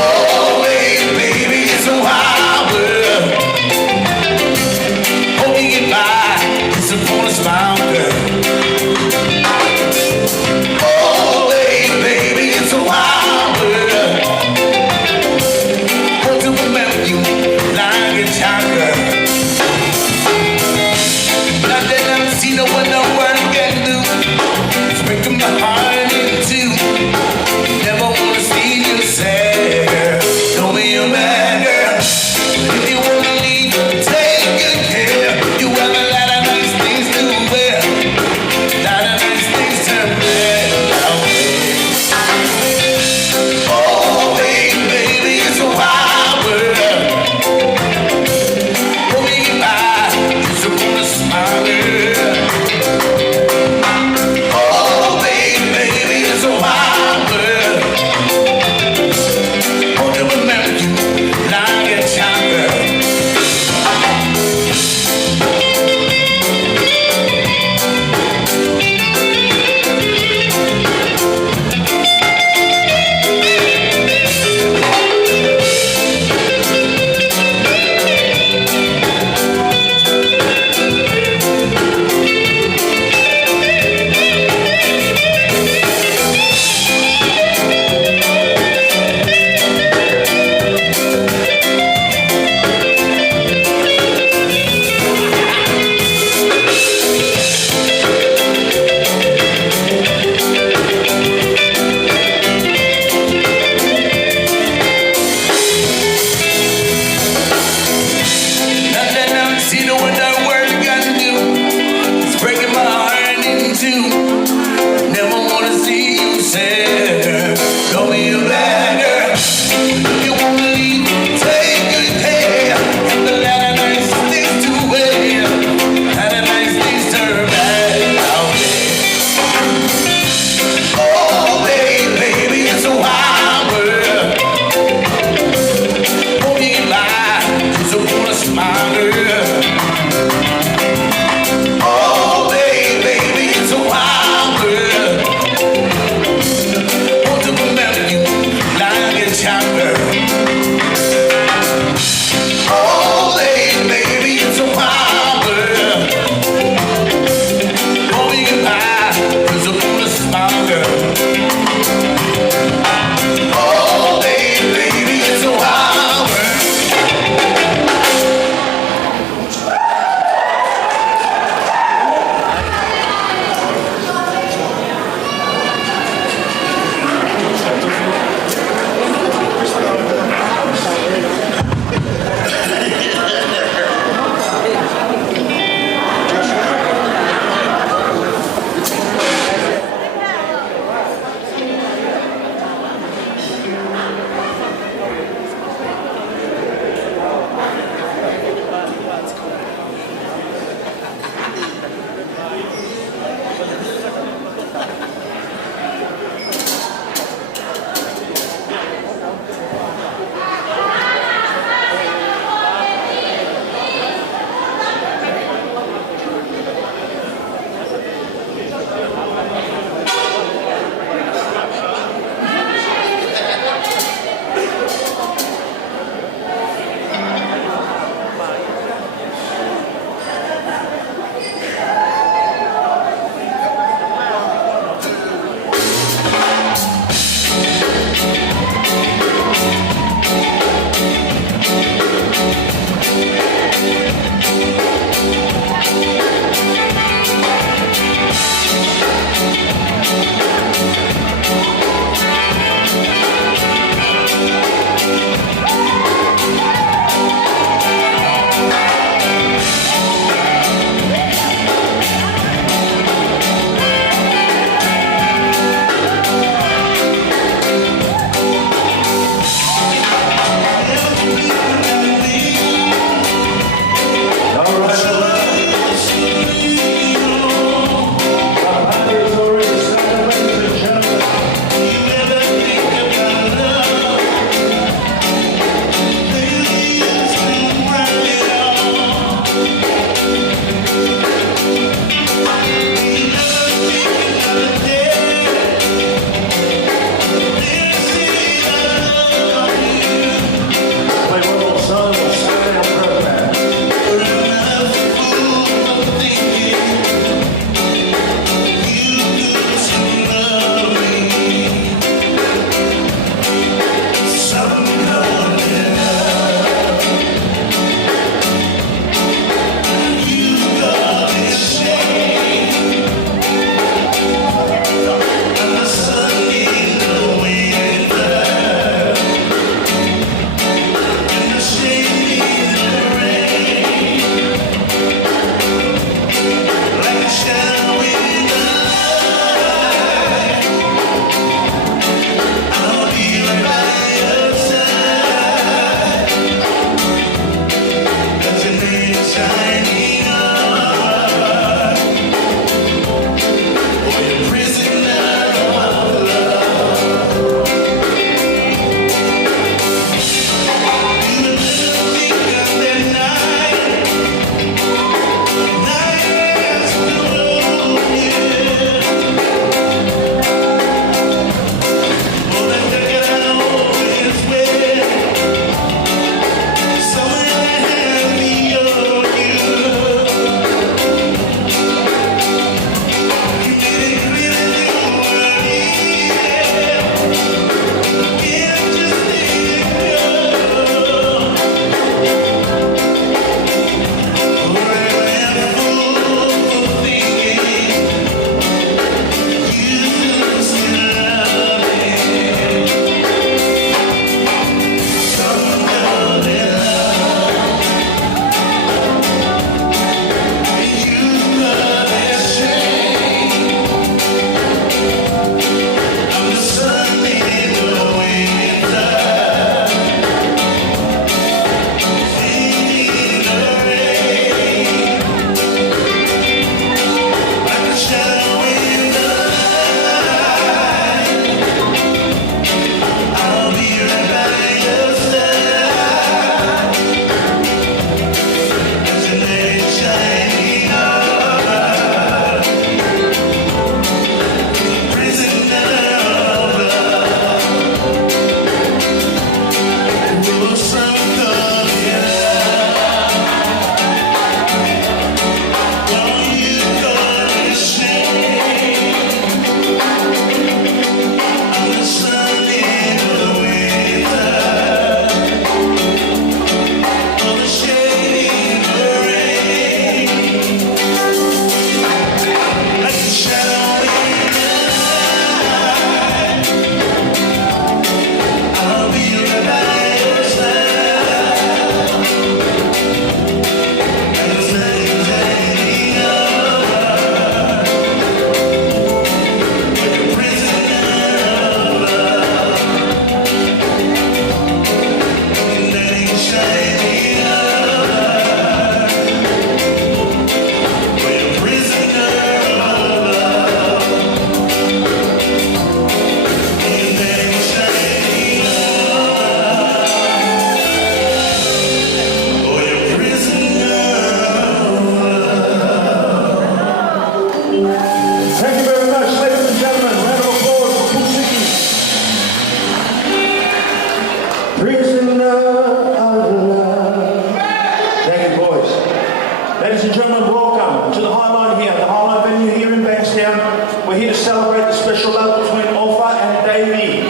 Oh, baby, it's a wild world. Hope you get by. It's upon a smile, girl. Oh, baby, it's a wild world. Hope to remember you like a child, girl. Nothing I've seen, no one, no one can do. It's breaking my heart in two. Never wanna see you sad, girl. Thank you, boys. Ladies and gentlemen, welcome to the Highline here, the Highline venue here in Bankstown. We're here to celebrate the special love between Alpha and Davey.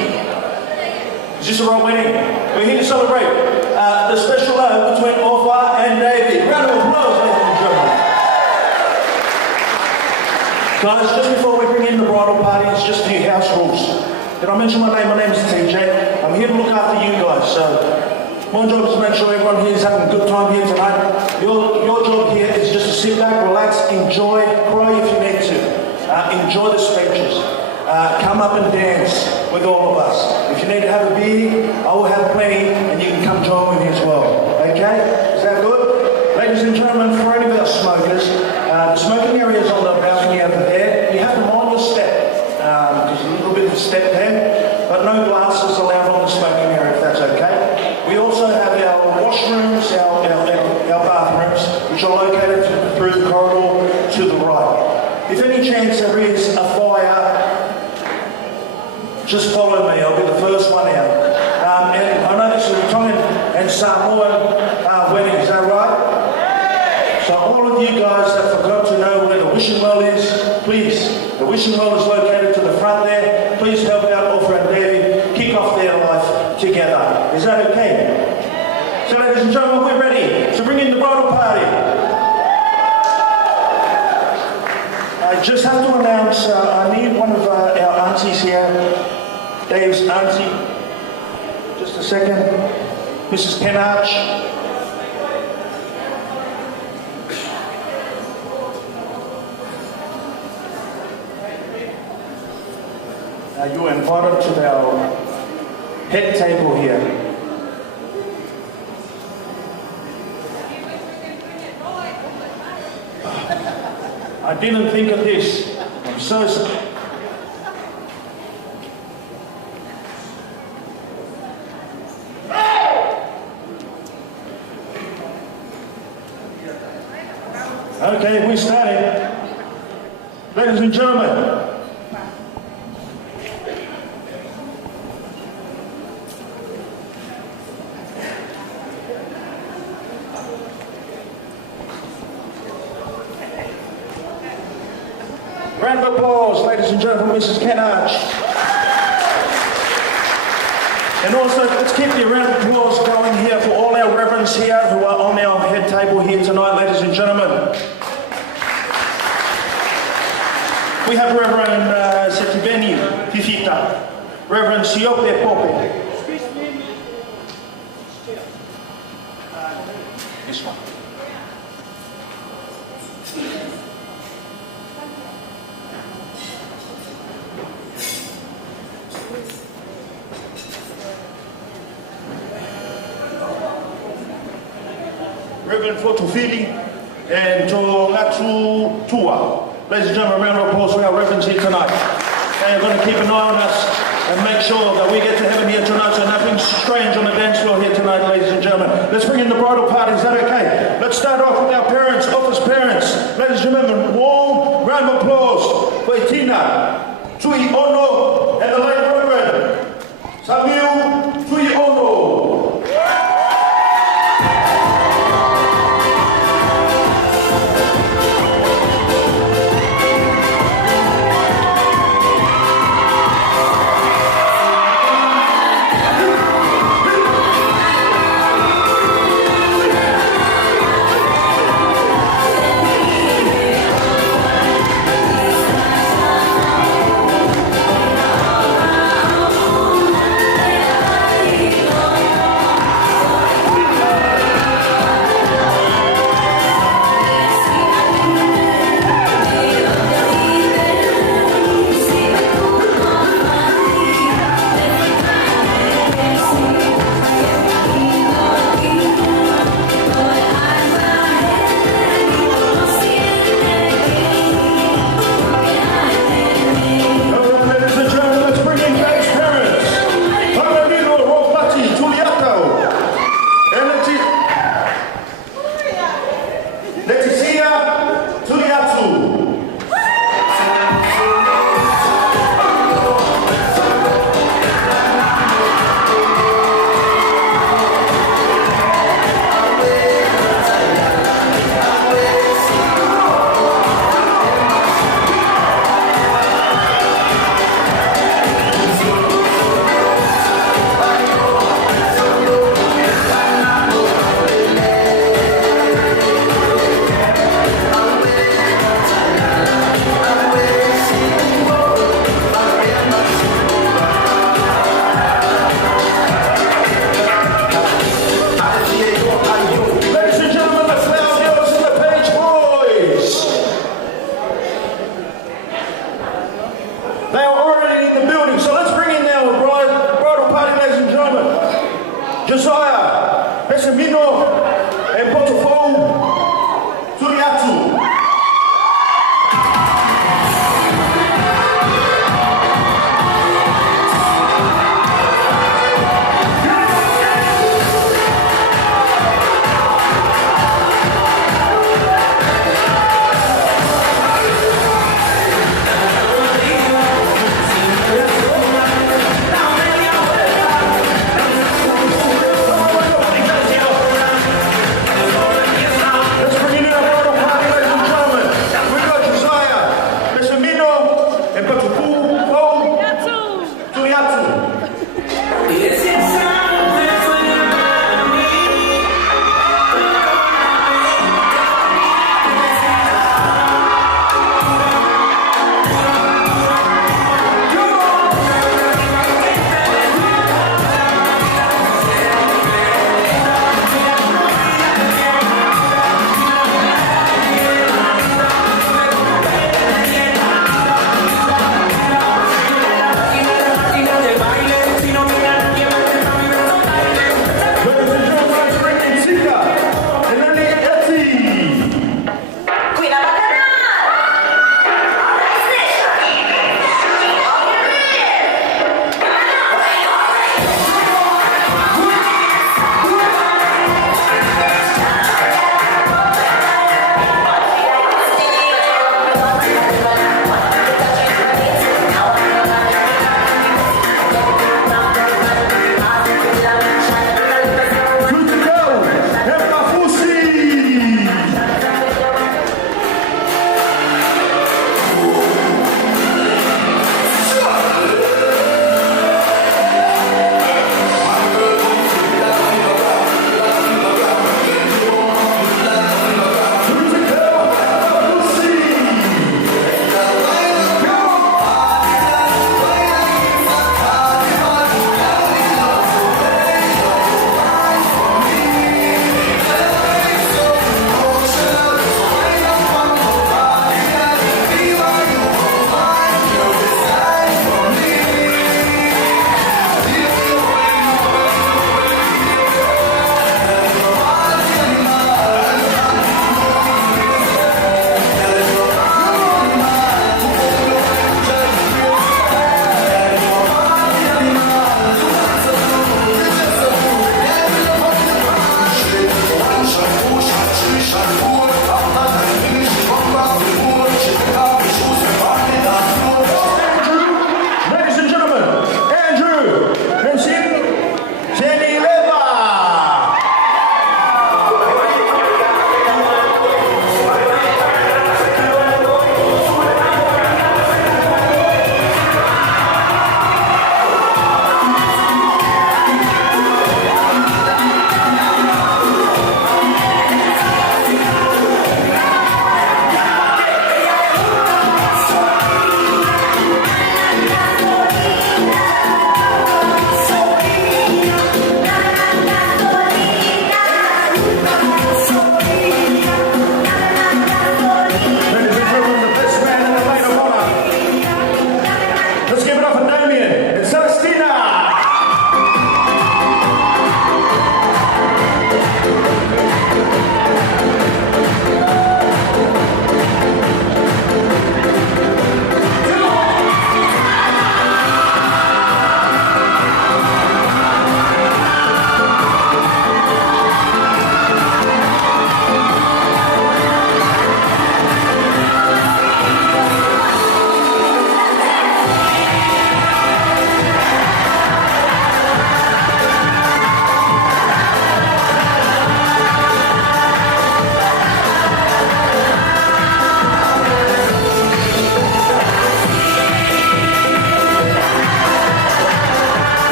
Is this the right wedding? We're here to celebrate the special love between Alpha and Davey. Round of applause, ladies and gentlemen. Guys, just before we bring in the bridal party, it's just a few house rules. Did I mention my name? My name is TJ. I'm here to look after you guys. So my job is to make sure everyone here is having a good time here tonight. Your job here is just to sit back, relax, enjoy, cry if you need to. Enjoy the speeches. Come up and dance with all of us. If you need to have a beer, I will have plenty, and you can come join with me as well. Okay? Is that good? Ladies and gentlemen, for any of our smokers, the smoking area is on the balcony over there. You have to mind your step. There's a little bit of a step there, but no glasses allowed on the smoking area if that's okay. We also have our washrooms, our bathrooms, which are located through the corridor to the right. If any chance there is a fire, just follow me, I'll be the first one out. And I know this is a Tongan and Samoan wedding, is that right? So all of you guys that forgot to know where the wishing well is, please, the wishing well is located to the front there. Please help out Alpha and Davey kick off their life together. Is that okay? So ladies and gentlemen, we're ready to bring in the bridal party. I just have to announce, I need one of our aunties here, Dave's auntie. Just a second. Mrs. Penarch. You are invited to our head table here. I didn't think of this. I'm so sorry. Okay, we're starting. Ladies and gentlemen, round of applause, ladies and gentlemen, Mrs. Penarch. And also, let's keep the round of applause going here for all our reverends here who are on our head table here tonight, ladies and gentlemen. We have Reverend Setiveni Fifita, Reverend Siope Pope. This one. Reverend Fotofili and Tongatu Tua. Ladies and gentlemen, a round of applause for our reverends here tonight. They are going to keep an eye on us and make sure that we get to heaven here tonight, so nothing strange on the dance floor here tonight, ladies and gentlemen. Let's bring in the bridal party, is that okay? Let's start off with our parents, Alpha's parents. Ladies and gentlemen, warm round of applause for Itina, Tui Ono, and the late Reverend Samuel Tui Ono. Josiah, Bessemino, and Potofo, Turiatu.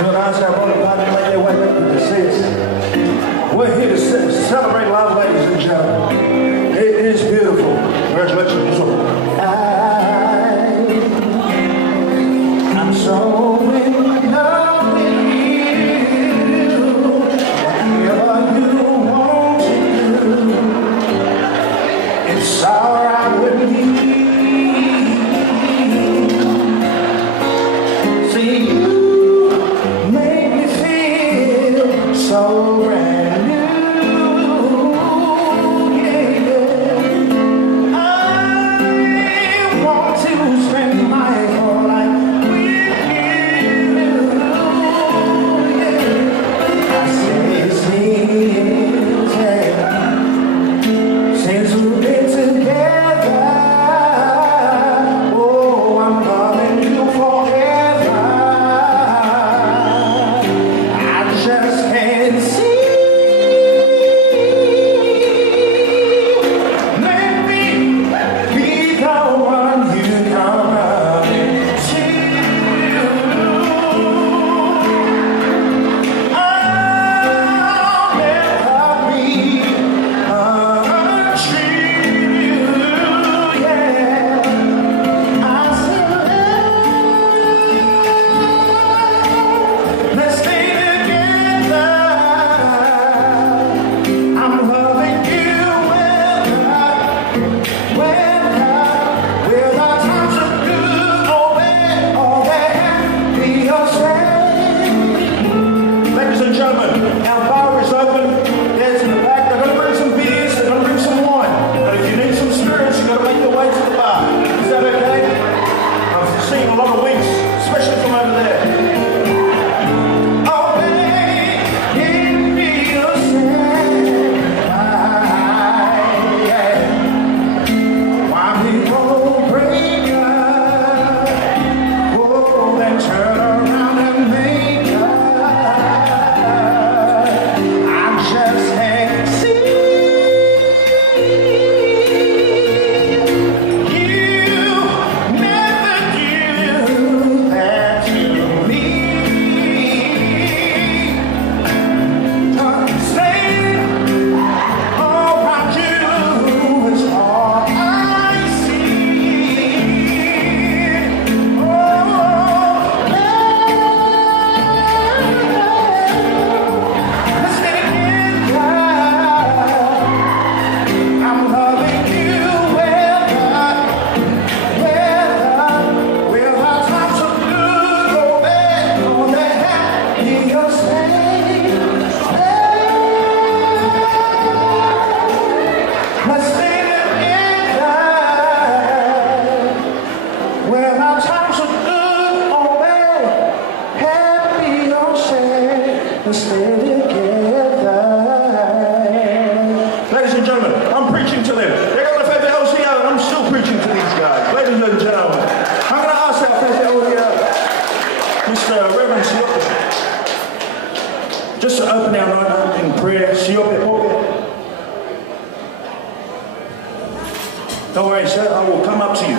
Well, I said, brother, party, make their way back to the seats. We're here to celebrate love, ladies and gentlemen. It is beautiful. Congratulations. I'm so in love with you. Whatever you want to do, it's alright with me. See, you make me feel so brand new. Yeah. I want to spend my whole life with you. Yeah. I say since we've been together, oh, I'm loving you forever. I just can't see. Let me be the one you come running to. I'll never be untrue. Yeah, I said, let's stay together. I'm loving you with our times of good, oh, bad, be your same. Ladies and gentlemen, our bar is open. There's in the back. They're going to bring some beers. They're going to bring some wine. But if you need some spirits, you've got to make your way to the bar. Is that okay? I'm seeing a lot of winks, especially from over there. Oh, babe, give me your same. Yeah. Why people break up? Oh, then turn around and make up. I just can't see you never do that to me. Staying around you is all I see. Oh, let's stay together. I'm loving you with our times of good, oh, bad, oh, that be your same. Let's stay together. When our times are good, oh, bad, happy or sad, let's stay together. Ladies and gentlemen, I'm preaching to them. They got the favorite LCO and I'm still preaching to these guys. Ladies and gentlemen, I'm going to ask our favorite LCO, Mr. Reverend Siope, just to open our night up in prayer. Siope, don't worry, sir, I will come up to you.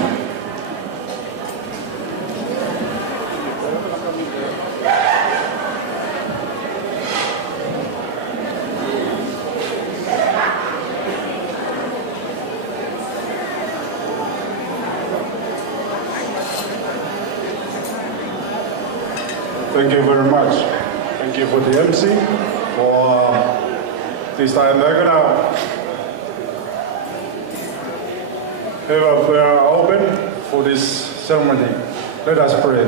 Thank you very much. Thank you for the MC for this time. We're gonna have a prayer open for this ceremony. Let us pray.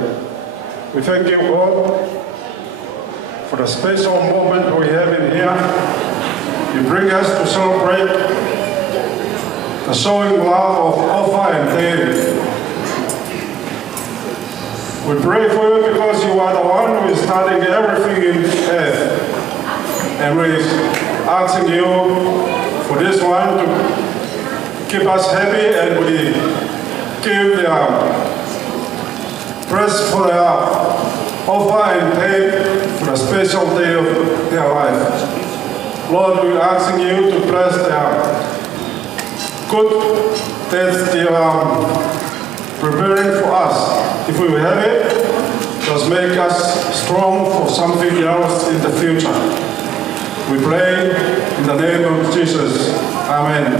We thank you, God, for the special moment we have in here. You bring us to celebrate the showing love of Alpha and David. We pray for you because you are the one who is starting everything in earth. And we're asking you for this one to keep us happy, and we give the praise for the Alpha and David for the special day of their life. Lord, we're asking you to bless their good that they are preparing for us. If we have it, just must make us strong for something else in the future. We pray in the name of Jesus. Amen.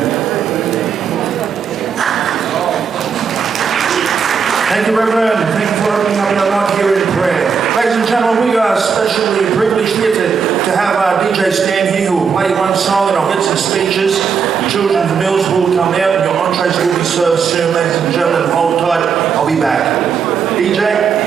Thank you, Reverend. Thank you for opening up your heart here in prayer. Ladies and gentlemen, we are especially privileged here to have our DJ Stan here who will play one song and I'll get some speeches. The children's meals will come out and your entrees will be served soon, ladies and gentlemen. Hold tight. I'll be back. DJ?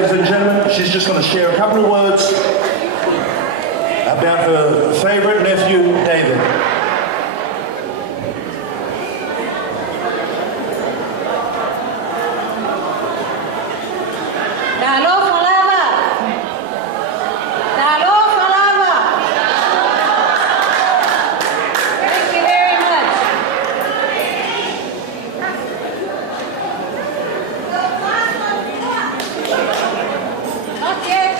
ladies and gentlemen, she's just going to share a couple of words about her favourite nephew, David. Thank you very much. Not yet.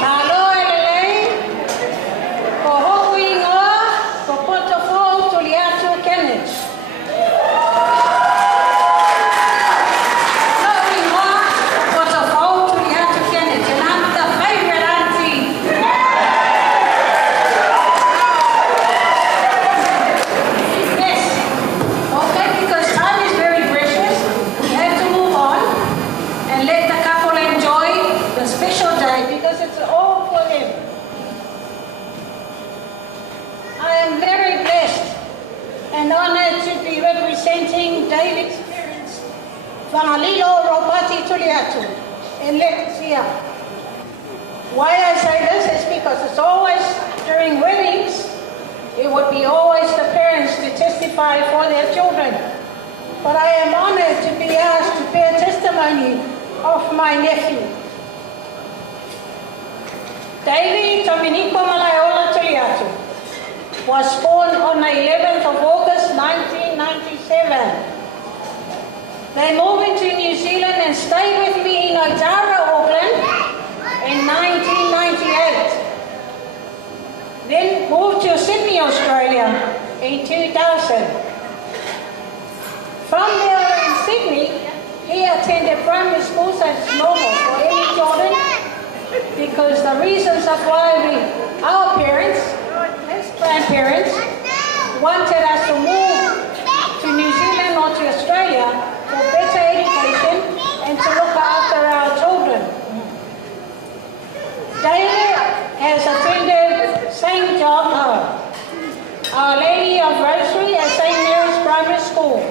Malo elelei, ko hoku ingoa, ko potofo tuliatu Kenneth. Hoku ingoa, potofo tuliatu Kenneth, and I'm the favorite auntie. Yes, okay, because time is very precious. We have to move on and let the couple enjoy the special day because it's all for them. I am very blessed and honored to be representing David's parents, Whangalilo Ropati Tuliatu, in Leticia. Why I say this is because it's always during weddings, it would be always the parents to testify for their children. But I am honored to be asked to bear testimony of my nephew. David Dominico Malaiola Tuliatu was born on the 11th of August 1997. They moved into New Zealand and stayed with me in Otara, Auckland in 1998. Then moved to Sydney, Australia in 2000. From there in Sydney, he attended primary school, so it's normal for any children, because the reasons of why our parents, his grandparents, wanted us to move to New Zealand or to Australia for better education and to look after our children. David has attended St. John, Our Lady of Rosary at St. Mary's Primary School.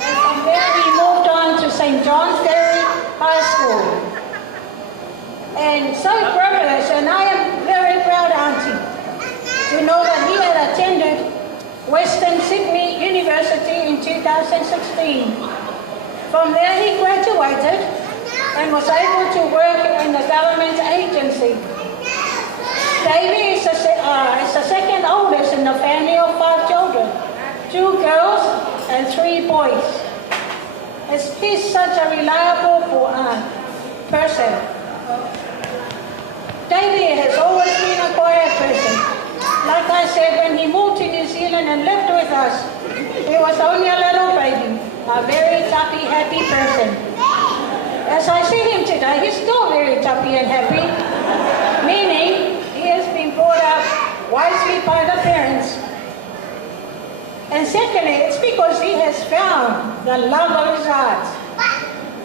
And from there he moved on to St. John's Dairy High School. And so privileged, and I am very proud, Auntie, to know that he had attended Western Sydney University in 2016. From there he graduated and was able to work in the government agency. Davey is the second oldest in the family of 5 children, 2 girls and 3 boys. He's such a reliable person. Davey has always been a quiet person. Like I said, when he moved to New Zealand and lived with us, he was only a little baby, a very happy person. As I see him today, he's still very happy and happy, meaning he has been brought up wisely by the parents. And secondly, it's because he has found the love of his heart.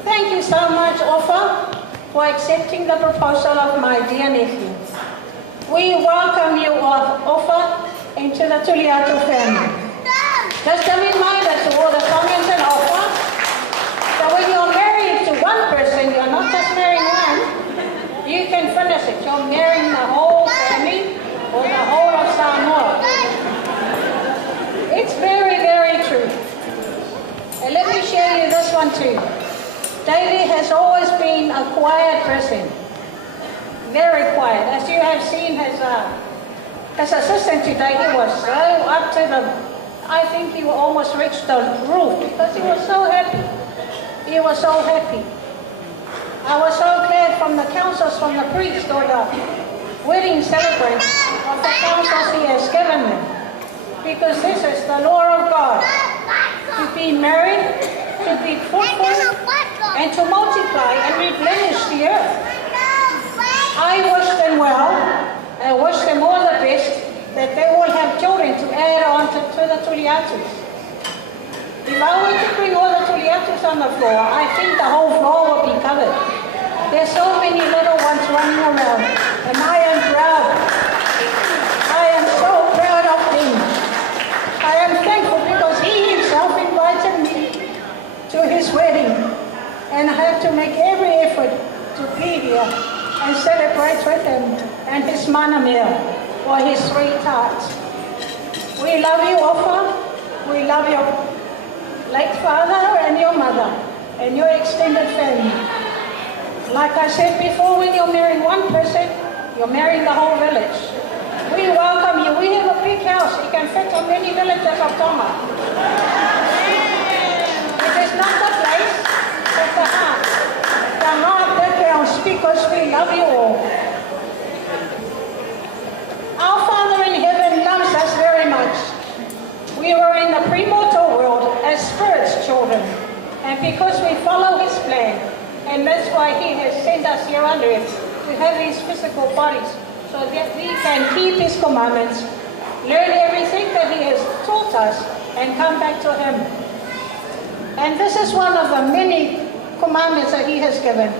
Thank you so much, Ofa, for accepting the proposal of my dear nephew. We welcome you, Ofa, into the Tuliatu family. Just a reminder to all the Tongans and Ofa, that when you're married to one person, you're not just marrying one, you can finish it. You're marrying the whole family or the whole of Samoa. It's very, very true. And let me share you this one too. Davey has always been a quiet person. Very quiet. As you have seen his assistant today, he was so up to I think he almost reached the roof because he was so happy. He was so happy. I was so glad from the councils, from the priest or the wedding celebrants of the councils he has given them. Because this is the law of God. To be married, to be fruitful, and to multiply and replenish the earth. I wish them well. I wish them all the best, that they will have children to add on to the Tuliatus. If I were to bring all the Tuliatus on the floor, I think the whole floor would be covered. There's so many little ones running around, and I am proud. I am so proud of him. I am thankful because he himself invited me to his wedding, and I have to make every effort to be here and celebrate with him and his manamia, or his sweetheart. We love you, Ofa. We love your late father and your mother and your extended family. Like I said before, when you're marrying one person, you're marrying the whole village. We welcome you. We have a big house. It can fit on many villages of Tonga. It is not the place, but the heart. The heart that counts, because we love you all. Our Father in heaven loves us very much. We were in the premortal world as spirits children, and because we follow his plan, and that's why he has sent us here on earth to have these physical bodies, so that we can keep his commandments, learn everything that he has taught us, and come back to him. And this is one of the many commandments that he has given.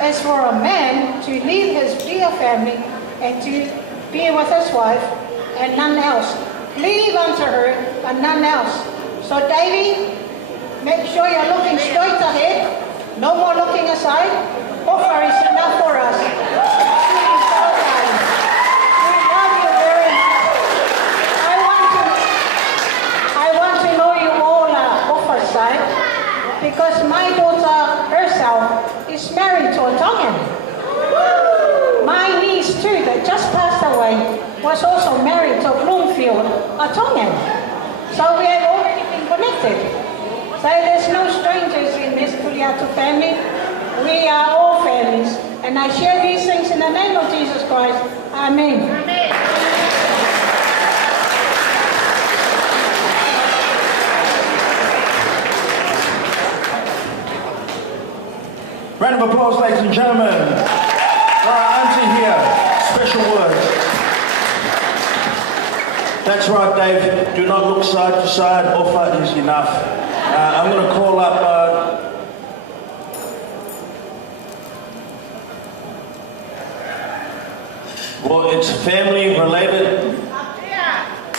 As for a man to leave his dear family and to be with his wife and none else. Leave unto her and none else. So Davy, make sure you're looking straight ahead. No more looking aside. Offer is enough for us. We love you very much. I want to know you all are offer side, because my daughter herself is married to a Tongan. My niece too, that just passed away, was also married to Bloomfield, a Tongan. So we have already been connected. So there's no strangers in this Kuliatu family. We are all families. And I share these things in the name of Jesus Christ. Amen. Amen. Round of applause, ladies and gentlemen. For our auntie here, special words. That's right, Dave. Do not look side to side. Offer is enough. I'm going to call up. Well, it's family related.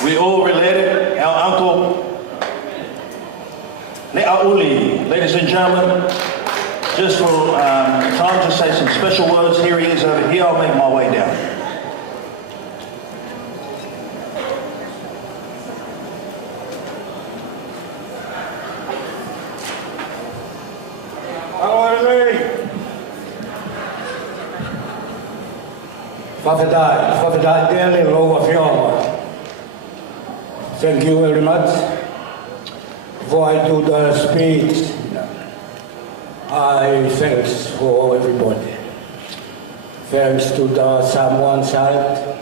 We all related. Our uncle, Le'auli, ladies and gentlemen. Just for time to say some special words. Here he is over here. I'll make my way down. Whawhetai tēle roa whiawa. Thank you very much. Before I do the speech, I thanks for everybody. Thanks to the Samoan side,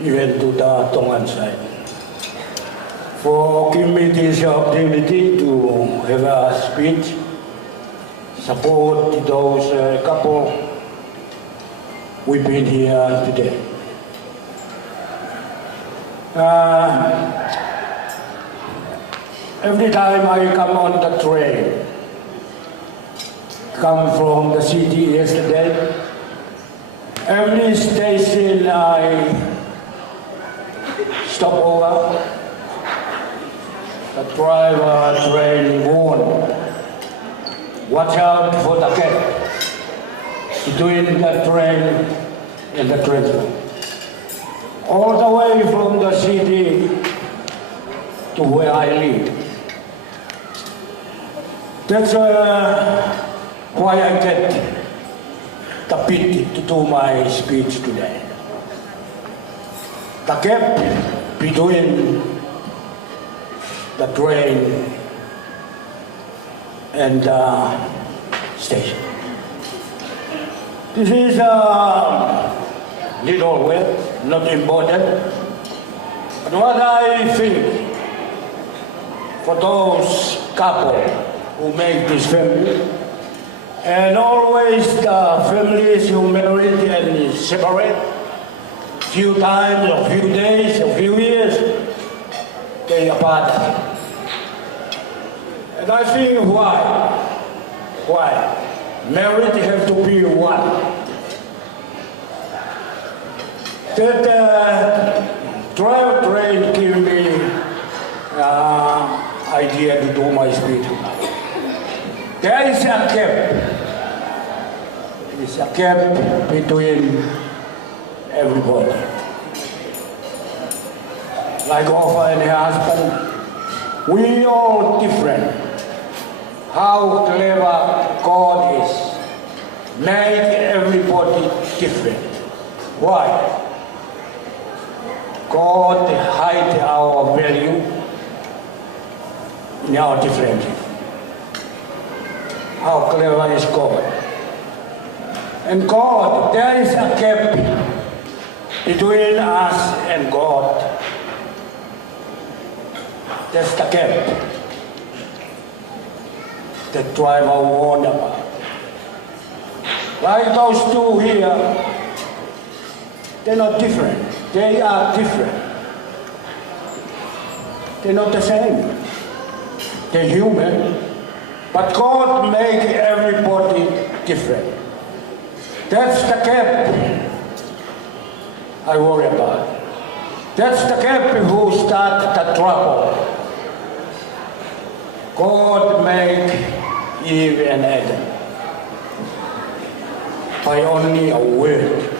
even to the Tongan side, for giving me this opportunity to have a speech, support those couple we've been here today. Every time I come on the train, come from the city yesterday, every station I stop over, the driver train warned, watch out for the gap between the train and the transfer. All the way from the city to where I live. That's why I get the pity to do my speech today. The gap between the train and the station. This is a little word, not important, but what I think for those couple who make this family, and always the families who married and separate, few times, a few days, a few years, they apart. And I think why? married have to be one. That trial train gave me idea to do my speech. There is a gap. There is a gap between everybody. Like Orpha and her husband, we all different. How clever God is. Make everybody different. Why? God hide our value in our differences. How clever is God? And God, there is a gap between us and God. That's the gap that driver warned about. Like those two here, they're not different. They are different. They're not the same. They're human. But God made everybody different. That's the gap I worry about. That's the gap who started the trouble. God made Eve and Adam by only a word.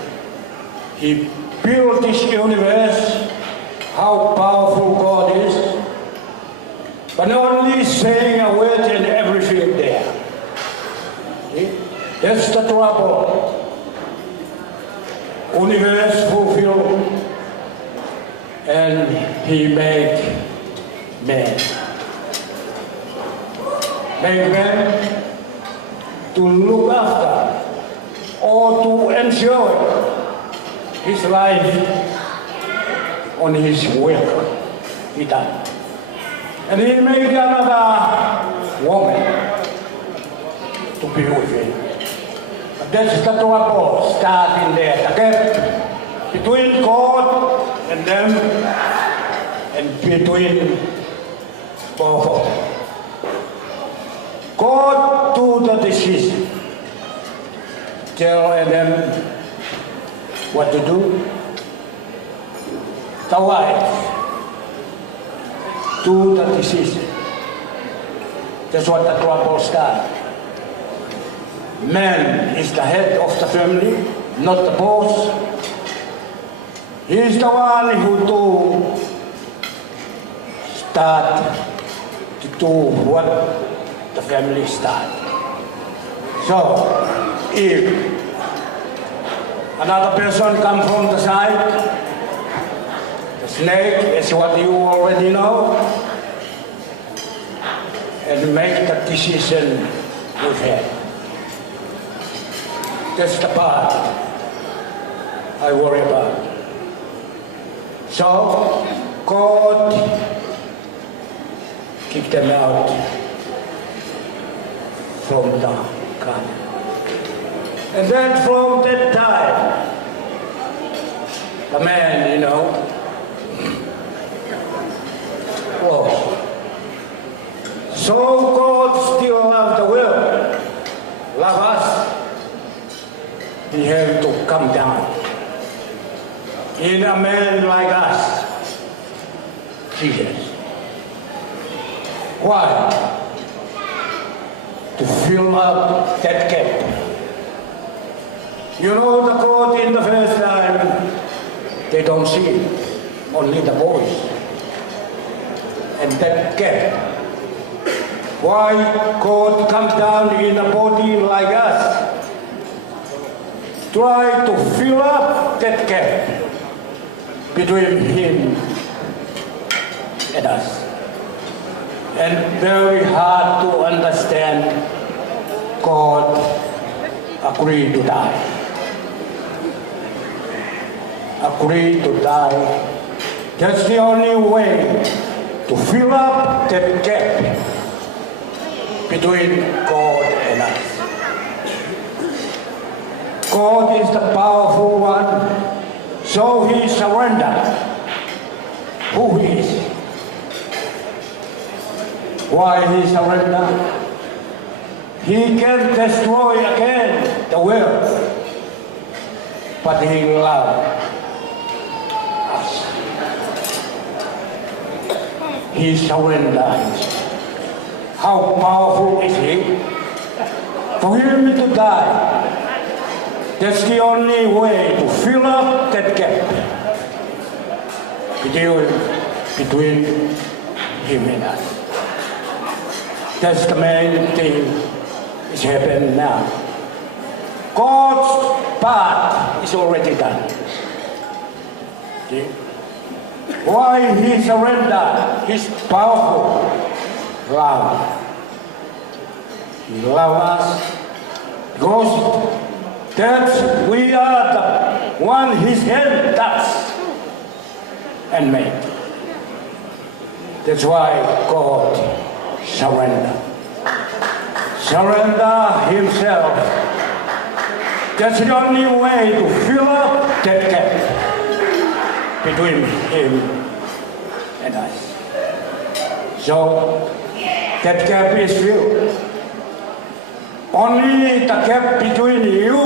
He built this universe, how powerful God is, but only saying a word and everything there. See? That's the trouble. Universe fulfilled, and He made man. Made man to look after or to enjoy his life on his will. He done. And He made another woman to be with him. But that's the trouble starting there. The gap between God and them and between both of them. God took the decision. Tell them what to do. The wife took the decision. That's what the trouble started. Man is the head of the family, not the boss. He is the one who do start to do what the family start. So, if another person comes from the side, the snake is what you already know, and make the decision with him. That's the part I worry about. So, God kicked them out from the garden. And then from that time, the man, whoa. So God still loves the world, love us. He had to come down in a man like us, Jesus. Why? To fill up that gap. You know, the God in the first time, they don't see it, only the boys. And that gap. Why God comes down in a body like us? Try to fill up that gap between Him and us. And very hard to understand, God agreed to die. Agreed to die. That's the only way to fill up that gap between God and us. God is the powerful one, so He surrendered who He is. Why He surrendered? He can destroy again the world, but he loves us. He surrenders. How powerful is he? For him to die, that's the only way to fill up that gap between him and us. That's the main thing is happening now. God's part is already done. See? Why he surrendered his powerful love? He loves us because that we are the one his hand touched and made. That's why God surrendered. Surrender himself. That's the only way to fill up that gap between him and us. So that gap is filled. Only the gap between you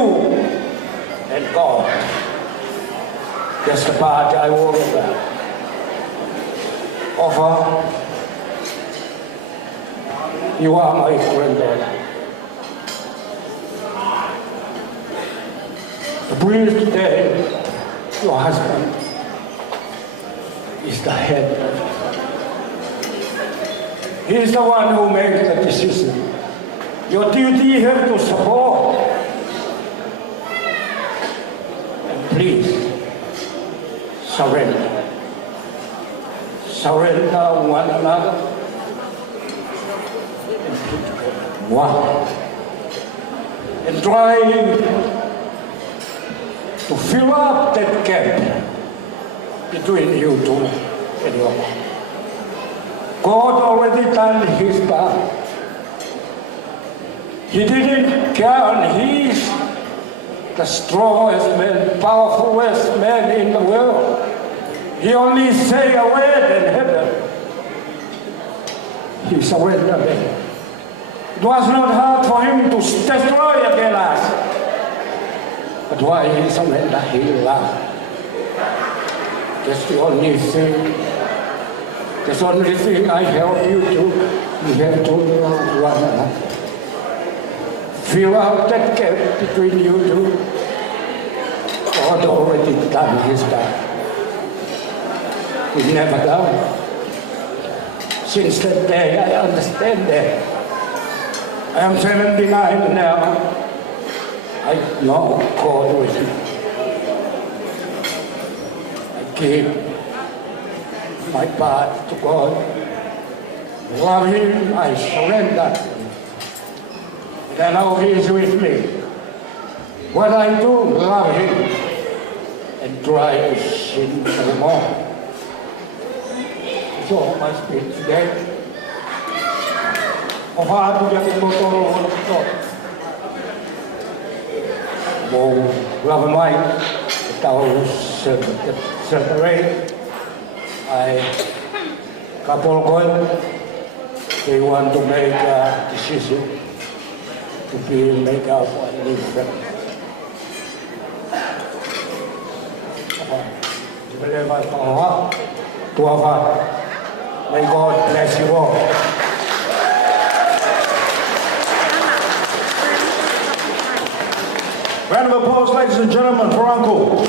and God. That's the part I worry about. Offer, you are my granddaughter. The priest today, your husband, is the head. He is the one who makes the decision. Your duty is to support. And please, surrender. Surrender one another. And put together one. And try to fill up that gap between you two and your mom. God already done his part. He didn't care. He's the strongest man, powerfulest man in the world. He only say a word in heaven. He surrendered. It was not hard for him to destroy again us. But why he surrendered? He loved. That's the only thing. That's the only thing I help you to. You have to love one another. Fill out that gap between you two. God already done his part. He never done. Since that day, I understand that. I am 79 now. I know God with me. I give my part to God. Love him, I surrender. And now he is with me. What I do, love him and try to sin no more. So I speak today. Ofado yang motoro ko. Mo love my tao separate. I couple going. They want to make a decision. To be make up a new friend. May God bless you all. Round of applause, ladies and gentlemen, for Uncle.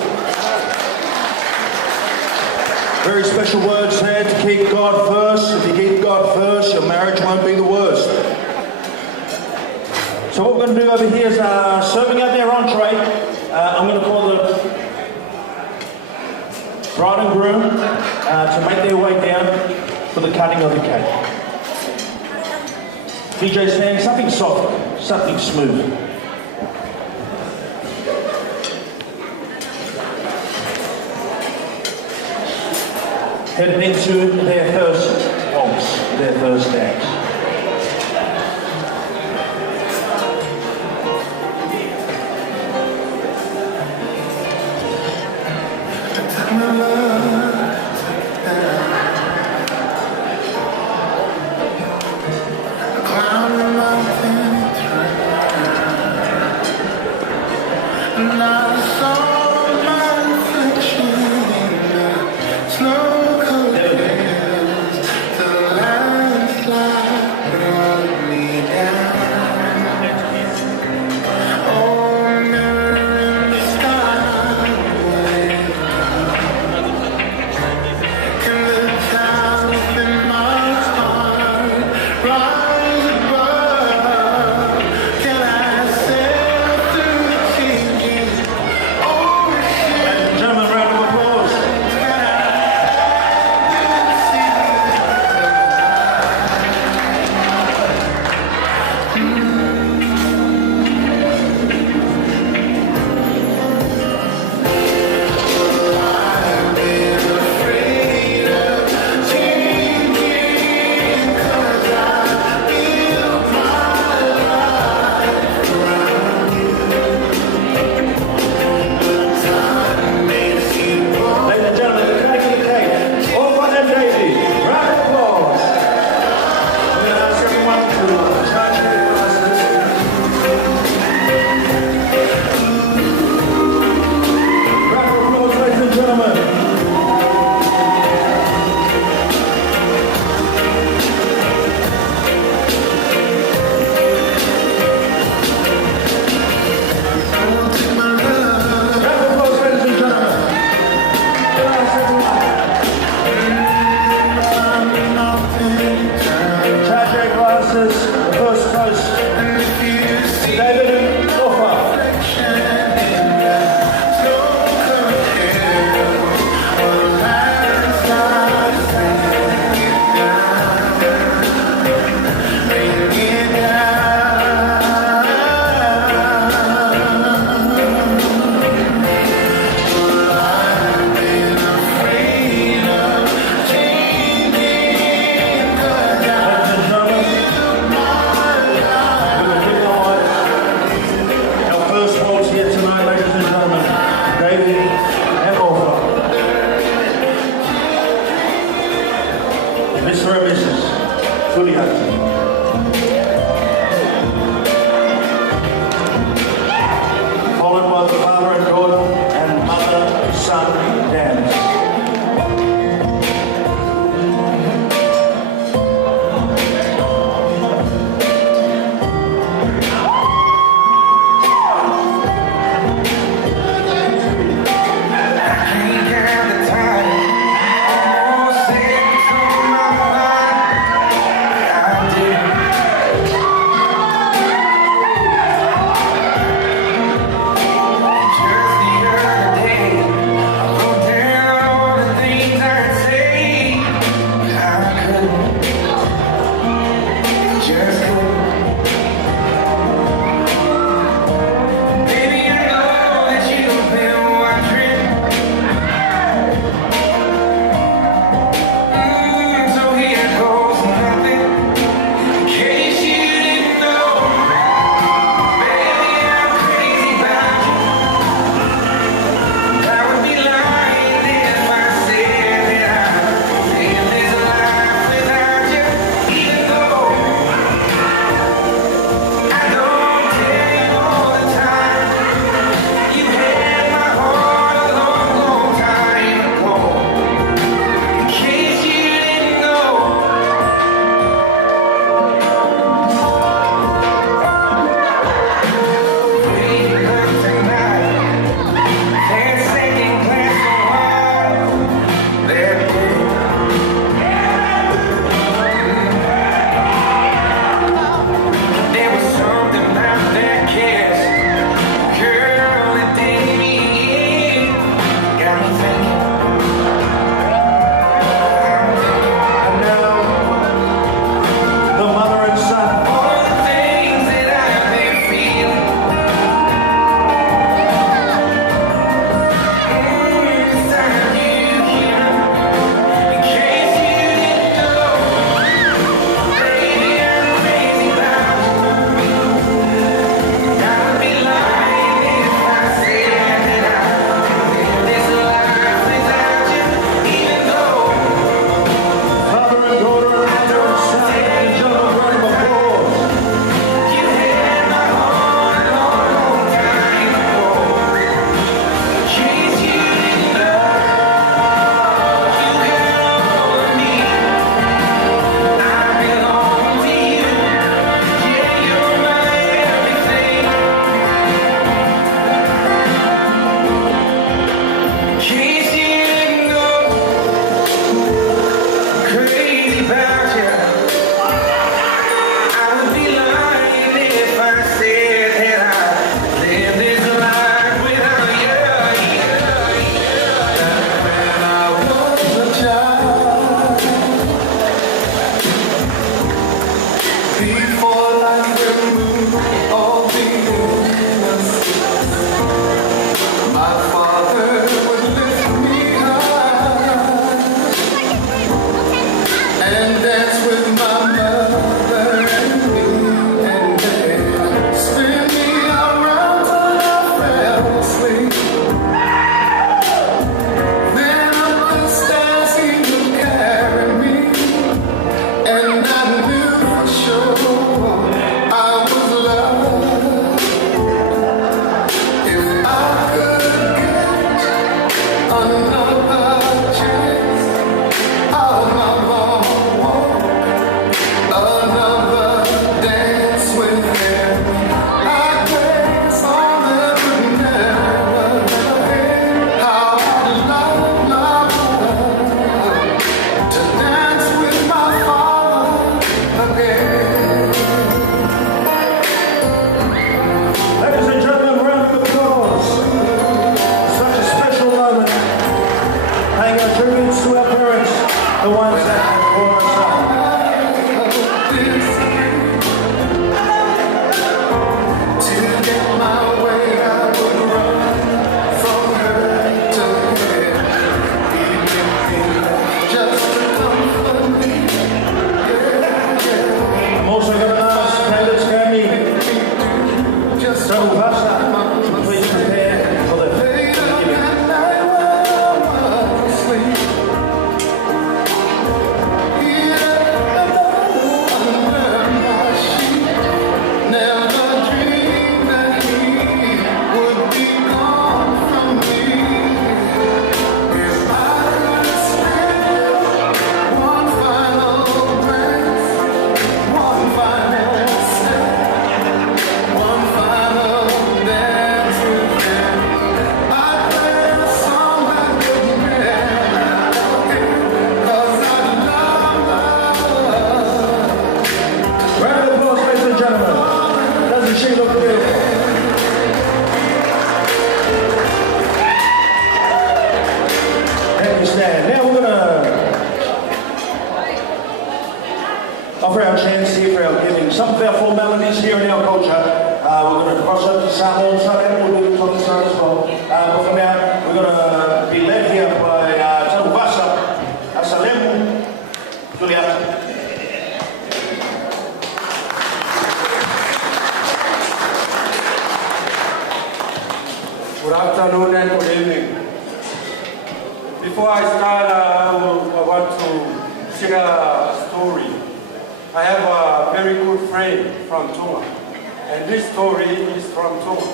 Very special words there to keep God first. If you keep God first, your marriage won't be the worst. So what we're going to do over here is serving out their entree. I'm going to call the bride and groom to make their way down for the cutting of the cake. DJ Stan, something soft, something smooth. Heading into their first waltz, their first dance. Climb the mountain, our chants here for our giving. Some of our formalities here in our culture, we're going to cross over to Samoa, so that will do it on the side as well. But for now, we're going to be led here by Taruvasa Asalemu Juliata. Good afternoon and good evening. Before I start, I want to share a story. I have a very good friend from Tonga, and this story is from Tonga.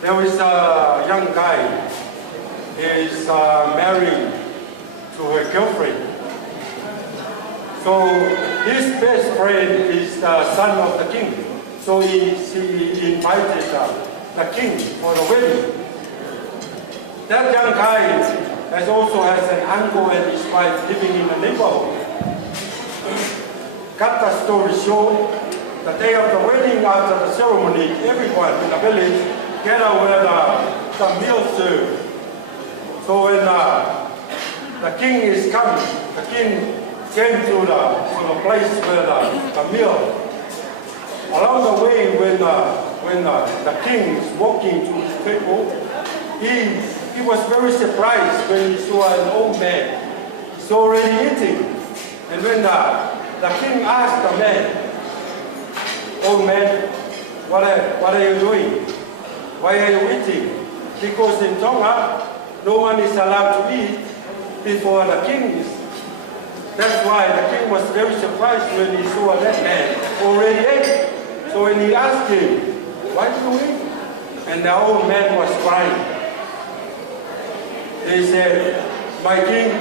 There is a young guy. He is married to her girlfriend. So his best friend is the son of the king. So he invited the king for the wedding. That young guy also has an uncle and his wife living in the neighborhood. Cut the story short, the day of the wedding, after the ceremony, everyone in the village gather where the meal served. So when the king is coming, the king came to the place where the meal. Along the way, when the king is walking to his table, he was very surprised when he saw an old man. He's already eating. And when the king asked the man, "Old man, what are you doing? Why are you eating?" Because in Tonga, no one is allowed to eat before the king is. That's why the king was very surprised when he saw that man already ate. So when he asked him, "Why do you eat?" And the old man was crying. He said, "My king,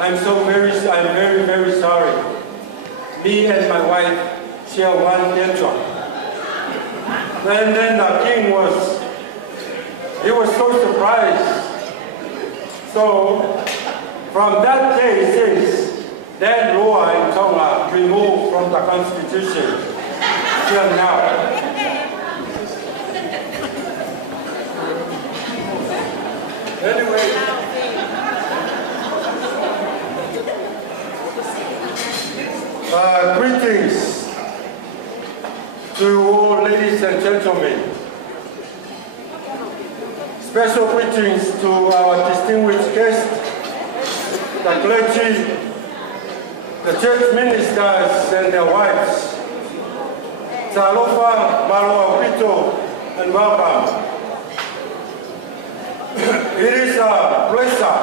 I'm very, very sorry. Me and my wife share one tantrum." And then the king was so surprised. So from that day since, that law in Tonga removed from the constitution till now. Anyway, greetings to all ladies and gentlemen. Special greetings to our distinguished guests, the clergy, the church ministers and their wives. Talofa, Malo Aurito, and welcome. It is a pleasure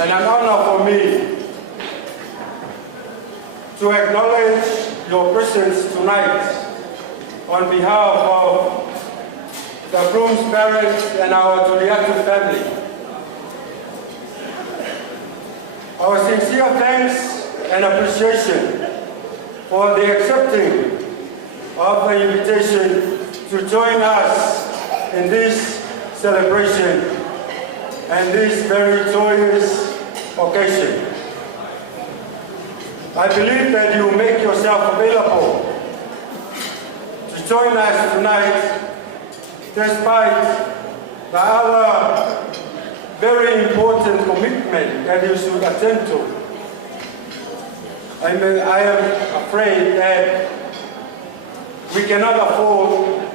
and an honor for me to acknowledge your presence tonight on behalf of the groom's parents and our Juliatu family. Our sincere thanks and appreciation for the accepting of the invitation to join us in this celebration and this very joyous occasion. I believe that you make yourself available to join us tonight despite the other very important commitment that you should attend to. I am afraid that we cannot afford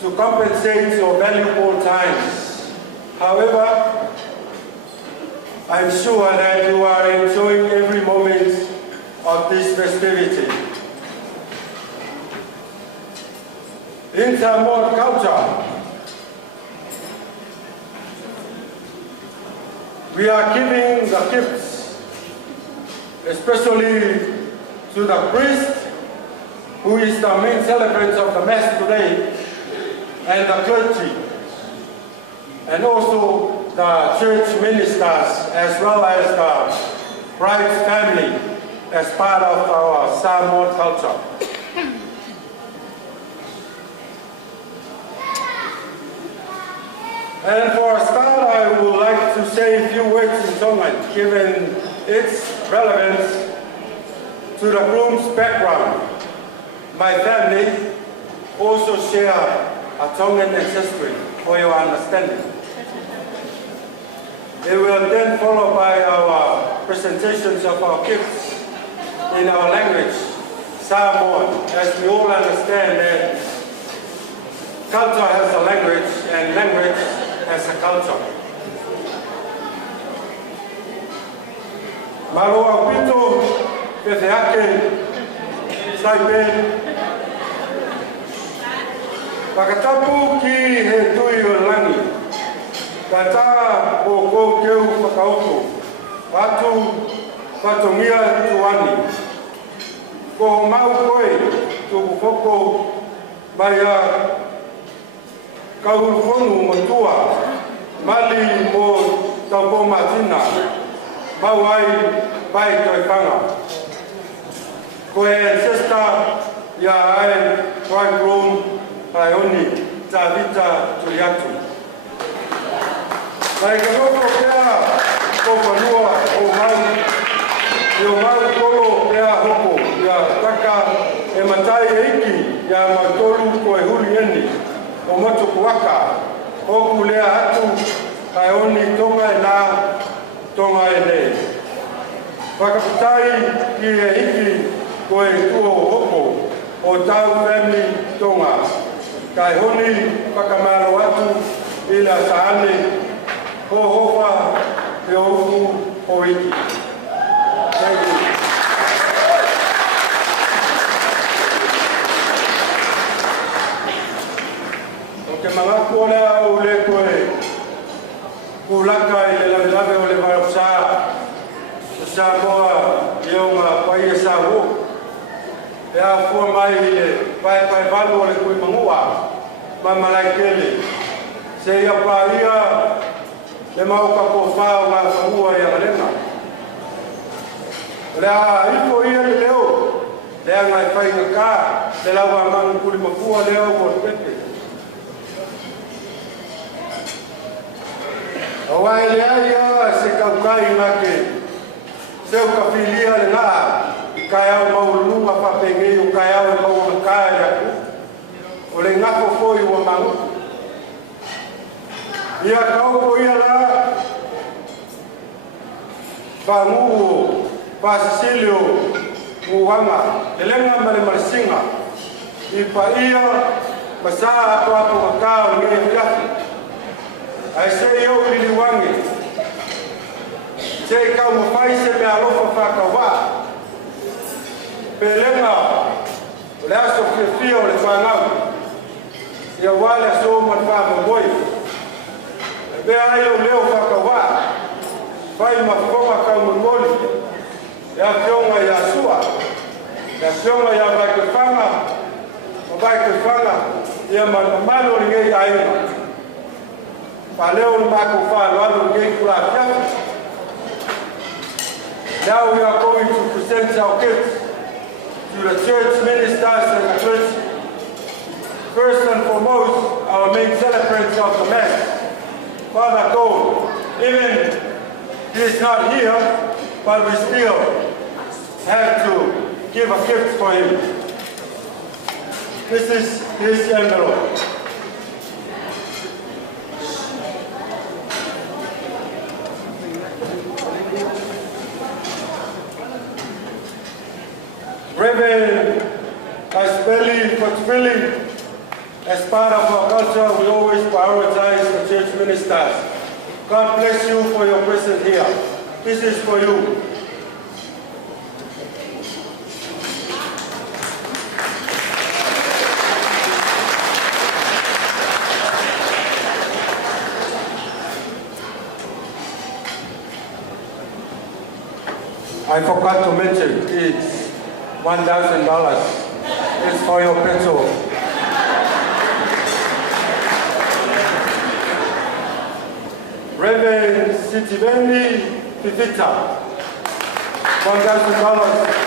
to compensate your valuable times. However, I'm sure that you are enjoying every moment of this festivity. In Samoan culture, we are giving the gifts, especially to the priest, who is the main celebrant of the Mass today, and the clergy, and also the church ministers, as well as the bride's family, as part of our Samoan culture. And for a start, I would like to say a few words in Tongan, given its relevance to the groom's background. My family also share a Tongan ancestry, for your understanding. It will then follow by our presentations of our gifts in our language, Samoan, as we all understand that culture has a language and language has a culture. Maroa pito, petheake, saipen, pakatapu ki he tui o langi, kata o kou keu whakauko, patu patongia tuani. Ko mau koe tuku koko mai a kaurufonu matua, mali mo taupo matina, mau ai pai toi whanga. Ko e ancestor ia ai bridegroom Paioni Tavita Tuliatu. Mai ka koko kea ko whanua o mau, o mau kolo kea hoko, ia taka e matai e iki, ia matolu ko e huri eni, o matuku waka, hoku lea atu, Paioni tonga e nā, tonga e nei. Whakaputai ki e iki ko e tuo hoko, o tau family tonga. Kai honi whakamaro atu i la taane, ho hofa te oku o iki. Thank you. O ke mga kuona o le koe, kulaka i le lawe o le varapsa, sa moa i o ngā pai e sa ho. E a fua mai i le pai valu o le koe mangua, ma malai kele. Se ia pa ia, le mau ka ko whao ngā whangua i a lenga. Le a iko ia le leo, le a ngai whai ngā kā, le lawa mangu kuli makua leo ko le pepe. Awai le aia se kaukai ngake, seu ka filia le ngā, i kai au maulunga whapengei o kai au e maulunga kai aku, o le ngako foi ua mangu. Ia kaupo ia la, whanguo, Pasisilio, Muanga, le lenga ma le marisinga, i pa ia, masa ato ato makao nge fiafi. Ai se iau lili wangi, se kau mawhai se me alofa whakawa. Pe lenga, le aso fia o le whangau, ia wale aso man whamaboi. Pe ai o leo whakawa, whai mawhonga kau mamoli, ia whionga ia sua, ia whionga ia vai ke whanga, o vai ke whanga, ia manamalo ringei ainga. Paleo ni mako whāloalo ngei kura whiafi. Now we are going to present our gifts to the church ministers and the church. First and foremost, our main celebrants of the Mass, Father Cole. Even he is not here, but we still have to give a gift for him. This is his envelope. Reverend Aspeli Kotfili, as part of our culture, we always prioritize the church ministers. God bless you for your presence here. This is for you. I forgot to mention, it's $1,000. It's for your petrol. Reverend Sitiveni Pipita, $1,000.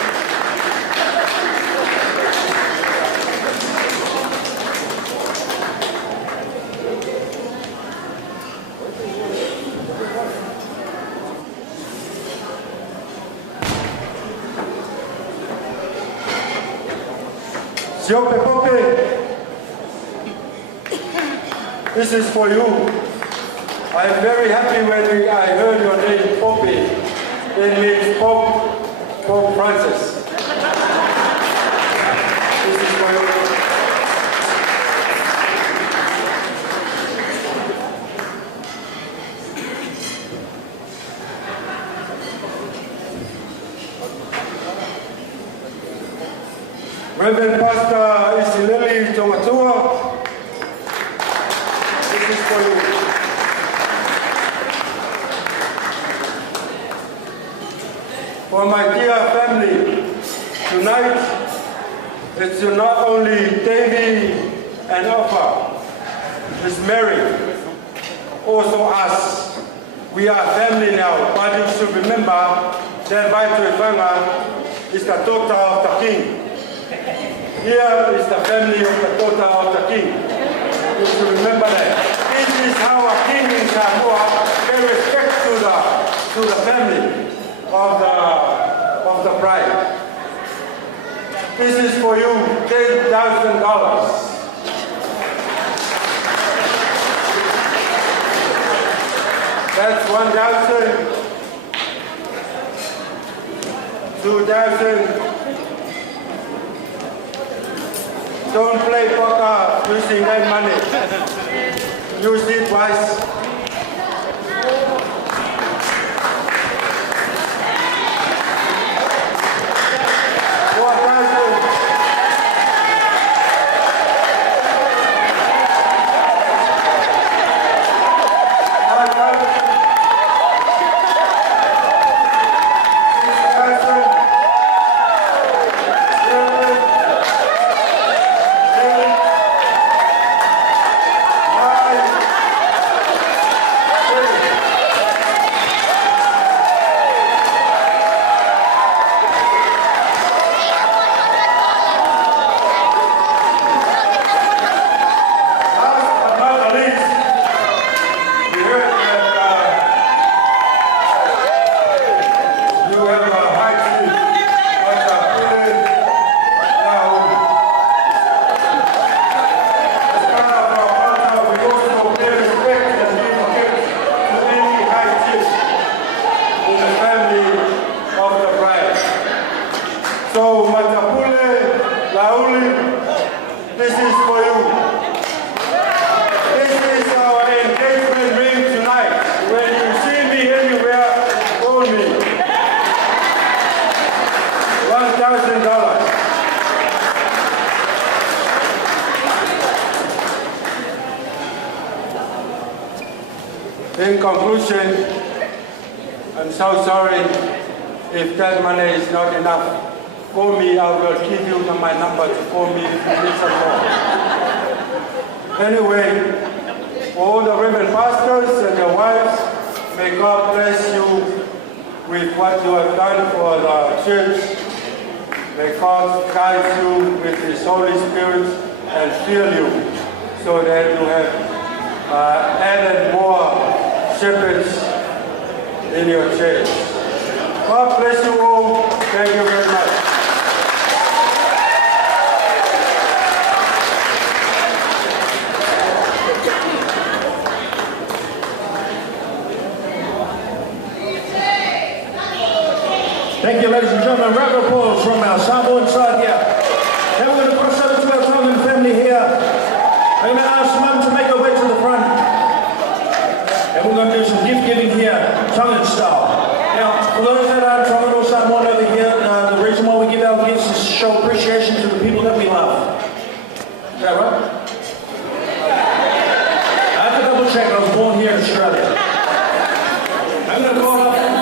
Siope Pope, this is for you. I am very happy when I heard your name, Pope. It means Pope Francis. This is for you. Reverend Pastor Isileli Tomatua, this is for you. For my dear family, tonight it's not only Davy and Alpha, it's Mary, also us. We are family now, but you should remember that Vaituifanga is the daughter of the king. Here is the family of the daughter of the king. You should remember that. This is how a king in Samoa pay respect to the family of the bride. This is for you, $10,000. That's 1,000, 2,000. Don't play poker using that money. Use it wise. This is for you. This is our engagement ring tonight. When you see me anywhere, call me. $1,000. In conclusion, I'm so sorry if that money is not enough. Call me, I will give you my number to call me if you need some more. Anyway, for all the reverend pastors and their wives, may God bless you with what you have done for the church. May God guide you with His Holy Spirit and fill you so that you have added more shepherds in your church. God bless you all. Thank you very much. Thank you, ladies and gentlemen. Round of applause from our Samoan side here. Now we're going to cross over to our Tongan family here. I'm going to ask Mum to make her way to the front. And we're going to do some gift giving here, Tongan style. Now, for those that aren't Tongan or Samoan over here, the reason why we give our gifts is to show appreciation to the people that we love. Is that right? I have to double check. I was born here in Australia. I'm going to call up. Bye.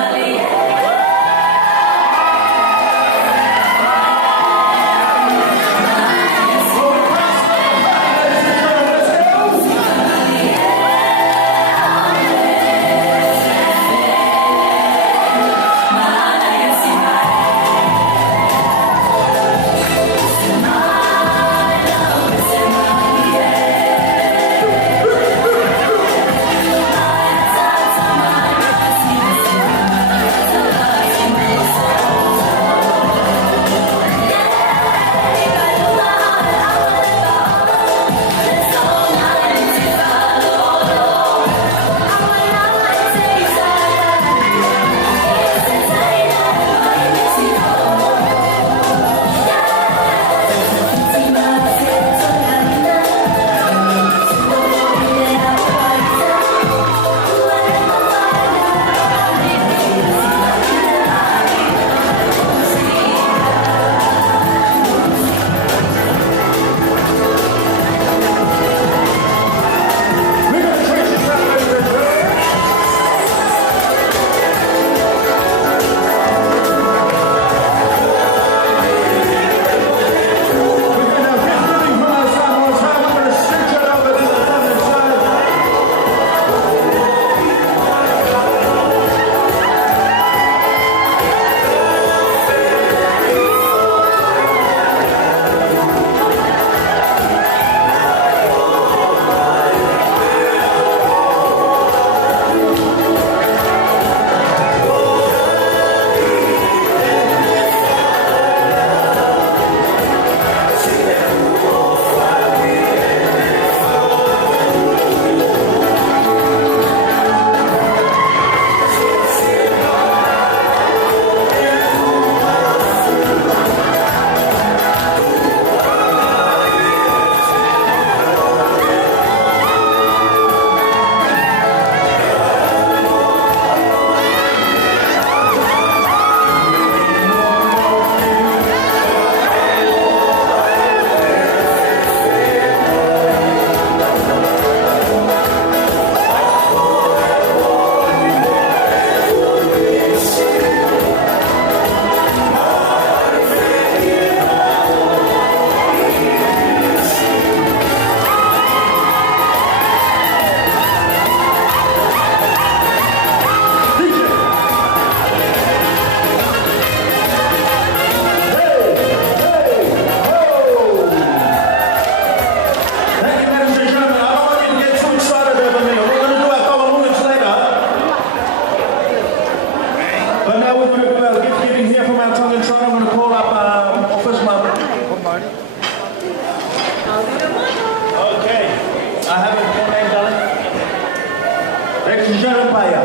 Jeune Paya.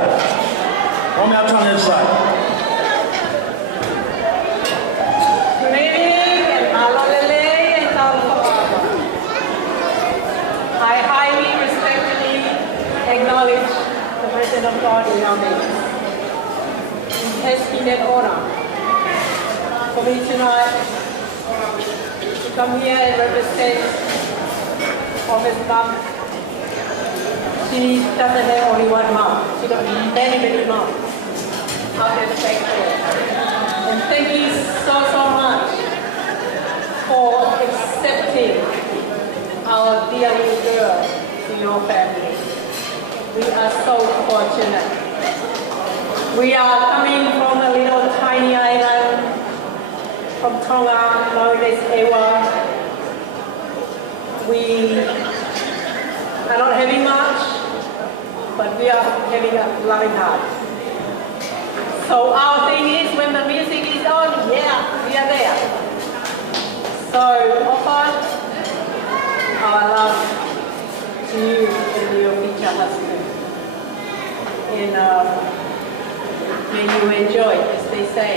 On met on inside. Good evening and halolele and talapapa. I highly respectfully acknowledge the Presence of God in our midst. It has been an honor for me tonight to come here and represent Office Mom. She doesn't have only one mom. She got many, many moms out there to thank her. And thank you so much for accepting our dear little girl to your family. We are so fortunate. We are coming from a little tiny island from Tonga, known as Ewa. We are not having much, but we are having a loving heart. So our thing is, when the music is on, yeah, we are there. So offer our love to you and your future husband. And may you enjoy, as they say.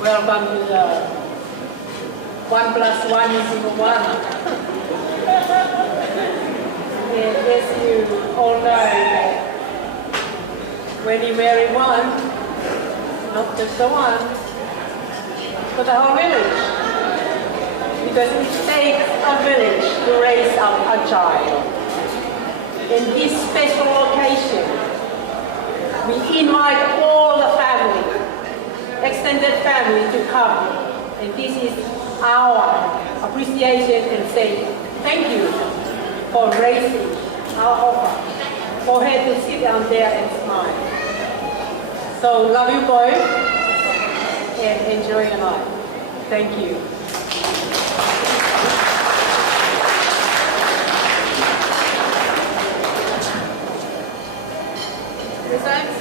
Welcome to the 1 + 1 = 1. And as you all know, when you marry one, not just the one, but the whole village. Because it takes a village to raise up a child. In this special occasion, we invite all the family, extended family to come. And this is our appreciation and say thank you for raising our offer, for her to sit down there and smile. So love you both and enjoy your night. Thank you. Miss Nancy.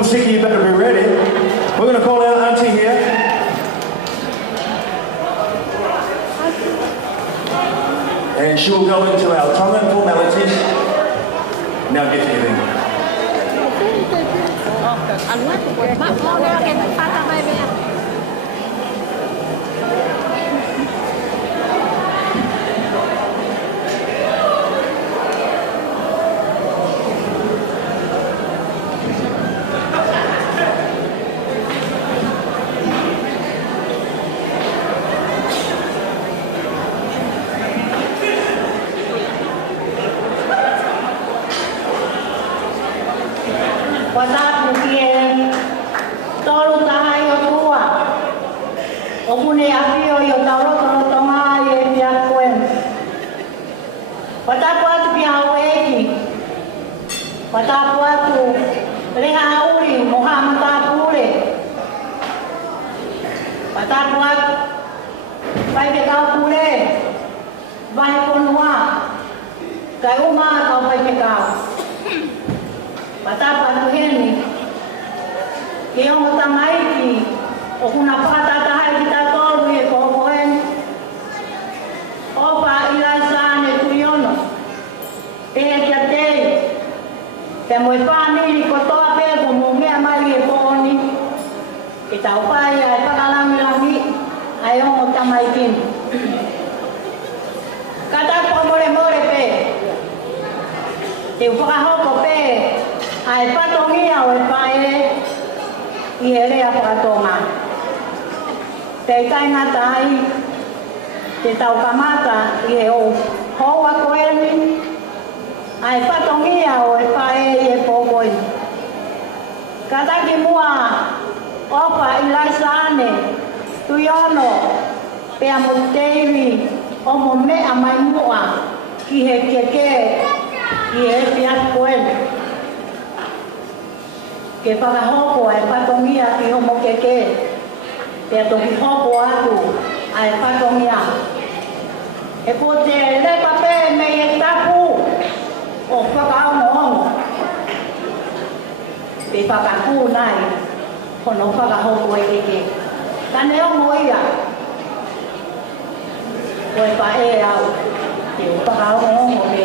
Pusiki, you better be ready. We're going to call our auntie here. And she will go into our Tongan formalities. Now get here then. Watapu kie tolu tahai o tua. O pune apio i o tauroto tonga i e pia koen. Watapu atu pia haueki. Watapu atu reha uri moha matapu ure. Watapu atu pai te kau pule. Vai konua. Kai uma kau pai te kau. Watapu atu heni. Ke ongo tamaiki. O kuna whakatata hai ki tā tōru e kōkoen. Opa ilai sāne kuiono. Pehe kia tei. Te moe whāniri ko toa pēko mō mea mai e pōni. E tau pai ai whakalangilangi. Ai ongo tamaikin. Katako more more pē. Te whakahoko pē. Ai patongia o e pae. I e rea whakatonga. Te tainga tai, te tau kamata i e o hoa koeni, ai patongia o e pae i e pōkoi. Kataki mua, opa i laisane, tuiono, pea mo teiri, o mo mea mai mua, ki he keke, i e pia koeni. Ke whakahoko ai patongia ki homo keke. Pea toki hoko atu ai patongia. E po te lepa pē me e tapu o whakaongo ongo. Pe whakaku nai hono whakahoko e keke. Tane ongo ia. Koe pa e au. Te whakaongo ongo me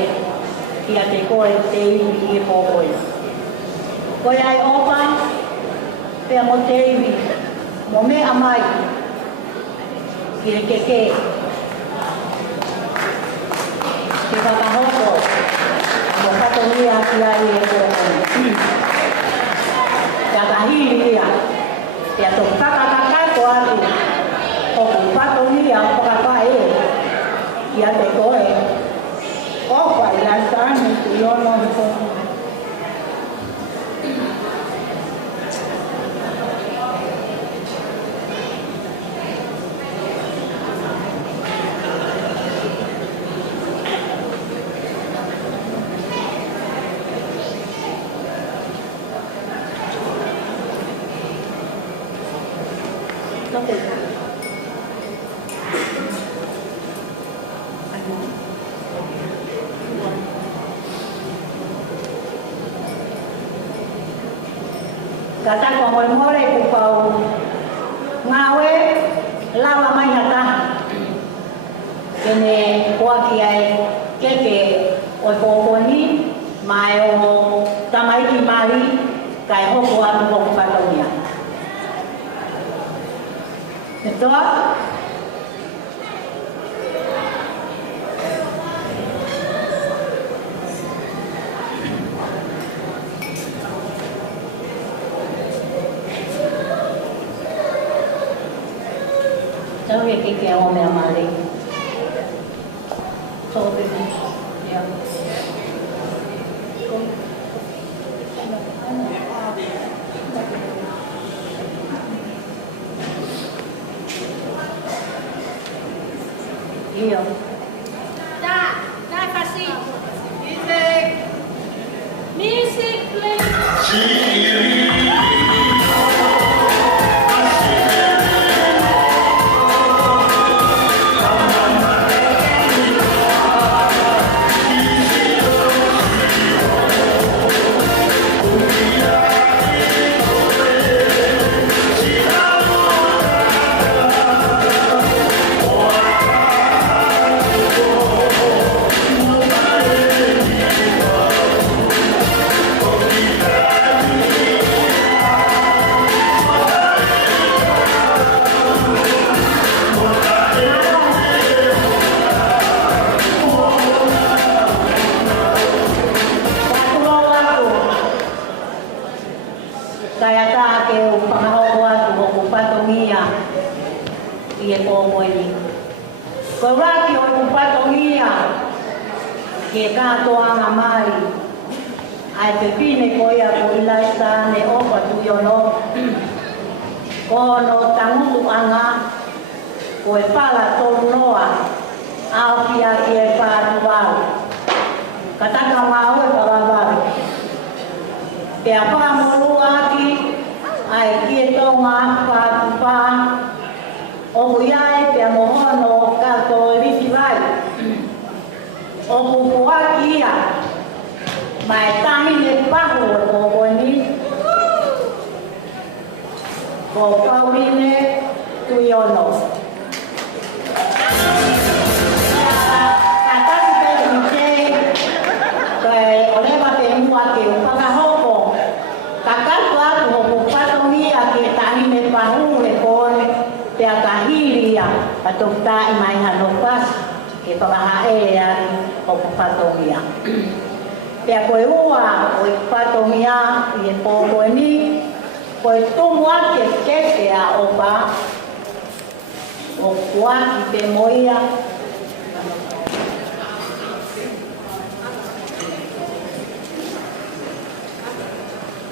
kia te koe te iwi i e pōkoi. Koe ai opa, pea mo te iwi. Mo mea mai, ki re keke. Te whakahoko, mo whatoria ki ai e kōkoni. Te akahiri ia, te ato whakakakato atu, o ku whatoria o whakapae, ki a te koe. Opa i a sāne ki ono i kōkoni. Katako moe more ku pau ngawe lawa mai hata. Kene kuaki ai keke o kōkoni mai o tamaiki mari kai hoko atu o whakaunia. E toa? Tau e keke o mea mare. Tō pēki. Ia. Ia. Da casi. Music, please. ke katoa ngā mai. Ai te pine ko ia ko ilaita ne opa tuiono. Ko no tangutu anga ko e pala tolu noa au pia ki e pātu wau. Kataka mau e parawari. Pea whakamolu aki ai ki e tonga pātu pā. Oku iai pea mohono kato e riki vai. Oku puaki ia. Mai tahi ne pahu e kōkoni. Ko Pauline Tuiono. Katasi pe te koe olewa te mua ke whakahoko. Kakatu atu hoku patongi a ke tahi ne pahu e kōne te akahiria patokta i mai hano pas ke whakahae ari hoku patongia. Pea koe ua o i patongia i e pōkoeni koe tumua ke keke a opa o kua ki te moia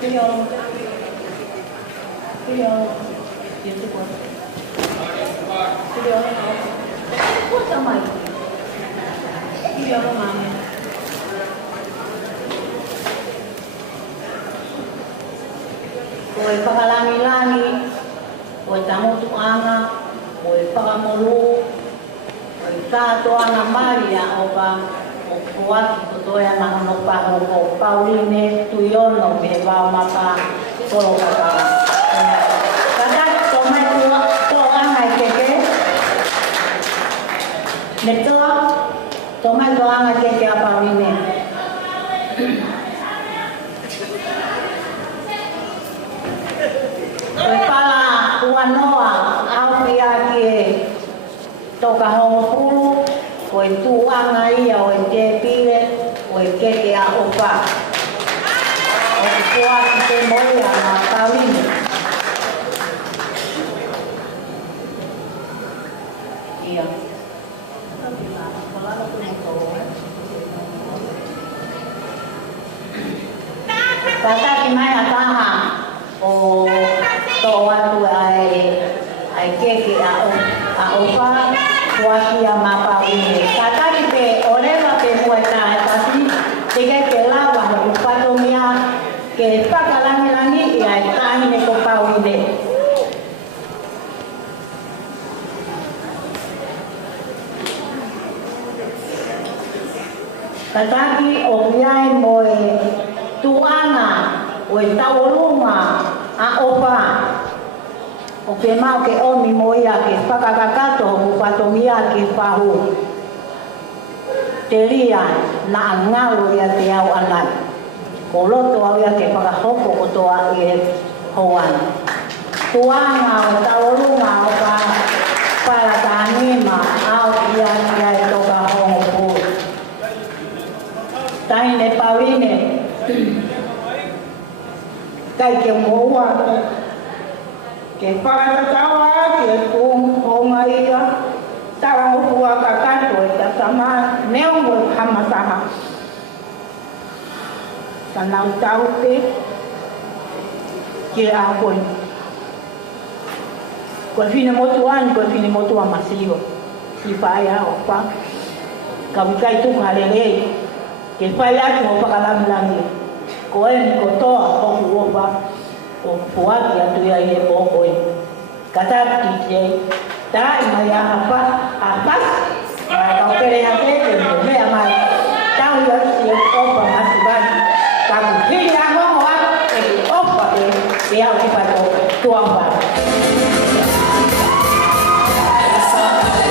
Pio samai Pio mami koe whakalangi-langi, koe tamotu anga, koe whakamolu, koe tātoa ngā maria opa o kuaki kotoea ngā hono pahu ko Pauline Tuiono me wau mapa tolo kakara. Kataki tō mai tō anga i keke, me tō mai tō anga i keke a Pauline. Koe pala ua noa au pia ki e toka hongo pulu, koe tuanga ia o e te pile, o e keke a opa. O te kua ki te moia ngā Pauline. Ia. Pataki mai a taha o tō atu ai keke a opa kuaki a Pauline. Kataki te orewa te hua tae pasi, te keke lawa no upatomia ke whakalangi-langi i ai tahine ko Pauline. Kataki o iai mo e tuanga o e taurunga a opa. O ke mau ke omi mo ia ke whakakakato o patomia ke whahu. Te ria na angalo ia te au anai. Ko loto au ia ke whakahoko o toa i e hoan. Tuanga o taurunga o ka para ka anima au ia e toka hongo pū. Tahine Pauline. Kai ke moua ke whakatatawa ke honga ia tawa hua kakato e tatama neo mo hamataha tanau taupe ke ahoi koe whine motuani koe whine motua masio si whaia opa kawikai tuku halelei ke whai atu o whakalangi-langi ko e ni kotoa hoku opa o puaki atu ia i e pōkoi. Kataki te tā i mai a pas, mai kau kere ha teke mo mea mai tau ia si e opa masi bani. Kaku hiri a ngongo a e opa e au ki pai o tuamba. Sorry.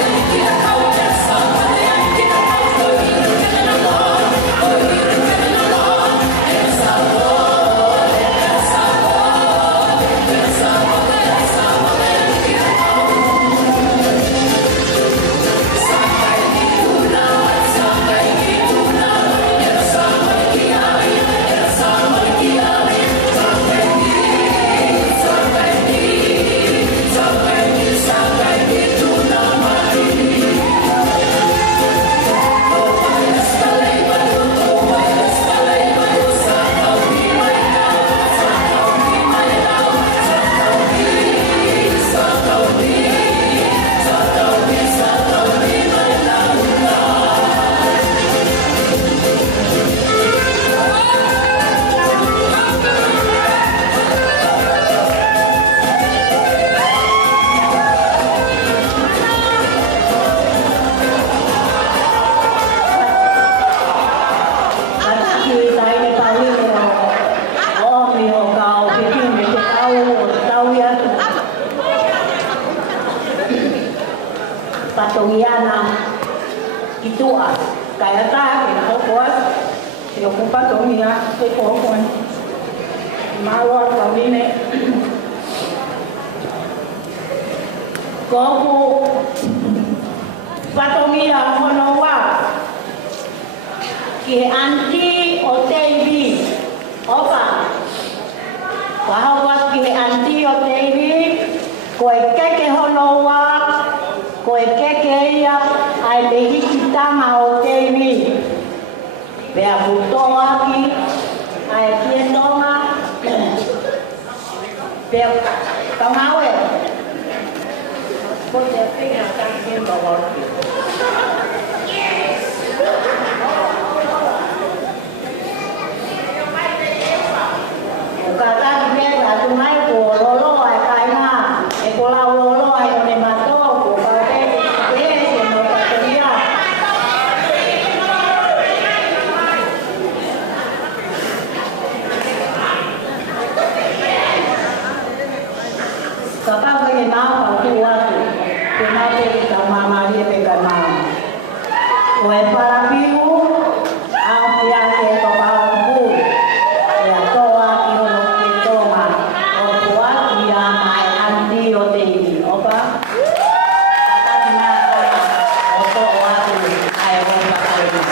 itua. Kaya ta kinakukuas, sinukupa tumia, kukukun. Mawar kami Koku patomia honowa ki anti o TV opa kahawas ki anti o TV koe keke honowa koe keke ia ai lehi kitama o TV bea putoa ki ai kienoma bea kamawe put their finger back in the water. Kata dia tu mai ko lolo ai kai na e ko la lolo ai ne mato ko ka te se no ka dia kata bagi na pa kuat kenapa kita mama dia pegang mama. Wei para piu, aku yang ke topaku, ya toa kilo kilo mah, orang dia mai andi otei, apa? Kata kenapa? Oto aku, ayah orang kata.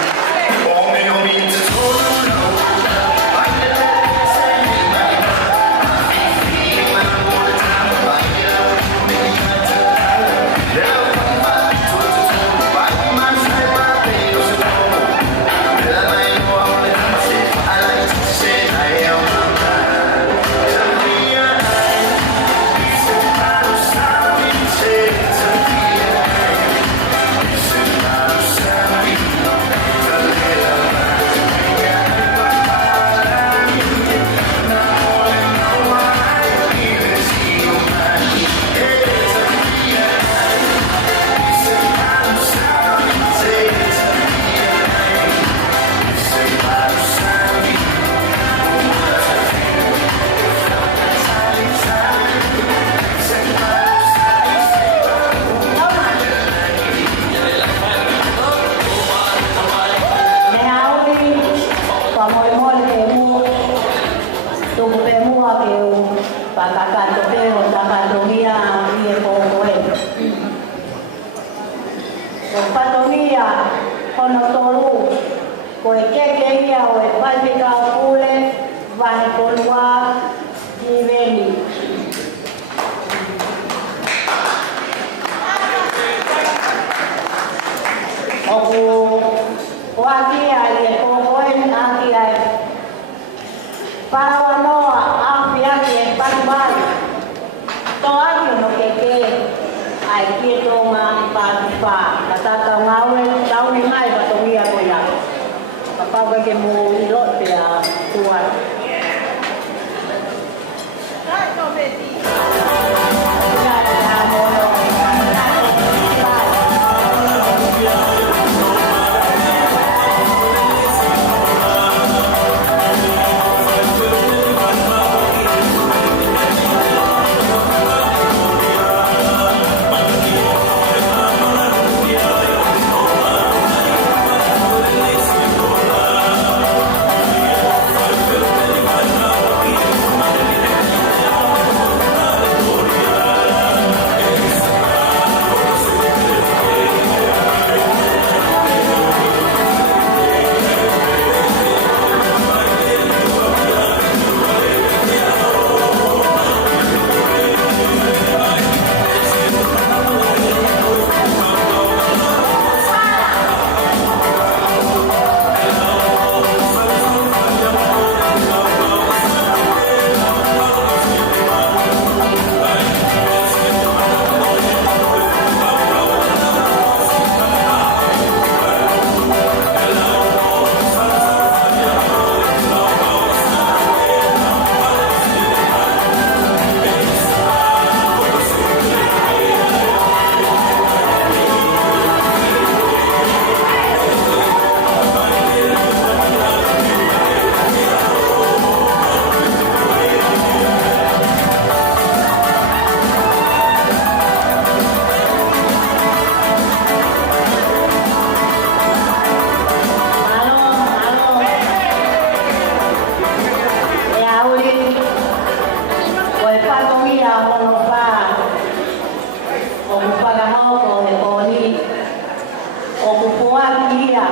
ia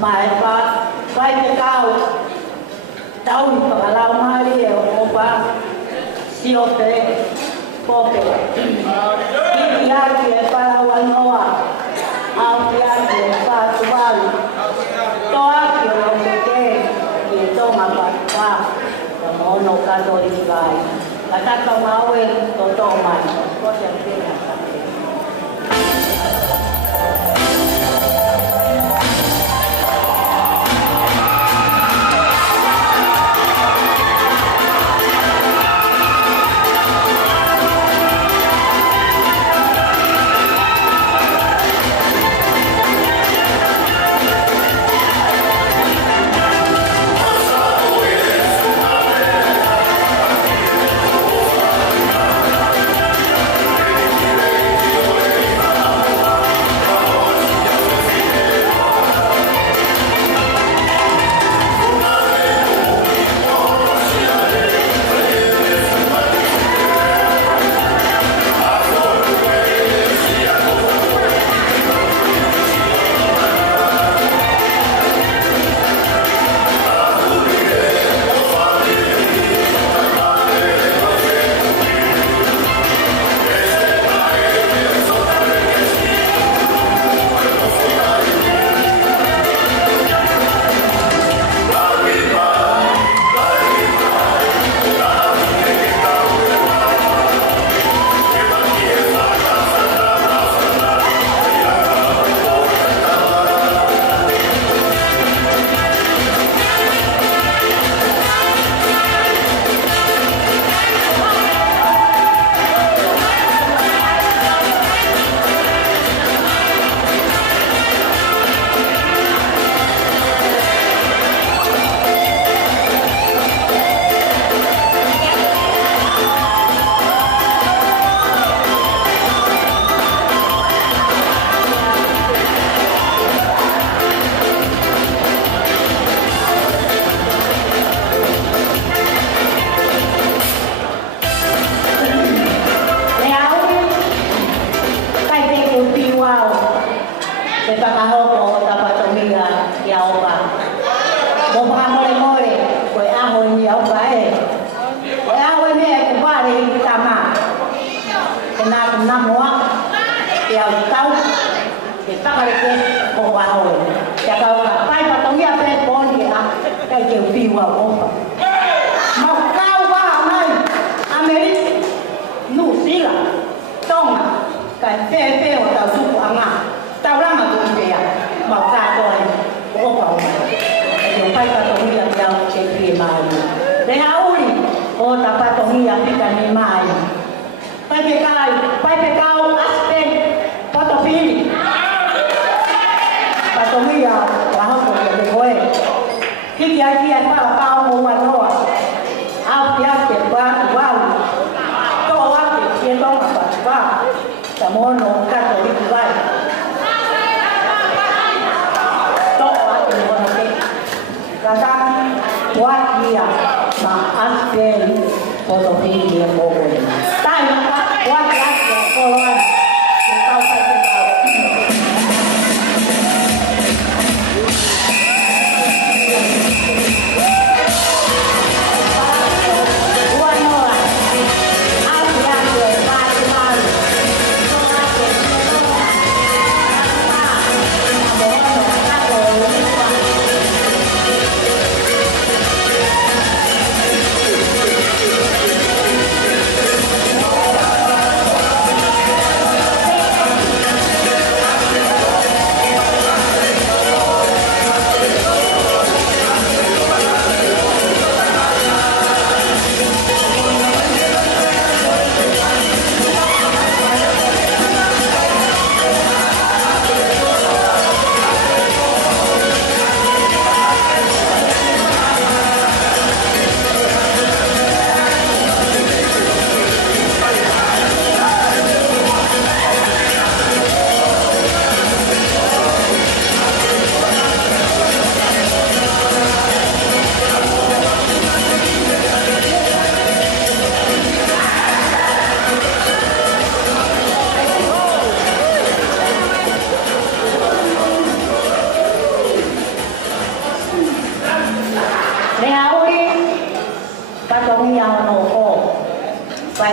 mai pa vai te kau tau i whakalau mari e o pa sio te poke kiki aki e parau anoa au ki aki e whātuwaru to aki o longe te i e tonga pa ka mono kato i vai ka taka maue to tō mai ko te pena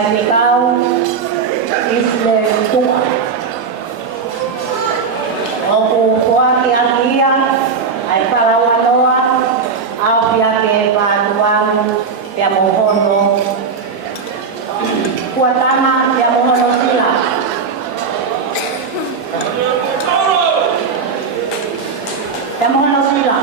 Paipikau, Isle Tua. Oku kuaki akia, ai palawanoa, au piake patuang, pia mohono. Kuatama pia mohono sila. Pia mohono sila.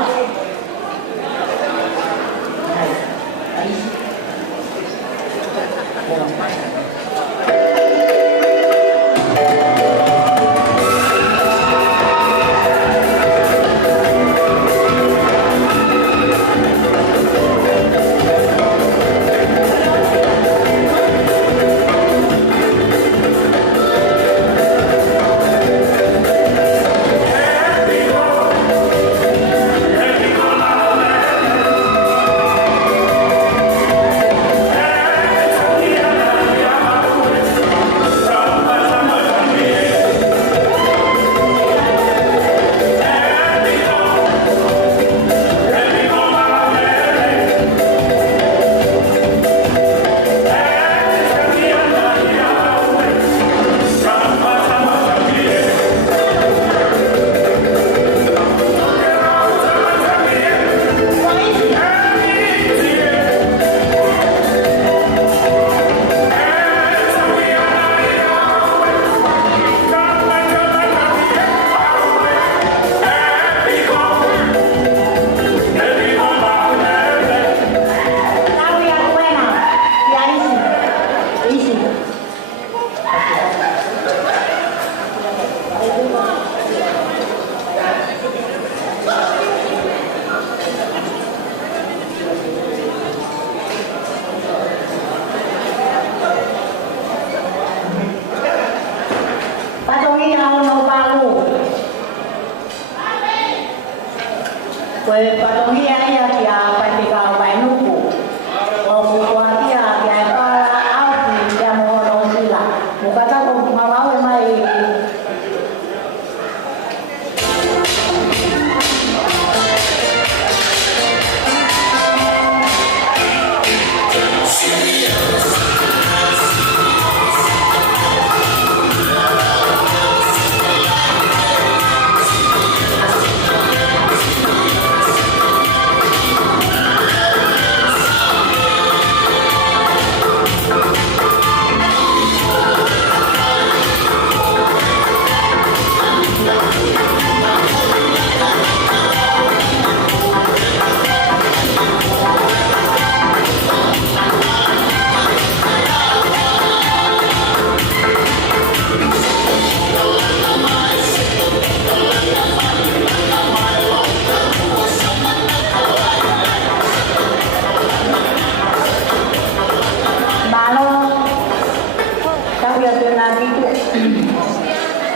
Pues patongia ia kia patika painuku. O kuatia kia para au kia mohono sila. Mukata ko mawawe mai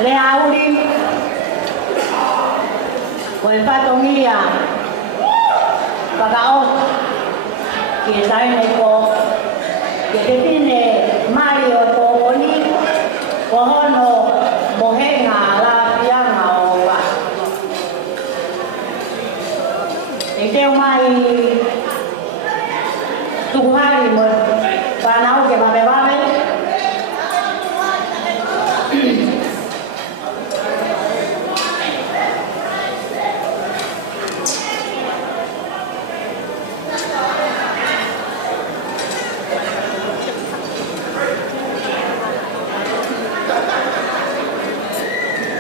le auri con el patongia pagaos que está en el co que tiene Mario Toni kohono mohenga la pianga owa ite mai tuhari mo panau que va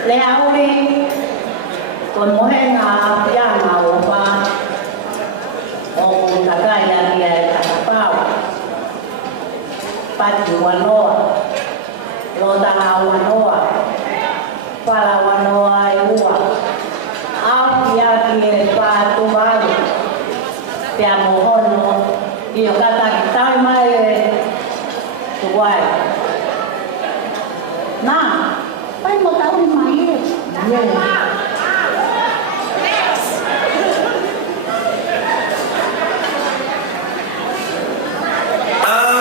le auri con mohenga pianga owa o takaya dia takapau pati wanoa lotana wanoa para wanoa iua apia ki patu vale pia mohono io kata kitai mai tuai na pai mo tau mai Bye.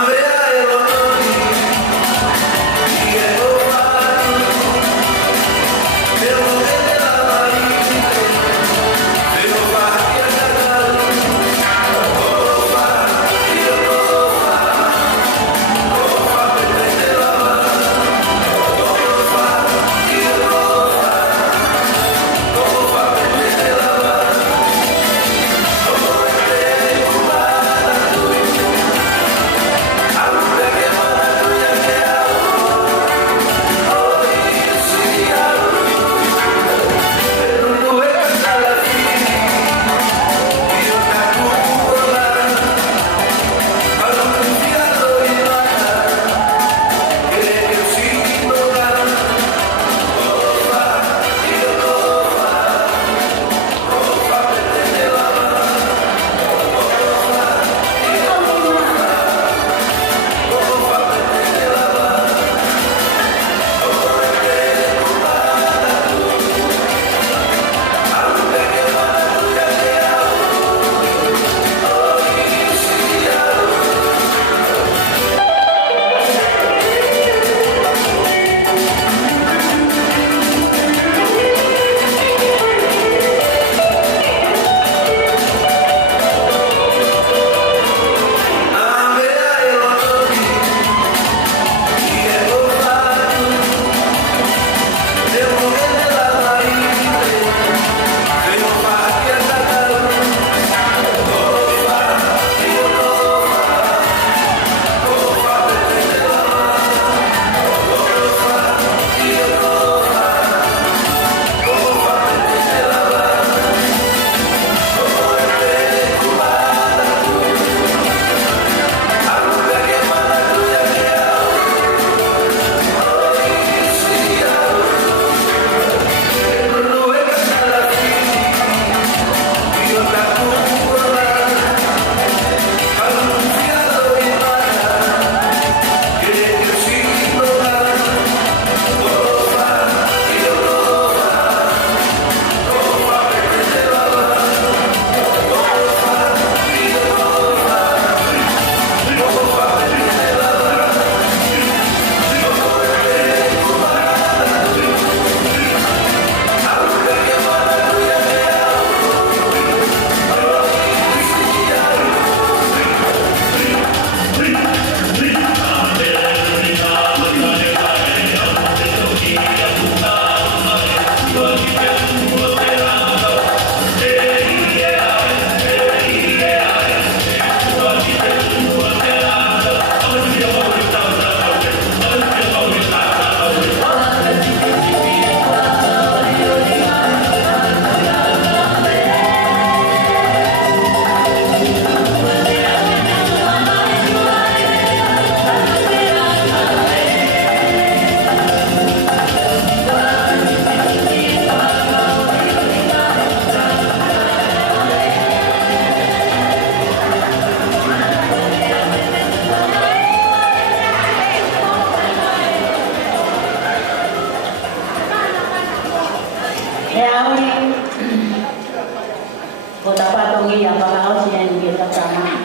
ko tapatong iya pagkaos yan kita sama.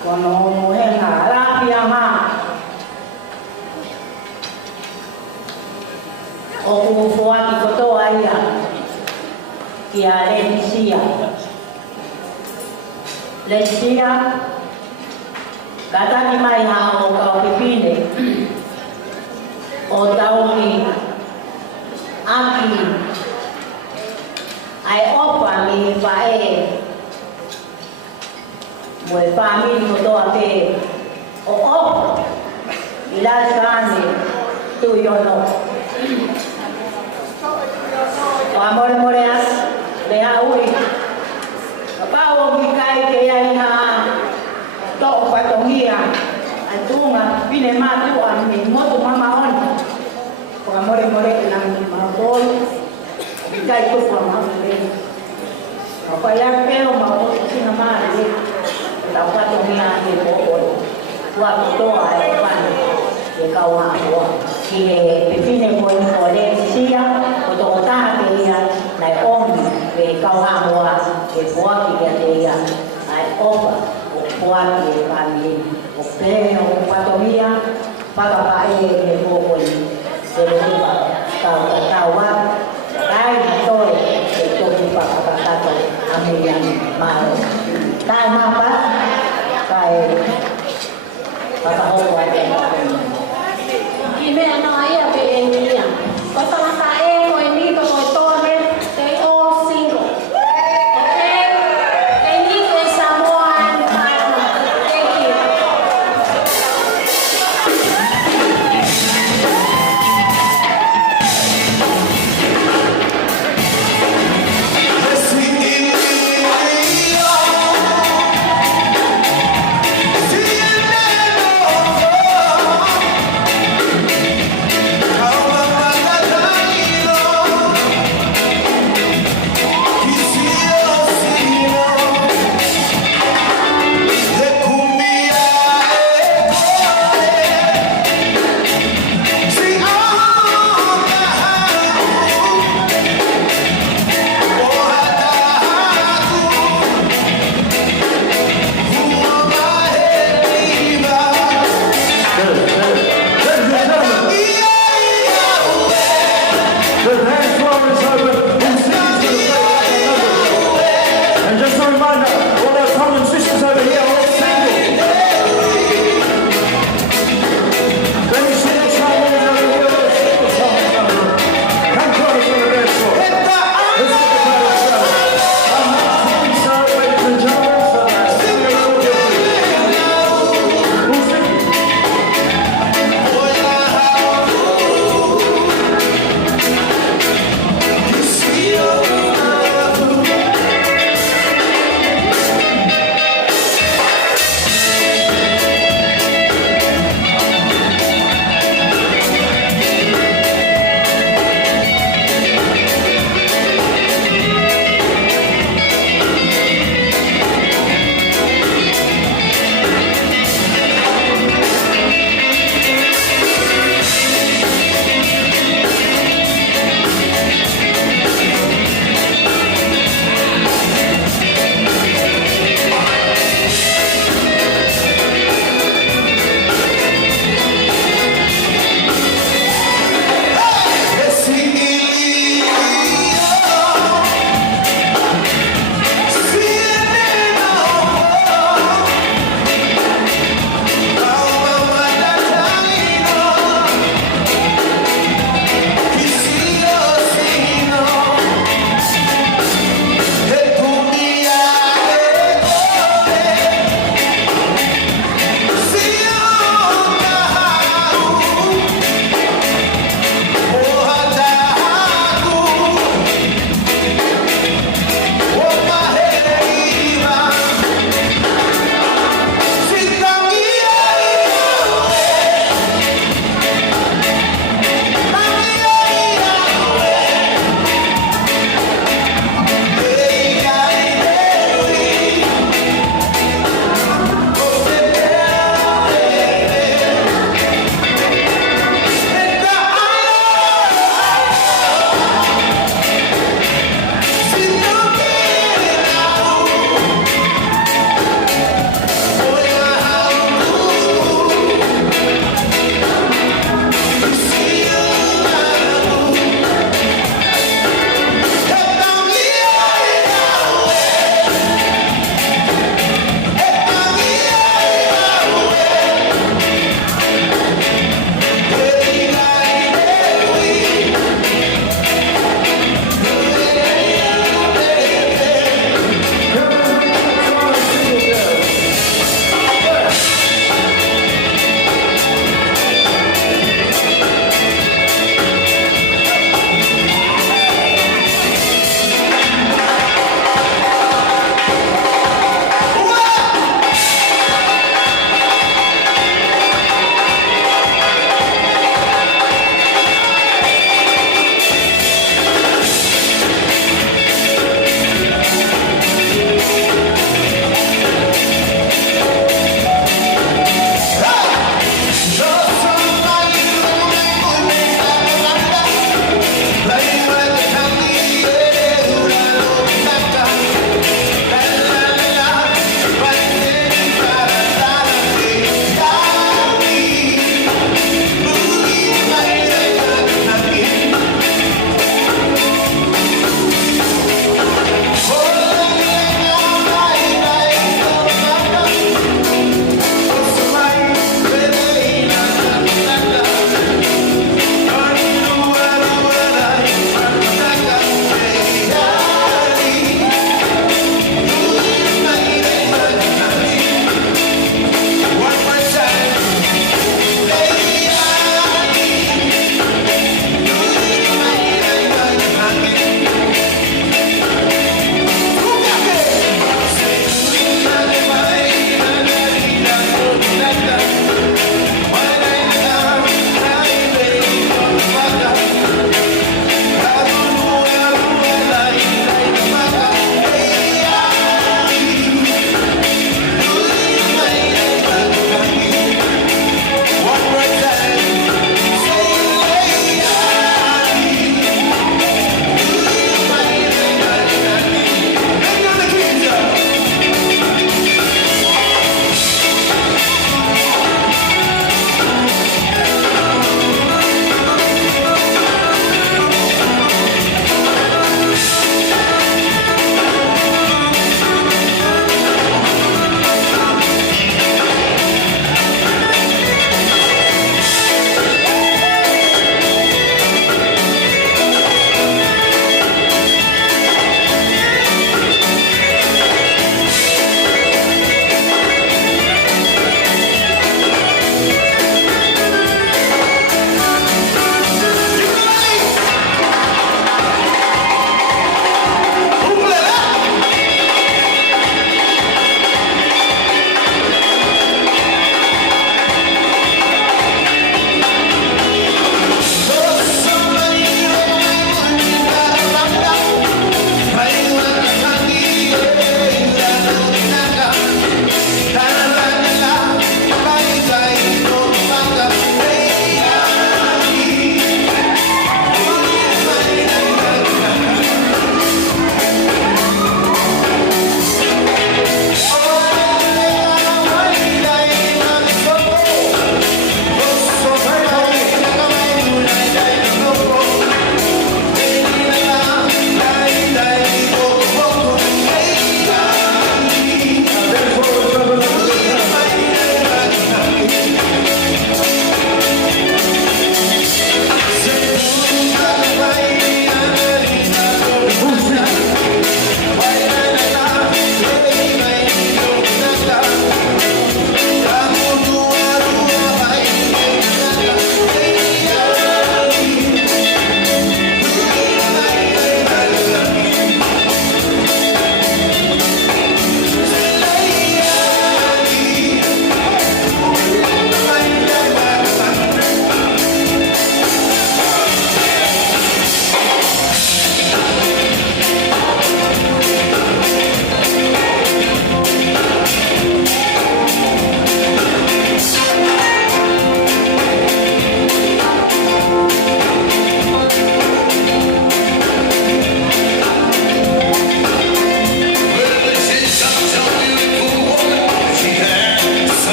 Kono henga rapi ama. O fuaki koto aya. Kia Lesia. Lesia kata ni mai ha o ka pipine. O tauni aki ai opa mi fae mo family mo to ate o op ila sane tu yo no o amor moreas de auri kapao mi kai ke ai ha to patongia antunga pine matu an mi moto mama on o amor more lang mahol kai ko pa mahol apa yang peo mau sinamari la patongia ni po wa to ai pan ke kau ha wa ki pipine mo ko le sia o to ta ke ya nai om ke kau ha wa ke po ki ke ya ai opa o po ki pa ni o pe o patongia para pa e po ko ni se le pa ta wa dai na to e to ni pa ta to amian ma dai ma pa kai para ho wa de Ime ano ay abe niya. Basta makae ko ini ko to they all single. Okay? They need someone partner. Thank you.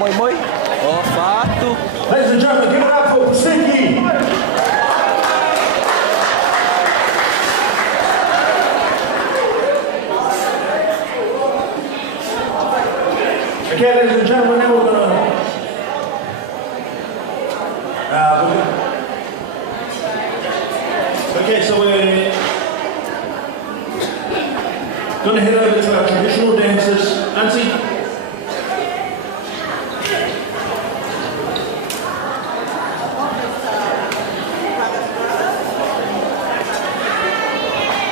moi moi. Oh, fato. Ladies and gentlemen, give it up for Pusiki. Okay, ladies and gentlemen, now we're gonna okay, so we're gonna head over to our traditional dancers. Auntie.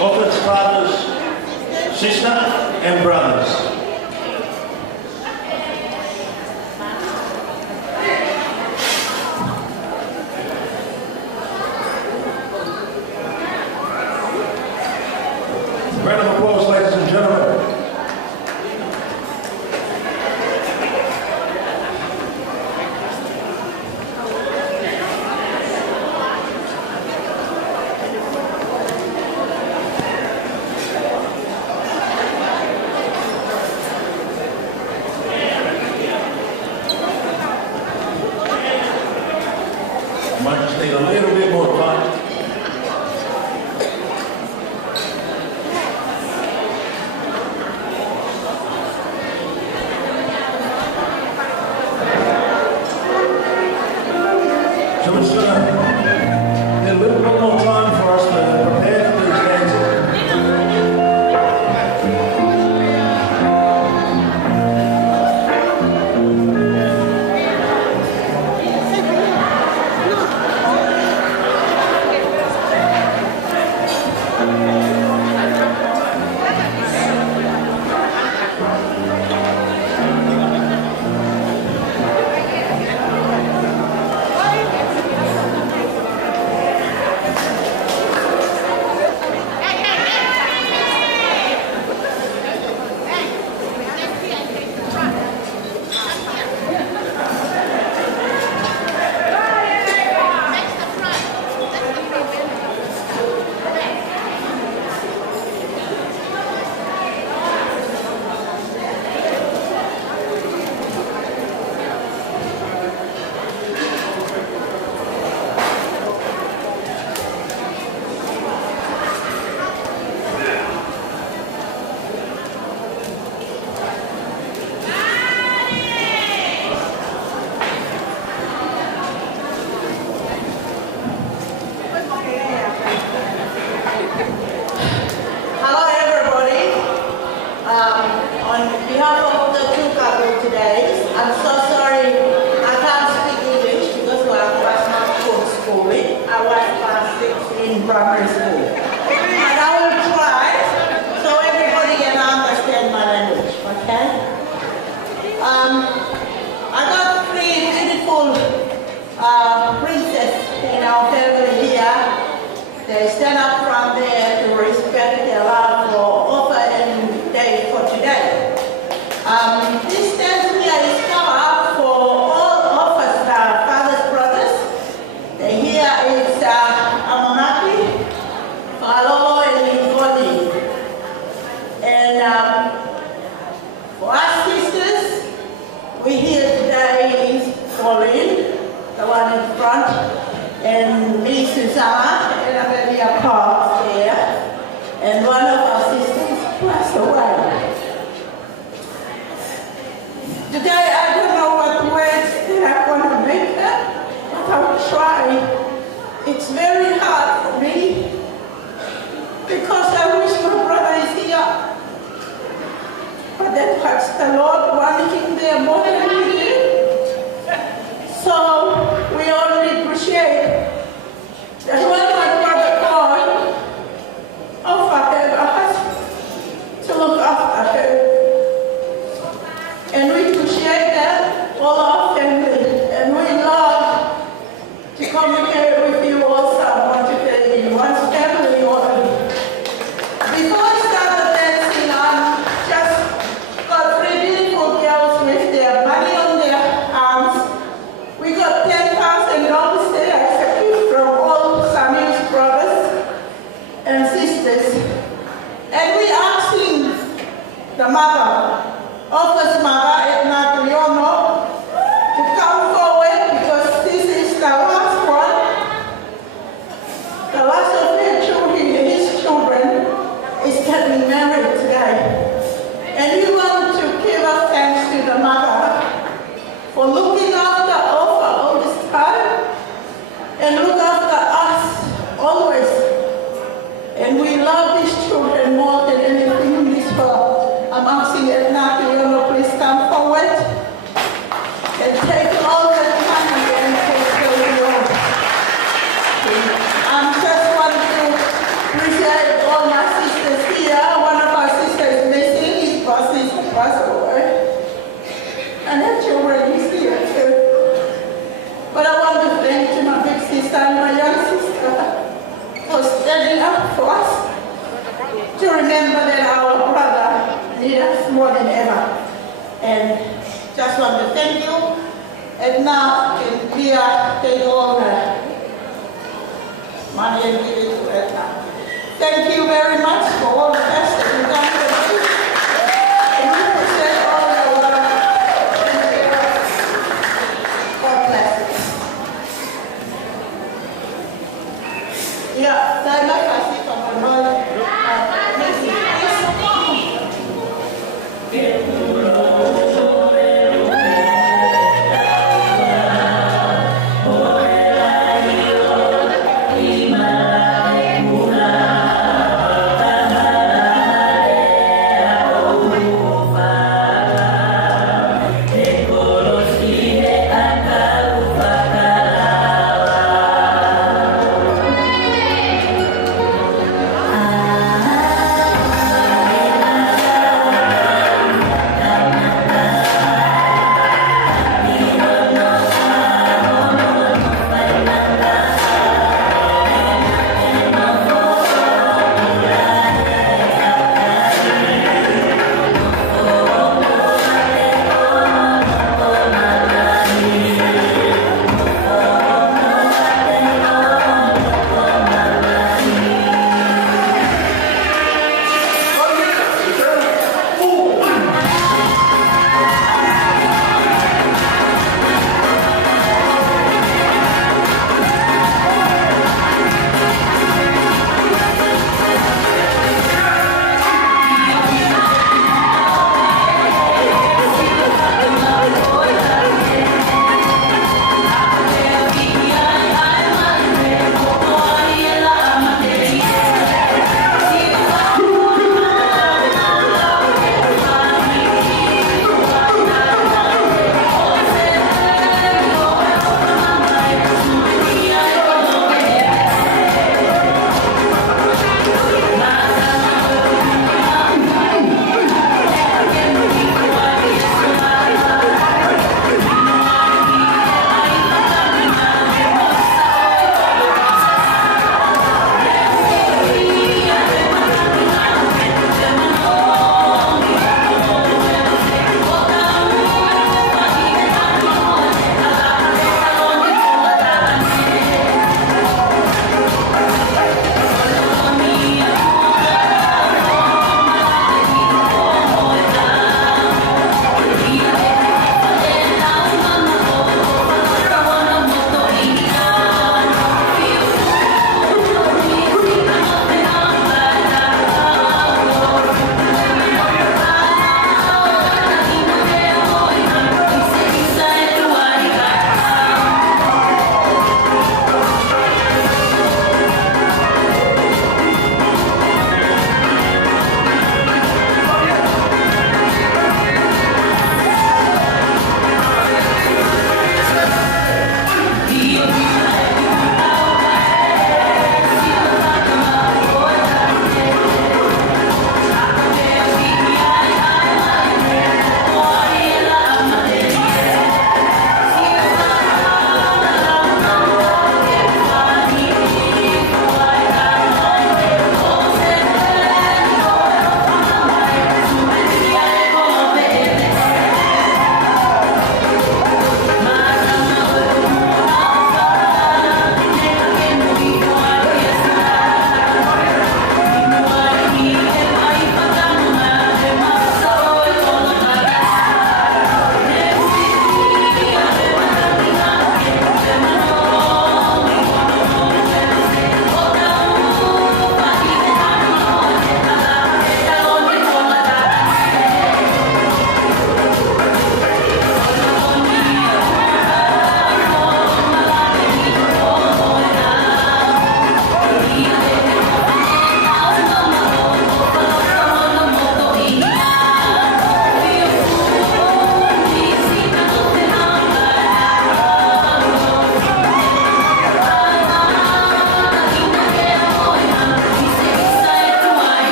Offer's fathers, sister, and brothers. Round of applause, ladies and gentlemen. Might just need a little bit more time. So we're just gonna need a little bit more time for us to prepare for these dances. Hello, everybody. On behalf of the two couples today, I'm so sorry I can't speak English because I was not homeschooling. I was class 6 in primary school. And I will try so everybody can understand my language, okay? I got 3 beautiful princesses in our family here. They stand up from there to respect their love for offer and day for today. This dance here is covered for all of us, fathers, brothers. Here is Amonaki, Falo, and Nikoli. And for us sisters, we here today is Pauline, the one in front, and me, Susanna, and Amelia Cox here, and one of our sisters passed away. Today I don't know what words that I'm going to make up, but I'll try. It's very hard for me, because I wish my brother is here. But that hurts the Lord, wanting him there more than we did. So we only appreciate that when my brother called, offered her a husband to look after her. And we appreciate that, all our family, and we love to communicate with you also. I want to tell you, one's family only. Before I started dancing, I just got 3 beautiful girls with their money on their arms. We got $10,000 there as a gift from all Samuel's brothers and sisters. And we asking the mother, Office Mother Edna Leono, getting married today. And we want to give a thanks to the mother for looking after Alpha all this time and look after us always. And we love these children more than anything in this world. I'm asking Edna to please come forward and take all the money and take the reward. I just want to appreciate all my sisters here. One of our sisters is missing, his sister passed away. And her children is here too. But I want to thank my big sister and my young sister for standing up for us, to remember that our brother needs us more than ever. And just want to thank you. And now we are taking all the money and give it to Edna. Thank you very much for all the best that you've done for us. And we appreciate all your work. God bless you. Yeah, I'd like to see from my mother.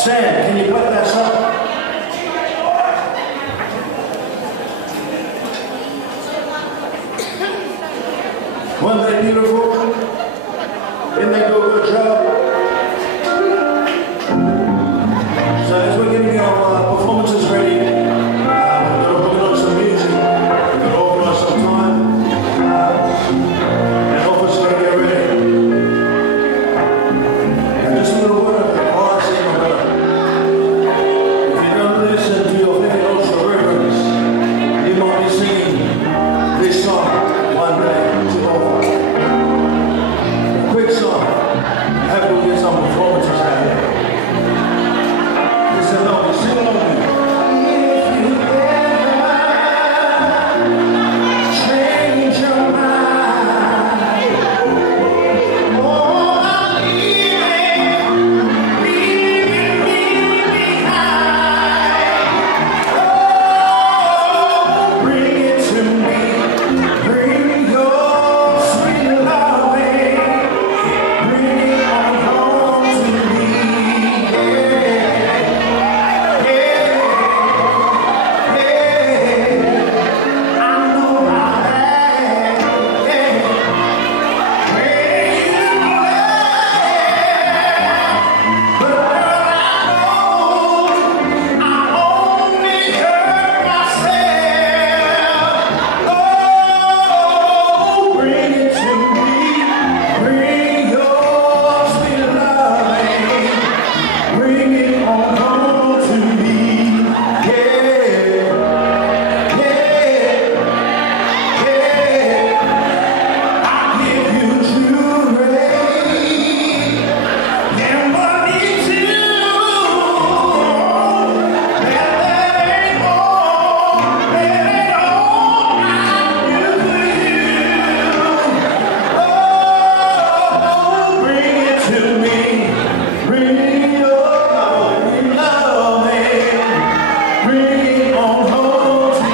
Stand, can you put that up? Wasn't that beautiful? Didn't they do a good job? So as we're getting our performances ready, we're going to put on some music. We're going to organize some time. And help us to get ready. And just a little word of advice in my brother. If you don't listen to your Pentecostal reverends, you might be singing this song one day too often. A quick song. Have to get some performances out here. Listen on, sing along with me. If you ever change your mind, oh, I'm leaving me behind. Oh, bring it to me, bring your sweet loving, bring it on home to me. I know I have, where you but I only hurt myself. Oh, bring it to me, bring your sweet loving, bring it on home to me. Yeah, I give you true praise and money too. There ain't all I do for you. Oh, bring it to me, bring your loving, bring it on home to me.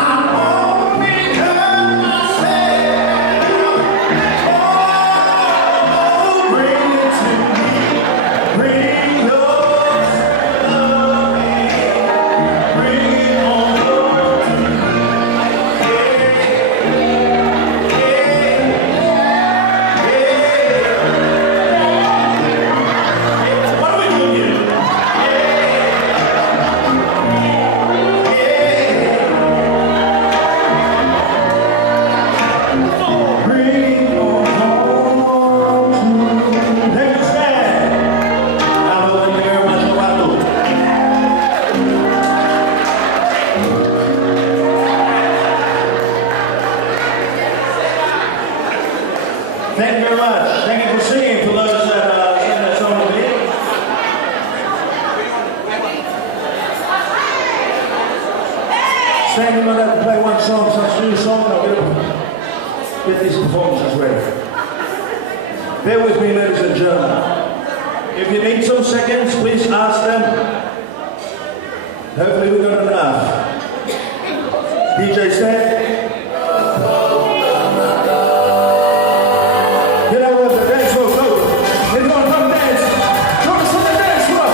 I only hurt myself. Oh, bring it to me, bring your loving, bring it on home to me. What are we doing here? Bring it on home to me. Take a stand. Now, thank you very much, Orlando. Thank you very much. Thank you for singing for those that sang that song with me. Stand in to play one song, so I'll do a song and I'll get these performances ready. Bear with me, ladies and gentlemen. If you need some seconds, please ask them. Hopefully we've got enough. DJ Stan. Get out of the dance floor, go. Everyone come dance. Come to the dance floor.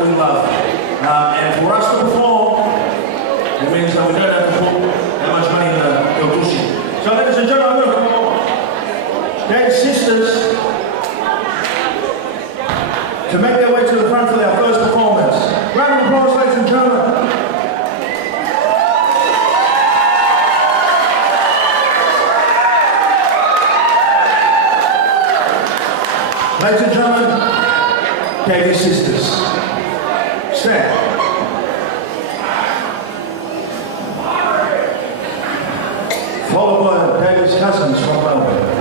that we love. And for us to perform, it means that we don't have to put that much money in the Kotushi. So ladies and gentlemen, I'm going to call Dad's sisters to make their way to the front for their first performance. Round of applause, ladies and gentlemen. Ladies and gentlemen, Davy's sisters. Stand. Followed by Davy's cousins from Melbourne.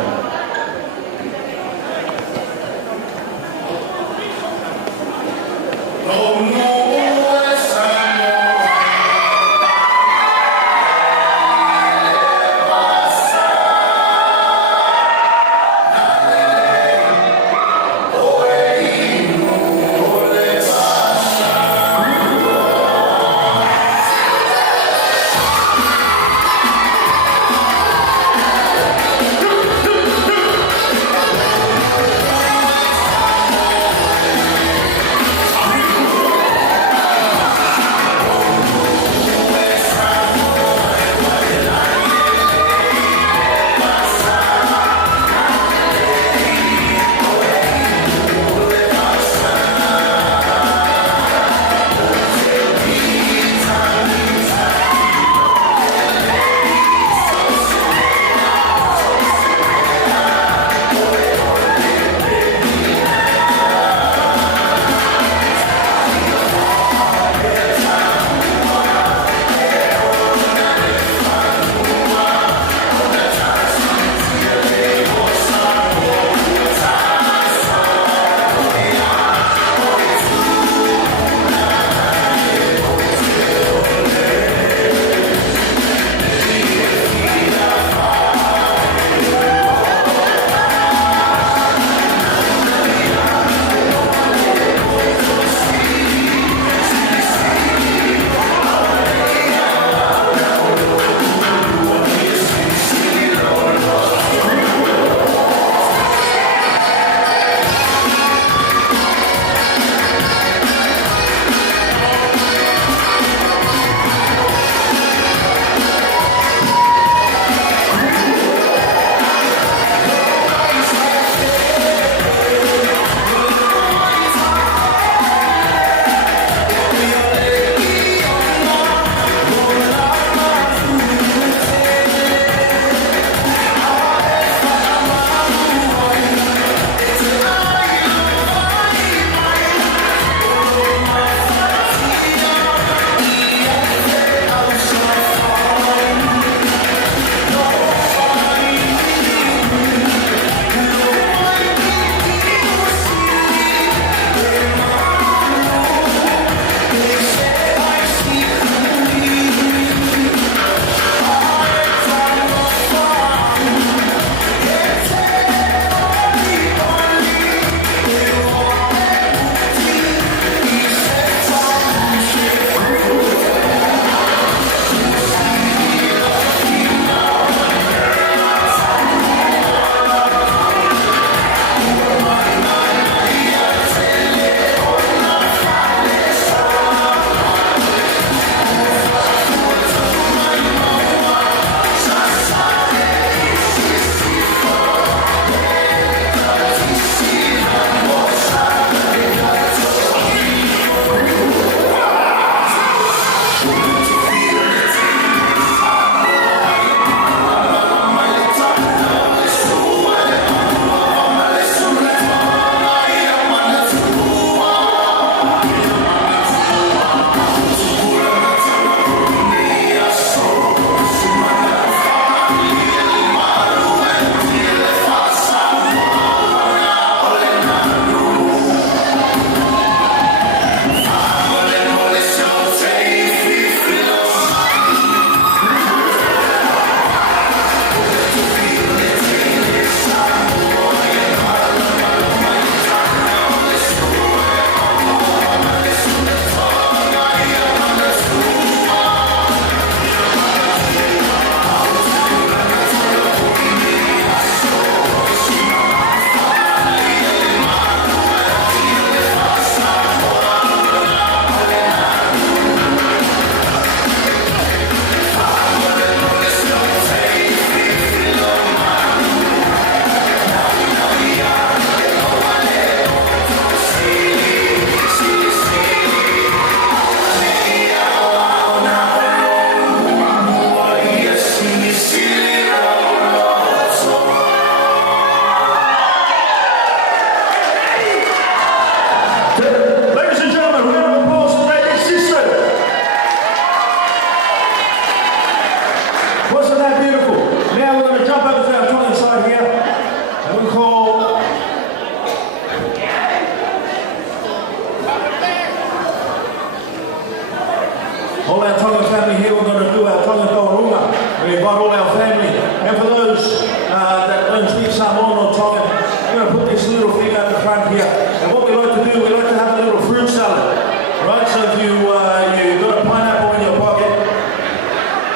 All our Tonga family here, we're going to do our Tonga Taurunga. We invite all our family. And for those that don't speak Samoan or Tongan, we're going to put this little thing out the front here. And what we like to do, we like to have a little fruit salad. Right, so if you've got a pineapple in your pocket,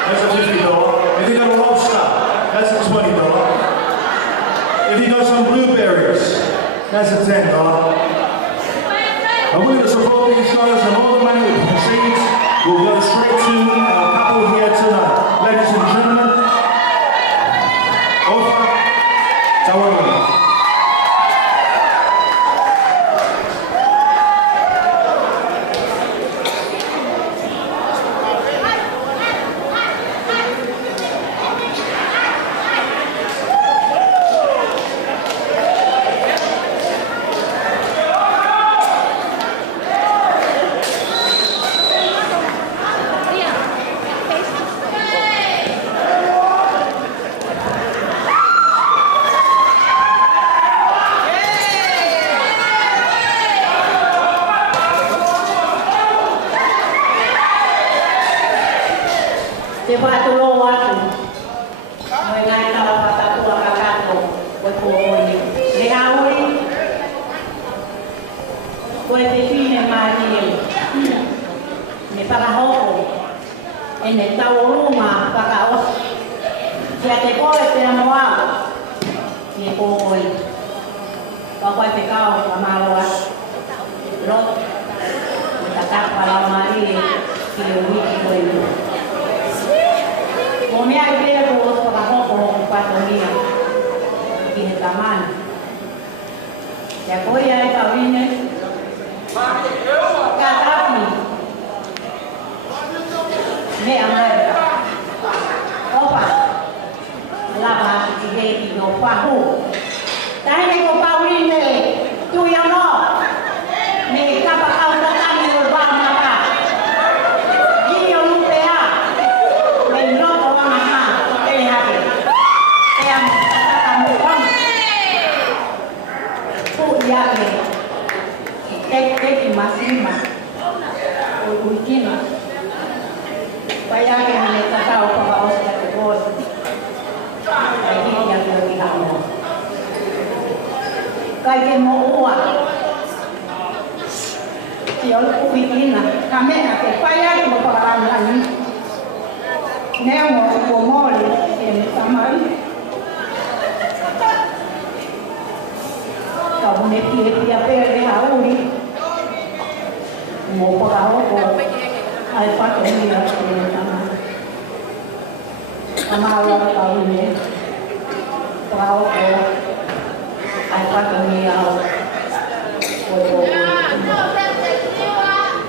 that's a $50. If you've got a lobster, that's a $20. If you've got some blueberries, that's a $10. And we're going to support these guys, and all the money we proceeds will go straight to our couple here tonight. Ladies and gentlemen, Ofa Taurunga. Te whāturo atu, moi ngai tawa whatatua kakato, koe kōhoi. Le hauri, koe te whine māni e, me whakahoko, e ne taurunga whakaosi. Kia te koe te amoao, me kōhoi. Ka koe te kao ka māloa, rot, me takapa lau mari e, ki le wiki koe ni. O mea I pere ko oto whakahoko o whatongia ki he tamani. Kia koi ai Taurine, ka tapi, mea mai, opa, lava ki he ki no whahu. Tahine ko Taurine, tui anō, me kapa au tatani o wāmaka. Gini o lupea, me noto wāmaka, ele hake. E am tatamuang. Pu iake, teki masima, o uikina. Pai ake hane tatau paka oska te koi. Pai hiki ake o ki hamo. Kai ke mo ua. Ki o uikina, ka mea ke pai ake mo pakarangani. Nea mo o mori e me tamari. Ka mune pia pia pere hauri. Mo pakahoko. Ai whatongia ki me tamari. Kamara Taurine. Pakahoko. Ai whatongia au.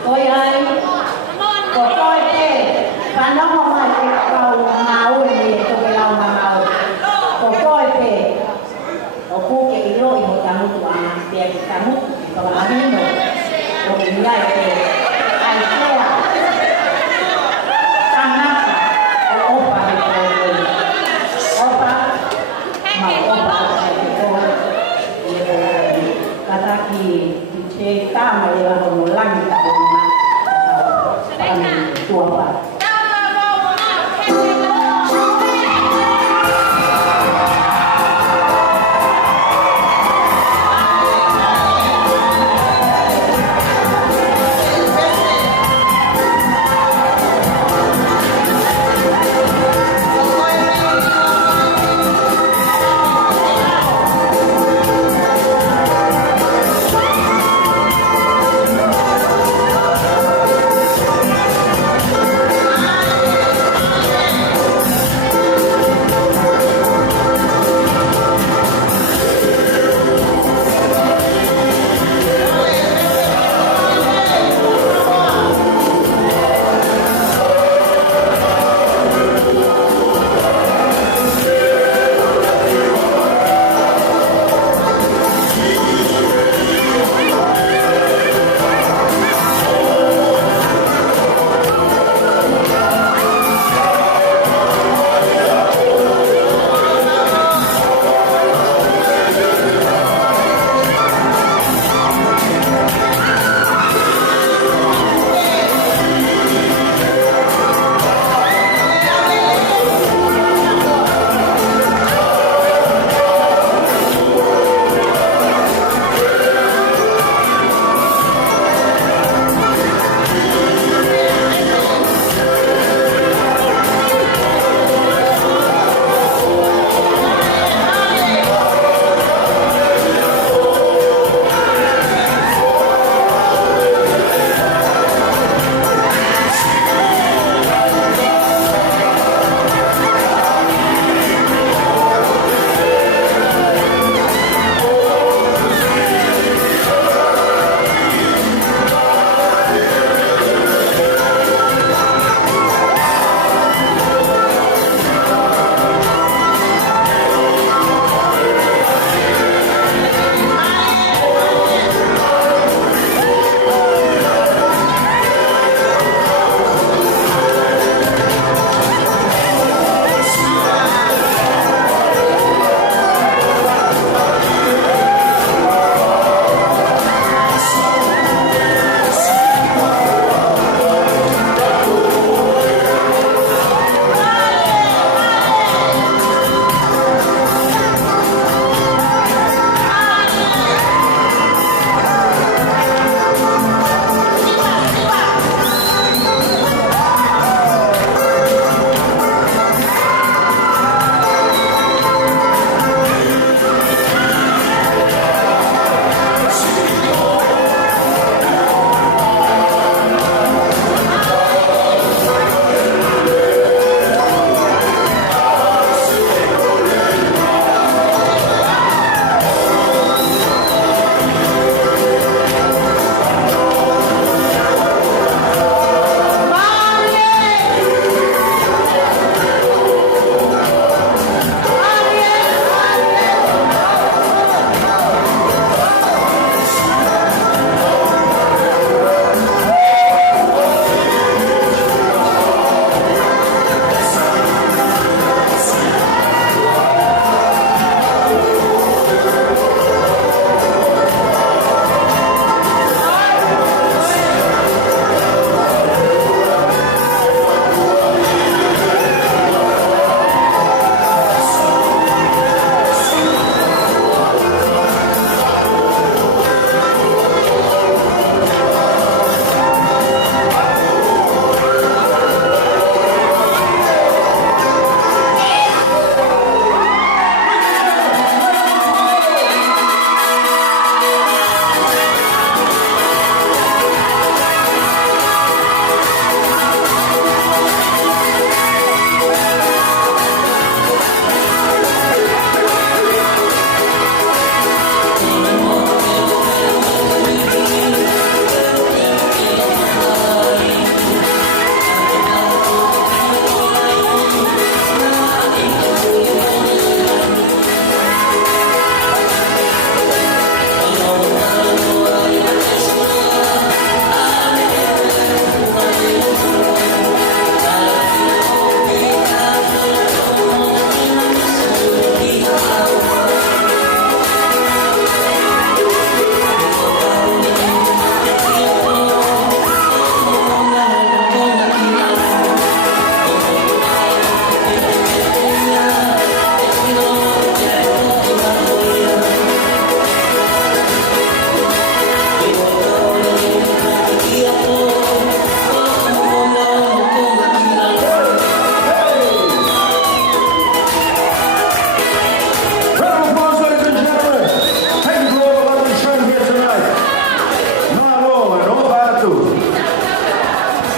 Koi ai. Ko koi te. Whanongo mai te kau ngau e me toke lau ngau. Ko koi te. O kuke I roi mo tamutu ana. Pea ki tamutu. Ko amino. O ki miai te. Ai sea. Tanaka. O opa me koi. Opa. Ma opa te koi. I e koi. Kata ki te tama e waho mo langi ta o ma. Kami tuapa. Thank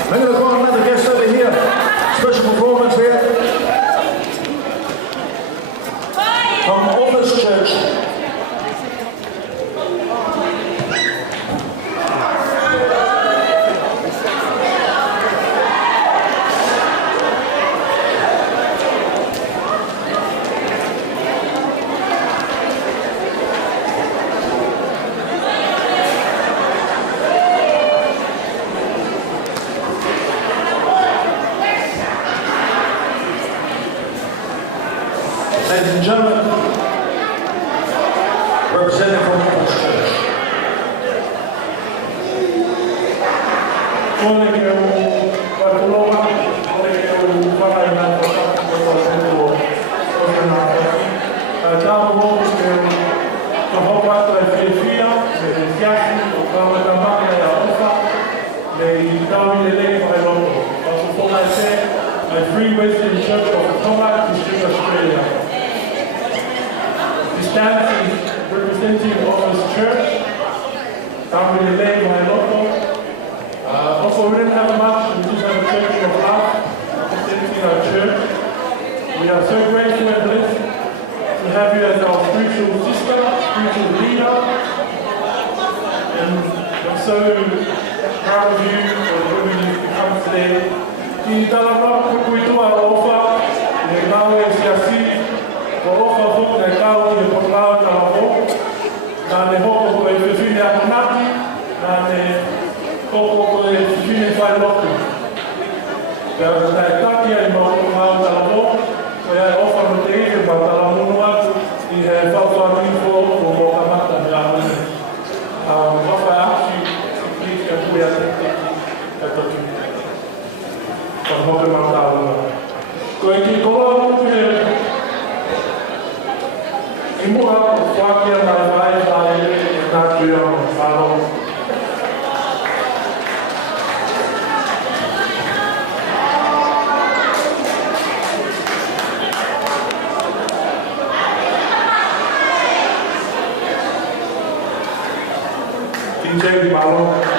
I'm going to call another guest over here. Special performance here. From Office Church. Ladies and gentlemen, representing from Office Church. Free Western Church of Toma, District Australia. This dance is representing Office Church. I'm with the lady my local. Also, we didn't have much, we just have a church of love representing our church. We are so grateful and blessed to have you as our spiritual sister, spiritual leader. And I'm so proud of you for the women you've become today. I talama kukuitua ofa le mawe siasi ko ofa fuk na kau le poklao na ho na le hoko ko e fefine a konati na le hoko ko e fefine fai loku ka ta taki ai mo poklao na ho ko e ofa no te ike pa tala munu atu I he whautua minfo o mo kamata me a mani ofa e aksi please ka pui a te totu From Hope Mountain. Going to go in more of Fakia, my wife, I not to your follow. DJ Malo.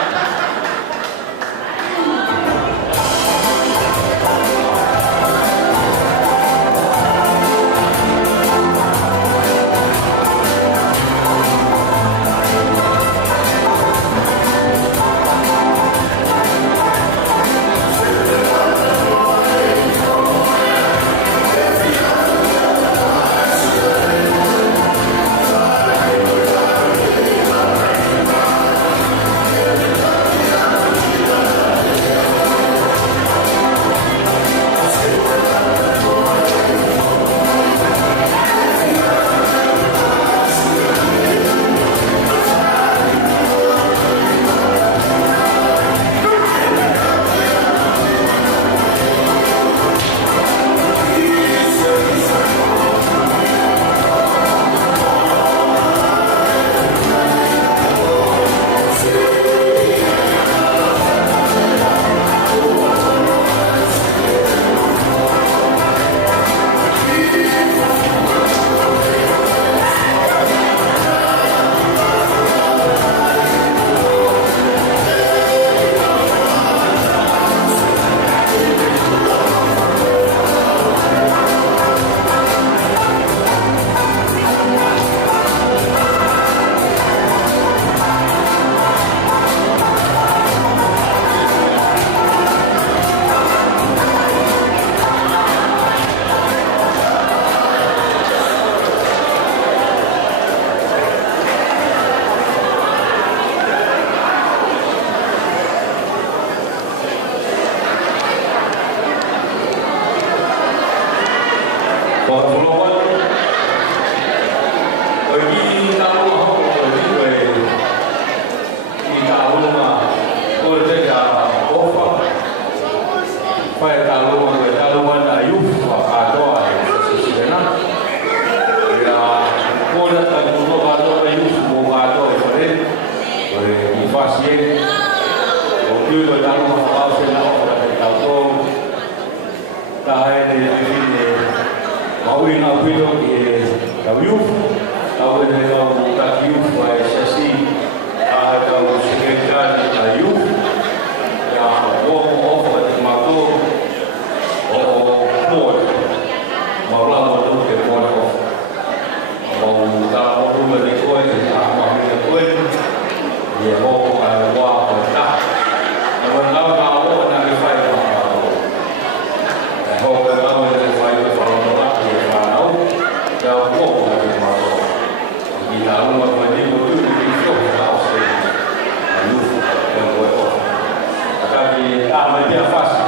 ai tama dia fasi.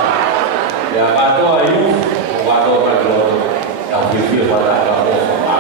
Ya katoa yu, katoa kalau yang fikir pada kamu sama.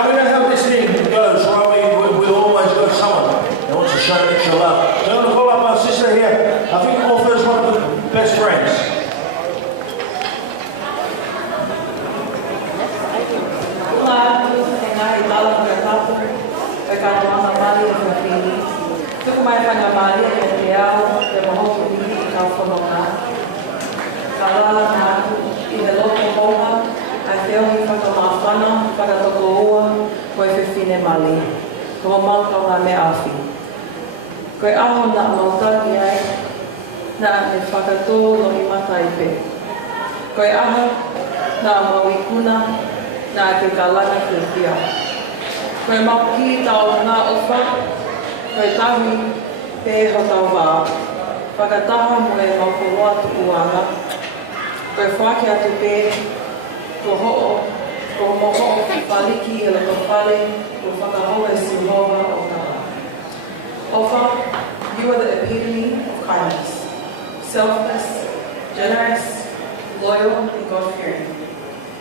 Now we know how this thing goes, right? We always got someone that wants to show extra love. So I'm going to call up our sister here. I think Orpha's one of the best friends. Olá, Renai Dala Gatato, Pecadona Maria Fafini, Tucumai Fana Maria, Real, de Mahopini, Calfonona, Kalala Nato, e de Loco Boha, Até o Fatoma Fana, para Tocoa, Coefefine Mali, como Malco na Meafi. Koe aho na mautaki ai, na me whakatō no i mataipe. Koe aho na mawikuna, na te kalana whiwhia. Koe mapuhi tau ngā ofa, koe tahi pē hotau wā. Whakataha mo e maukuroa tuku anga. Koe whake atu pē, ko ho'o, ko moho whaliki e loko whale, ko whakahoa e sihoa o taha. Ofa, you are the epitome of kindness. Selfless, generous, loyal, and God-fearing.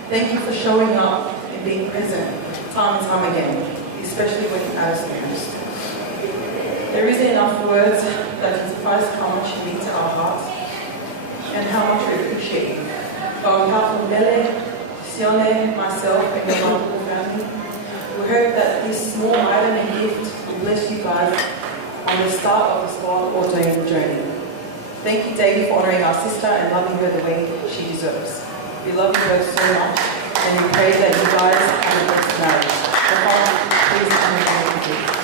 Thank you for showing up and being present time and time again, especially when it matters the most. There isn't enough words that can suffice how much you mean to our hearts and how much we appreciate you. But on behalf of Mele, Sione, myself, and your wonderful family, we hope that this small item and gift will bless you guys on the start of this God-ordained journey. Thank you, Davey, for honoring our sister and loving her the way she deserves. We love you both so much, and we pray that you guys have a blessed marriage. Please come and be with you.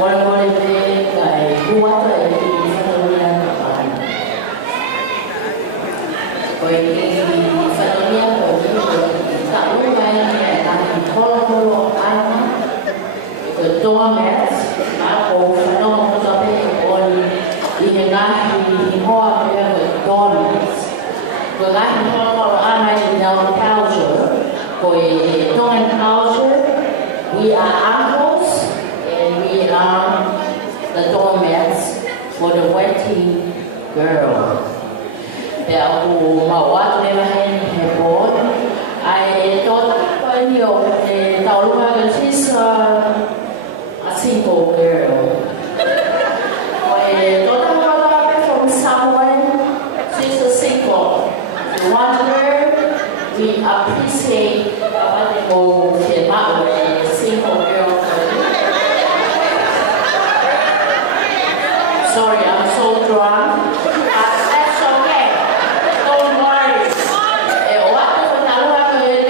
mole te kai kuata e ki whakaunia kapana. Koe ki whakaunia koe ki ka ungai e taki holo ana. Koe toa meas, a ko whanonga kutape oi I he ngahi I hoa mea koe donuts. Koe ngahi holo ana I Nel culture, koe Tongan culture, we are uncles and we are the doormats for the wedding girl. Te aku mawat le mahen he board. I thought when you te taulunga she's a single girl. I thought from someone she's a single. We want her. We appreciate what they go to single girl. Sorry, I'm so drunk. That's okay. Don't worry. Waktu pertama kali,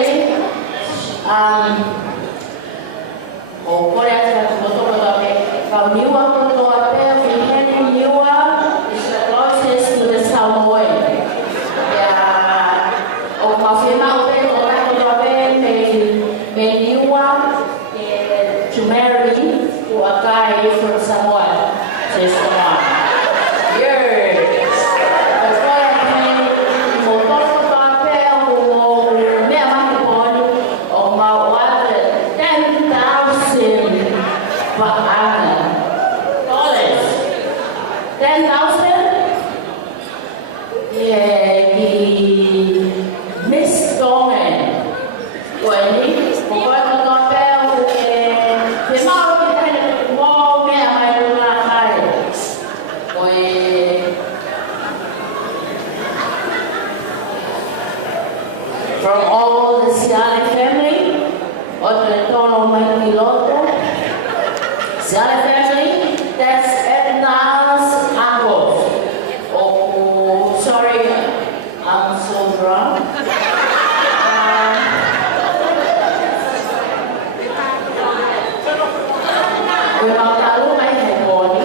Korea sudah betul tapi kalau Niwa betul apa, Finland Niwa is the closest to the Samoan. Ya, confirma udah orang betul apa, me Niwa to marry to a guy from Samoa. From all the Siale family, or the Tono Makiloto, Siale family, that's Edna's uncles. Oh, sorry, I'm so drunk. Memang tahu main handphone,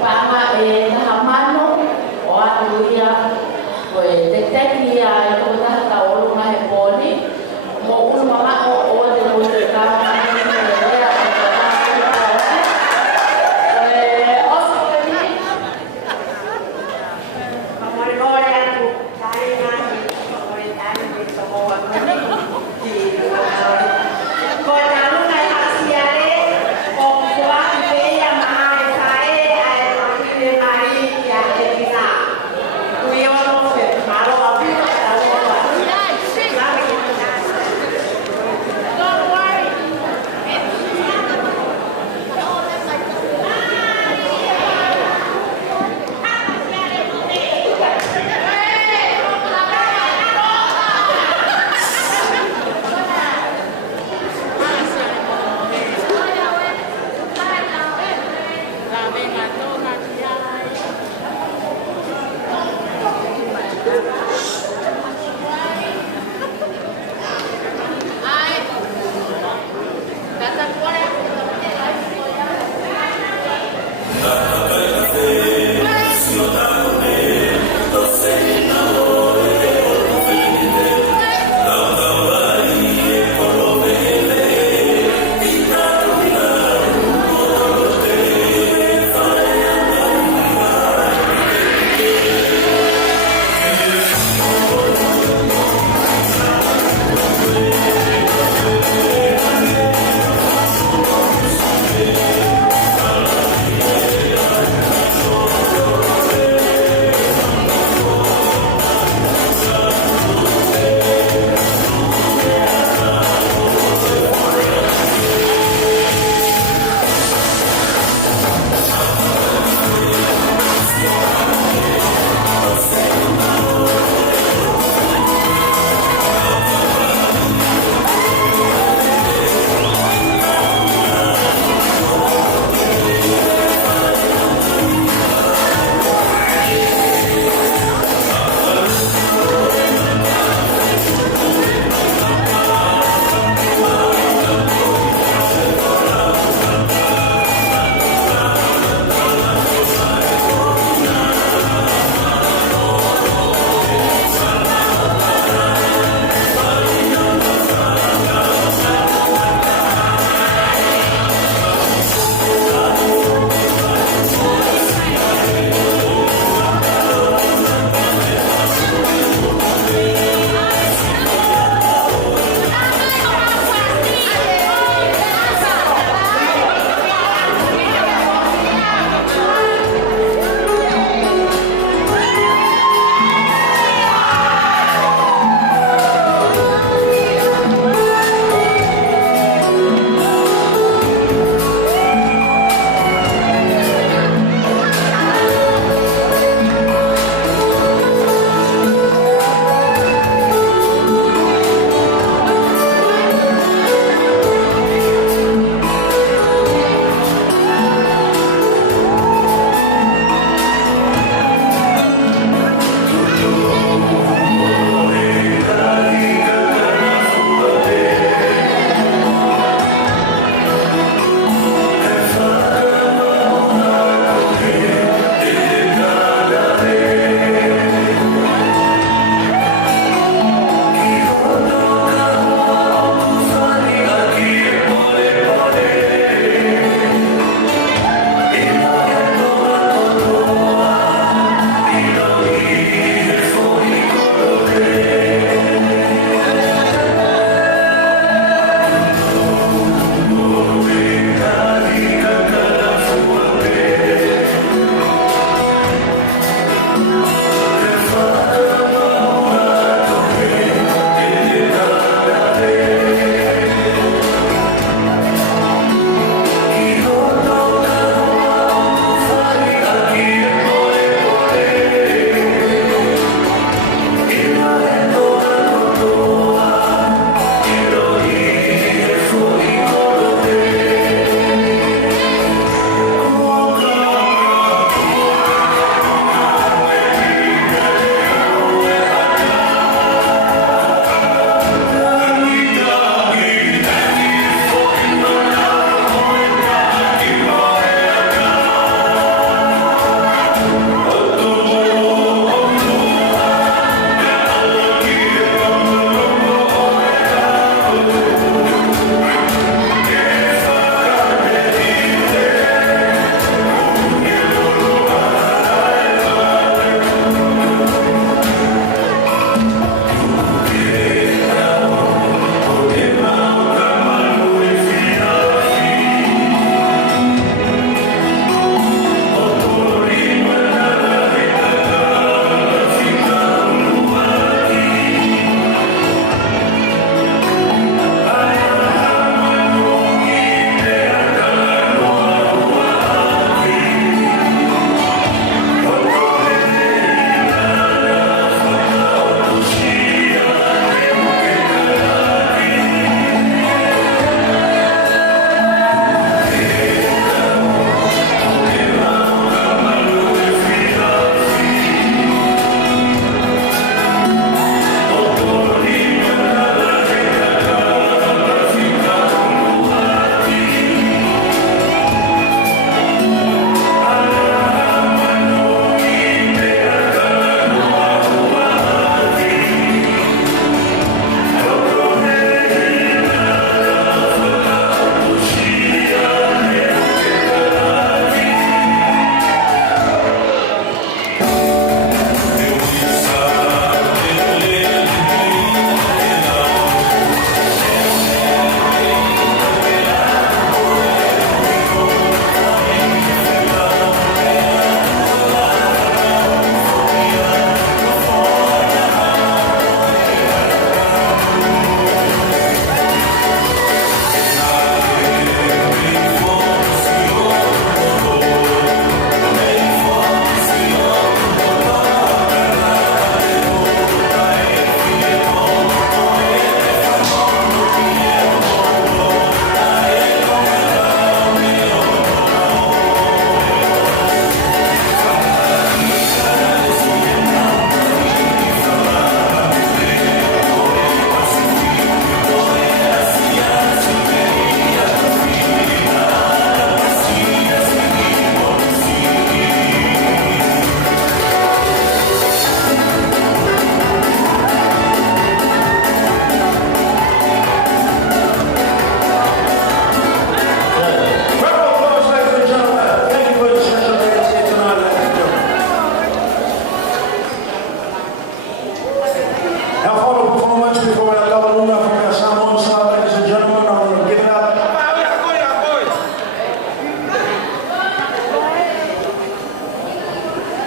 pama tahamano, o atu dia, detek dia itu dah tahu main handphone, mau mama o de kama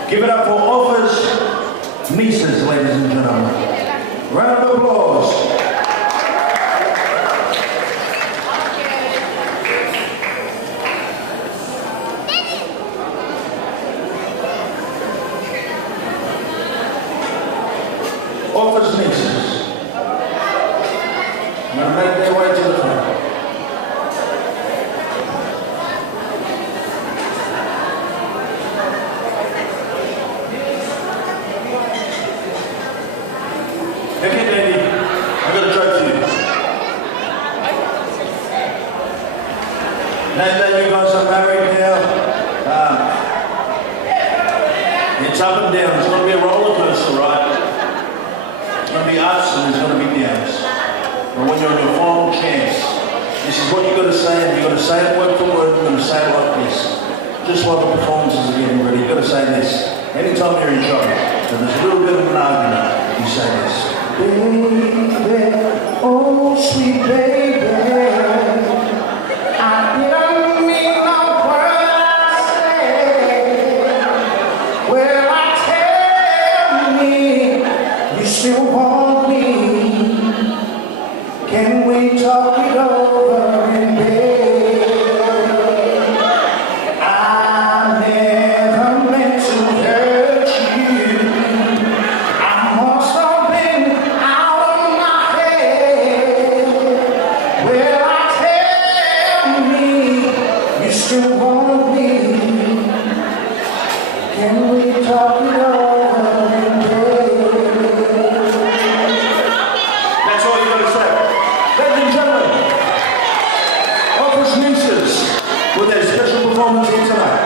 Give it up for Offa's nieces, ladies and gentlemen. Round of applause. Offa's nieces. I'm going to make their way to the front. Okay, Daddy, I've got a joke for you. Now that you guys are married now, it's up and down. It's going to be a roller coaster, right? It's going to be ups and there's going to be downs. But when you're on your final chance, this is what you've got to say, and you've got to say it word for word. You're going to say it like this. Just while the performances are getting ready, you've got to say this. Anytime you're in trouble, and there's a little bit of an argument, you say this. Baby, oh sweet baby, I didn't mean no words I said. Well, I tell me you still want me. Can we talk it over in bed? I never meant to hurt you. I must have been out of my head. Well, I tell me you still want me. Can we talk it over in bed? That's all you gotta say. Ladies and gentlemen, Offa's nieces with their special performance here tonight.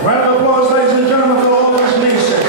Round of applause, ladies and gentlemen, for Offa's nieces.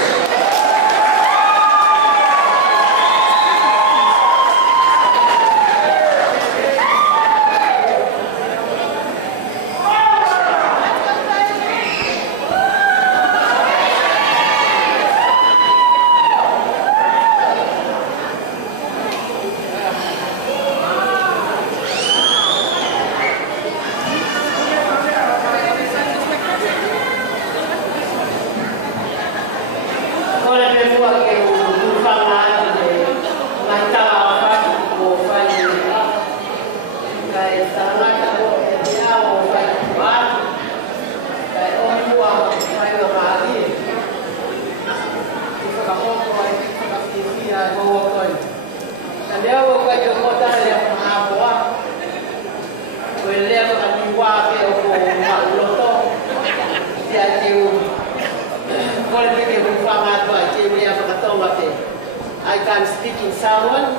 I can speak in Samoan,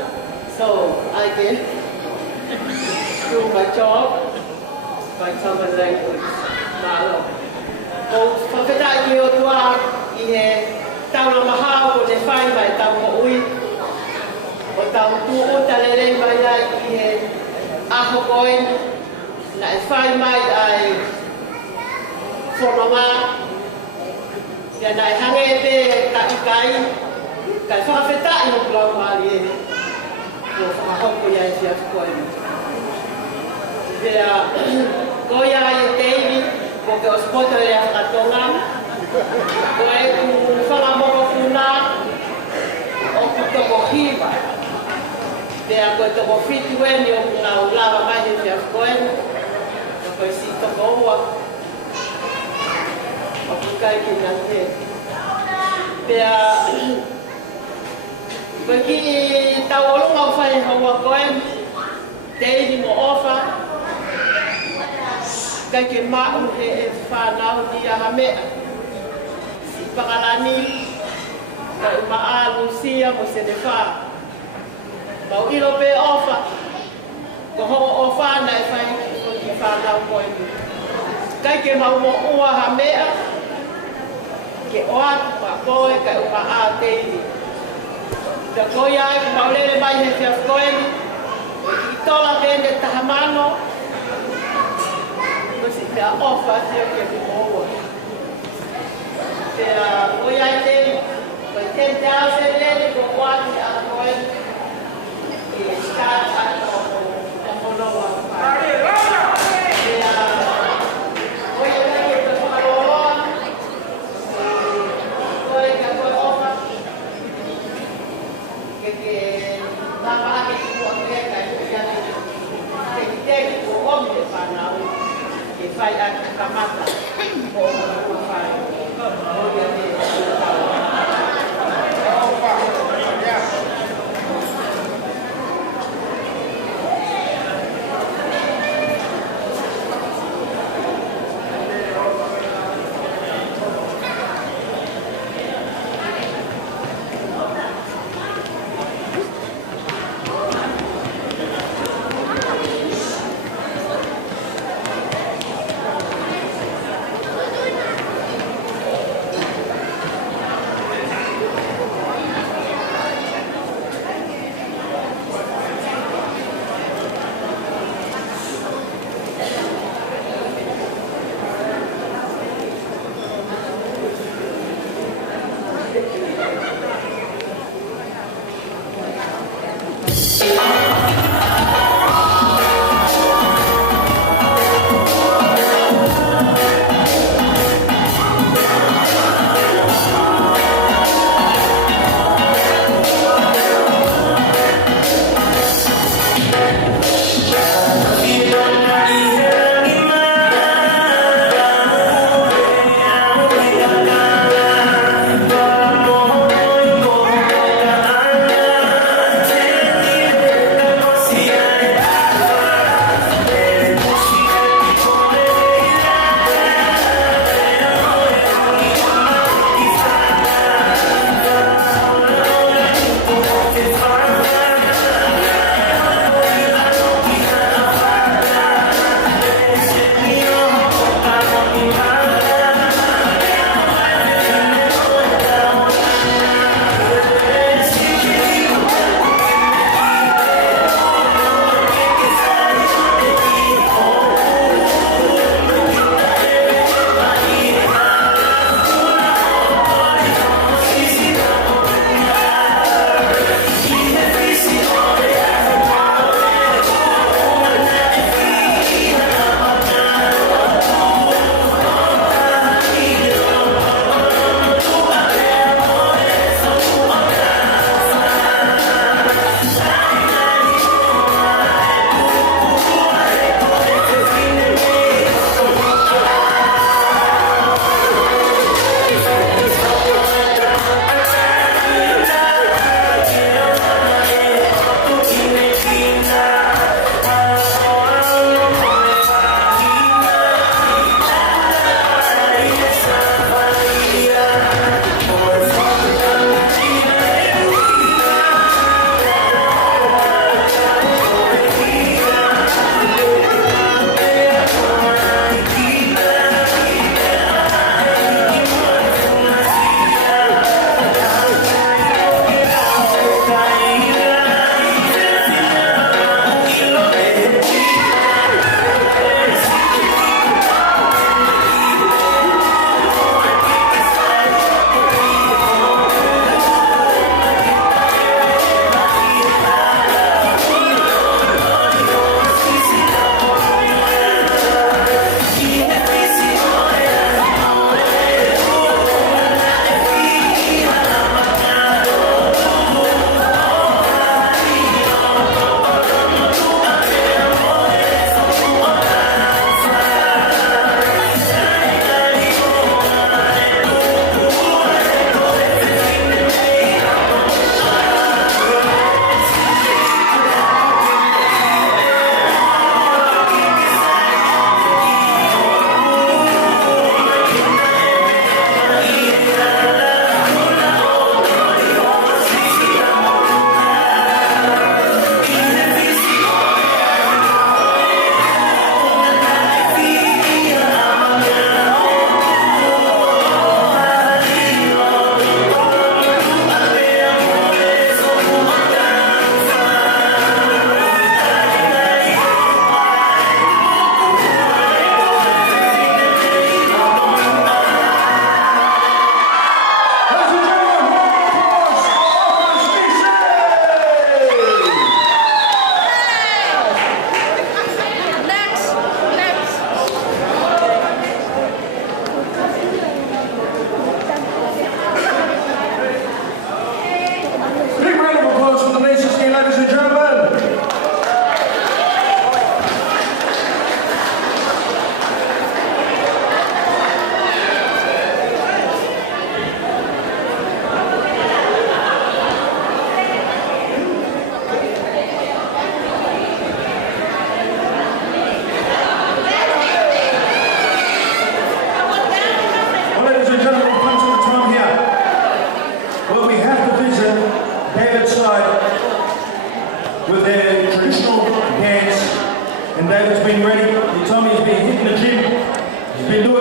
so I can do my job by Samoan language. Malo. O whawhetai ki o tua I he tauna mahao o le whai mai tau mo ui. O tau tu o talere mai ai I he aho koin na e whai mai ai whomanga. Ia na e hange te ka ikai. Kai whakawhetai no kulau maari e. Ko whakahoko iai si atu koe. Pea, ko ia i o teivi, ko ke o spota e a whakatonga. Ko e ku whakamoko kuna, o ku toko hiwa. Pea, ko e toko whitu e ni o kuna ulawa mai e si atu koe. Ko e si toko ua. O ku kai ki nga te. Pea, koe ki tau olunga o whai haua koe, Teivi mo Offa, kai ke mau he e whanau ni aha mea. Si pakalani, kai maa Lucia mo se ne wha. Mau ilo pe Offa, ko ho o whana e whai ki whanau koe. Kai ke mau mo ua ha mea, ke o atu pa koe kai maa Teivi. Ka koia e maulele mai he fia koeni. I tola vende tahamano. Kusi te a ofa teo ke ki moua. Te a koia e te, koe 10,000 lele ko wani a koeni. I start at o monoa. Te a koia e te whakaroa. Koe ka koe ofa. Ke napa ake kua keka e kuiane ke teki ko omi te whanau ke whai ake kamata.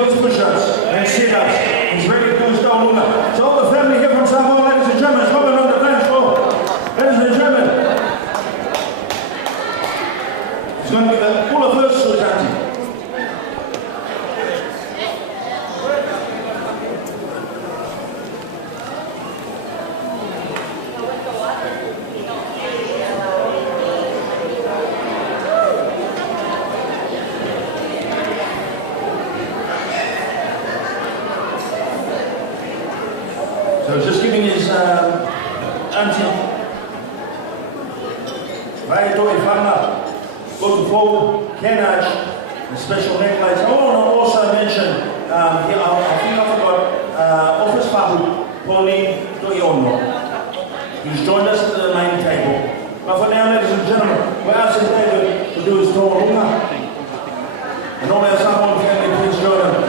work his push-ups and sit-ups. He's ready to do his Taurunga. So all the family here from Samoa, ladies and gentlemen, is coming on the dance floor. Ladies and gentlemen. He's going to give a full of first to his auntie. So just giving his auntie Vai Toi Whanga, Lotu Fou, Kenaj, and special necklace. I want to also mention, I think I forgot, Office Pahu, Pauline Toiono, who's joined us at the main table. But for now, ladies and gentlemen, we're asking David to do his Taurunga. And all our Samoan family, please join him.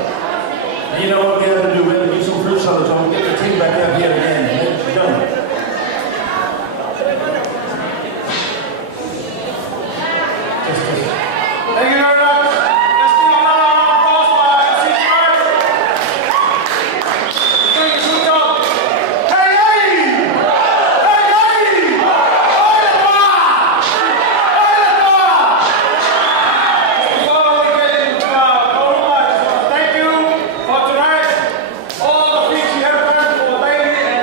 And you know what we have to do? We have to do some fruit salads. I'll get the team back out here again. Ladies and gentlemen. Thank you very much. Let's give another round of applause for our CGI. Doing a good job. Hey, hey! Hey, hey! Before we get into Taurunga, I just want to thank you for tonight. All the things you have done for Bailey and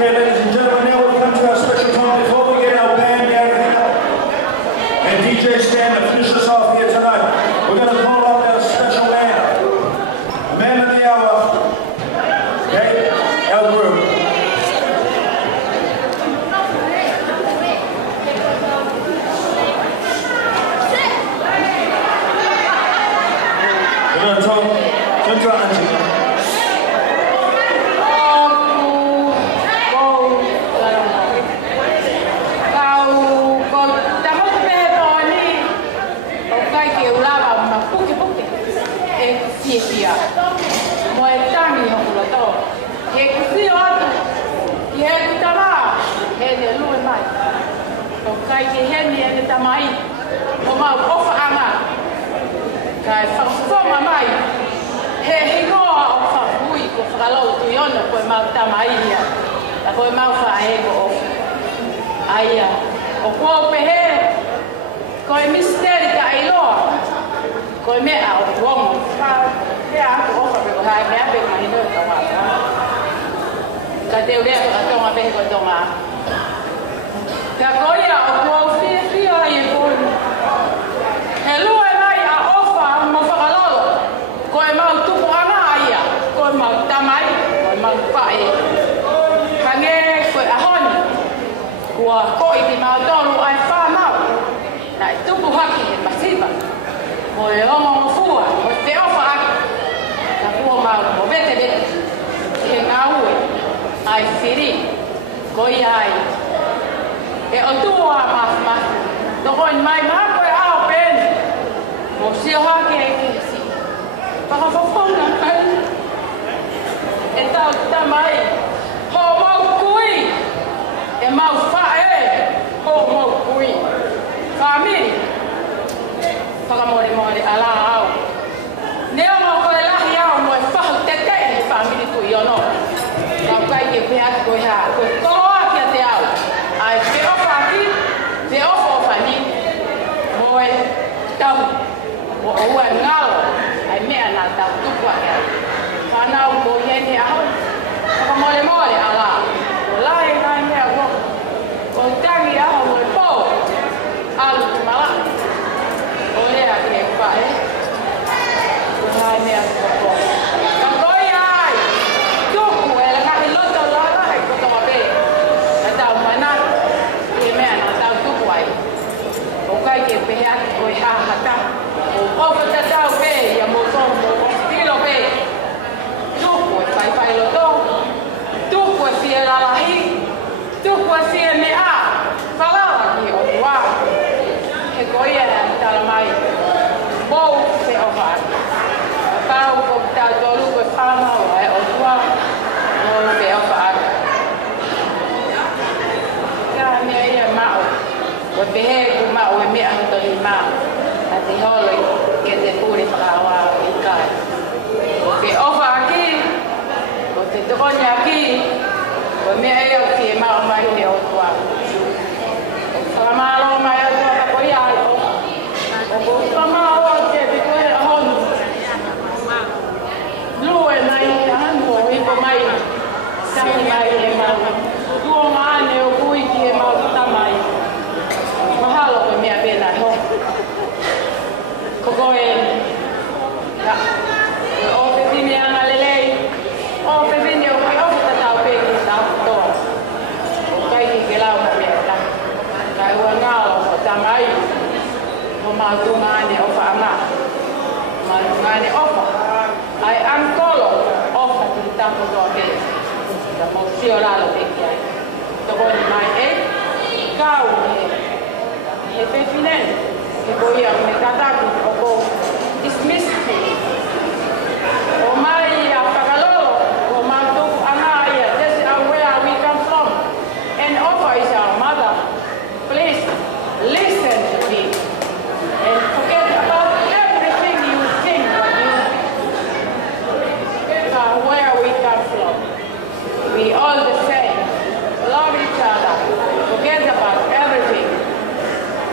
Okay, ladies and gentlemen, now we've come to our special time before we get our band and everything up. And DJ Stan to finish us off here tonight. We're going to call up our special man. Man of the hour. Okay, our group. We're going to talk to our auntie. Kai ke heni e ta mai o mau ofa anga kai fa mai he hingoa o fa hui ko falo tu yona ko mau ta mai ia la ko mau fa e ko aia o ko pe he ko misteri ka ilo ko me a o wong fa he a ko fa ko hai me a be mai no ta wa ka te ore ka tonga be ko tonga Ka koia o kua whia ai e kōnu. He lua e mai a ofa ma whakalolo. Ko e mau tupu anga aia. Ko e mau tamai. Ko e mau pae. Ka nge koe ahoni. Kua koi ti mau tonu ai whanau. Na e tupu haki e masiva. Ko e ongo o fua. Ko te ofa aki. Ka kua mau mo vete vete. He ngā ue. Ai whiri. Koia ai. E o tua ma to ko mai ma ko a pen mo si ha ke si pa fa fa na kai e ta mai ho mau kui e mau fa ho mau kui family pa mo ala au ne o mo ko la ya mo fa te te family tu yo no ka kai ke pe a ko ha ko ke te au ai te ofa aqui, te ofa ni, moe tau, o ua ngalo, ai mea nā tau tukua ea. Whanau mo hene aho, whaka mole ala, o lai mea wo, o tangi aho mo pō, alu te mala, o lea ke whae, o lai mea pō. Ka koi ai, tuku e la kahi loto lala hei kotoa be, e tau manana. O kai ke pehea o e hahata. O ofa tatau pe, ia mo tono, o stilo pe. Tuku e whaiwhai loto. Tuku e whia lalahi. Tuku e whia mea. Whalala ki o tua. He koia e tala mai. Mou se ofa aki. Pau ko tau tolu ko whama o e o tua. Mou se ofa aki. Ka mea ia mao. O pehe ku mao e mea hutoni mao. A te holo ke te pūri whakawa i kai. O te ofa aki, o te tokoni aki, o mea e au ki e mao mai te o tua. O whakamalo mai o tua ka koi ai o. O ko whakamalo o te koe a honu. Lue mai a hanu o hipo mai. Sahi mai e mao. Tuo maane o kui ki e mao tamai. Mahalo ko mea pena ho. Koko e o te tini anga lelei. O te tini o kai ofi tatau peki tau toa. O kai ki ke lau ka mea ta. Kai ua ngalo o tamai. O mātunga ane ofa anga. Mātunga ane ofa. Ai ankolo ofa ki tapo toa peki. Ta mo sio lalo peki ai. Toko ni mai e. Kau he pefinen, he koia me kataku o ko dismissed. O mai a whakalolo, o mātuku anga ia, this is where we come from. And Ofa is our mother. Please, listen to me. And forget about everything you think where we come from. We all the same. Love each other. Forget about everything.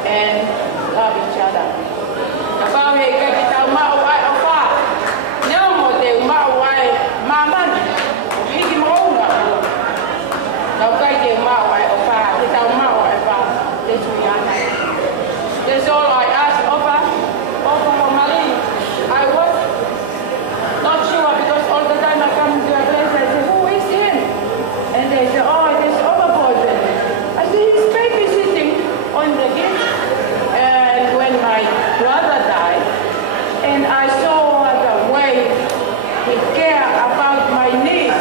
And love each other. That's all I asked, Opa from Mali. I was not sure because all the time I come to a place, I say, who is him? And they say, oh, it is Opa boyfriend. I said, he's babysitting on the gift. And when my brother died, and I saw the way he cared about my niece,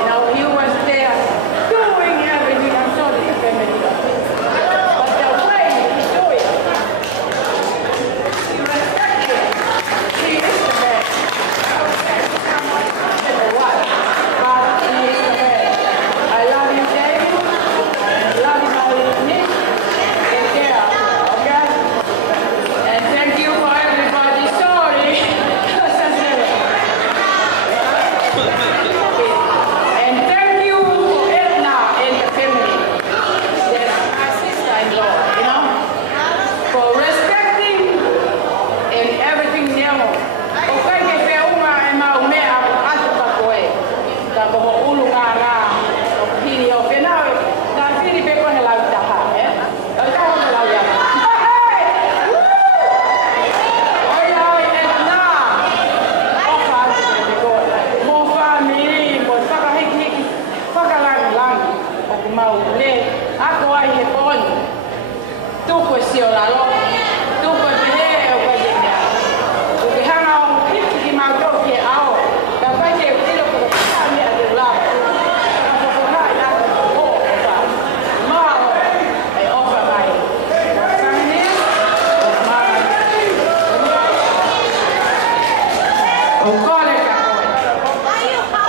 you know, he was there doing everything. I'm sorry, family of it. But the way he do it, he respected. She is the best. I don't know what, but he is the best. I love you, David. I love my niece. Take care, okay? And thank you for everybody. Sorry. And thank you for Edna and the family. That's my sister-in-law, you know, for respecting and everything now. Okay, que fe uma e mau mea atu ka koe. Ka koho ulu ngā ngā o piri o whenau. Ka piri pe koe he lau taha, eh? Lau taha he lau yama. Hey! Woo! Oi, oi, Edna! Oka atu te koe. Mo whamiri, mo whakahiki, whakalangi-langi. O ku mau le, ako ai he poni. Tuko si o lalo. Tuko te he o koe te mea. O te hanga o hiki ki mau tau ki e ao. Ka pai te utilo ko te pita mea te lau. Ka whakohai nā te ho o wha. Mao e ofa mai. Ka kangani, o marani. O kore ka koe.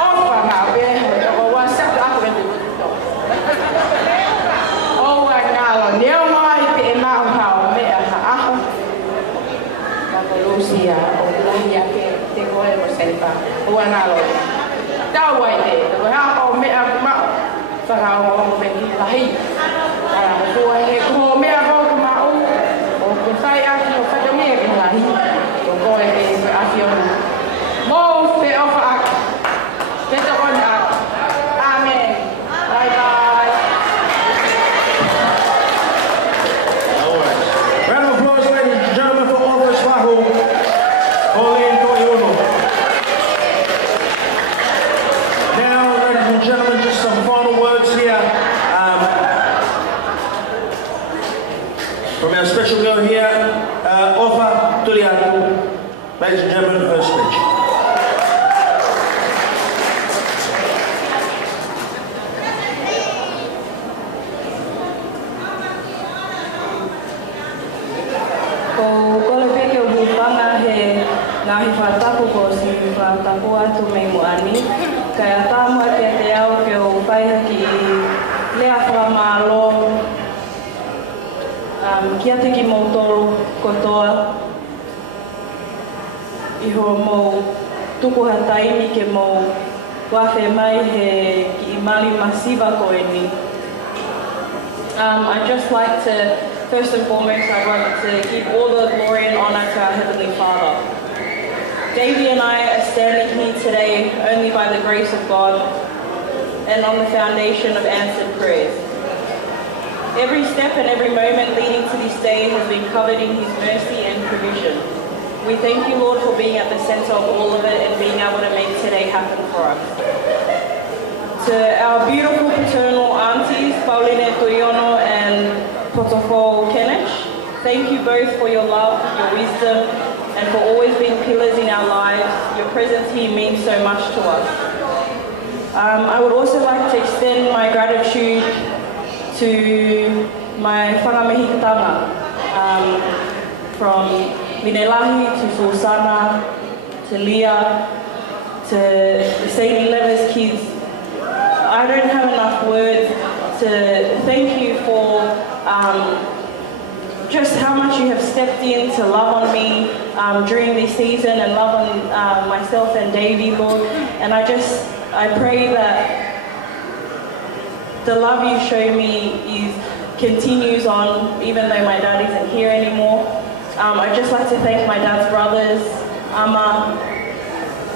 Ofa ngā peho, o wasaku aku e te utito. O wa ngalo, neo mai pe e mau hao mea ha aho. Ka Lucia, o lahi ake te koe o seipa. O wa ngalo. Tau wai te, te koe hao mea kumao. Whakao o pengi lahi. Kara o kua he kuho mea kau kumao. O ku whai aki o whakamea ki lahi. O koe he koe aki o na. Mō te ofa aki. Te tokon aki. Amen. Bye bye. Round of applause, ladies and gentlemen, for Office Wahu, Pauline Toyono. Now, ladies and gentlemen, just some final words here from our special girl here, Ofa Tuliatu. Ladies and gentlemen, her speech. Ko kole peke o hupanga he ngahi whatapu ko si whatapu atu mei moani. Kai a tāmua ke te au ke o whaihaki i lea whamalo. Kia te ki mōtoro kotoa. Iho mō tukuha taimi ke mō wawhe mai he ki i mali masiva koe ni. I'd just like to, first and foremost, I'd like to give all the glory and honor to our Heavenly Father. Davey and I are standing here today only by the grace of God and on the foundation of answered prayers. Every step and every moment leading to this day has been covered in His mercy and provision. We thank you, Lord, for being at the center of all of it and being able to make today happen for us. To our beautiful paternal aunties, Pauline Toyono and Potofo Kenich, thank you both for your love, your wisdom, and for always being pillars in our lives. Your presence here means so much to us. I would also like to extend my gratitude to my whakamehikatanga, from Minelahi to Fulsana, to Leah, to the St. Levis kids. I don't have enough words to thank you for just how much you have stepped in to love on me during this season and love on myself and Davey, Lord. And I pray that the love you show me continues on, even though my dad isn't here anymore. I'd just like to thank my dad's brothers, Ama,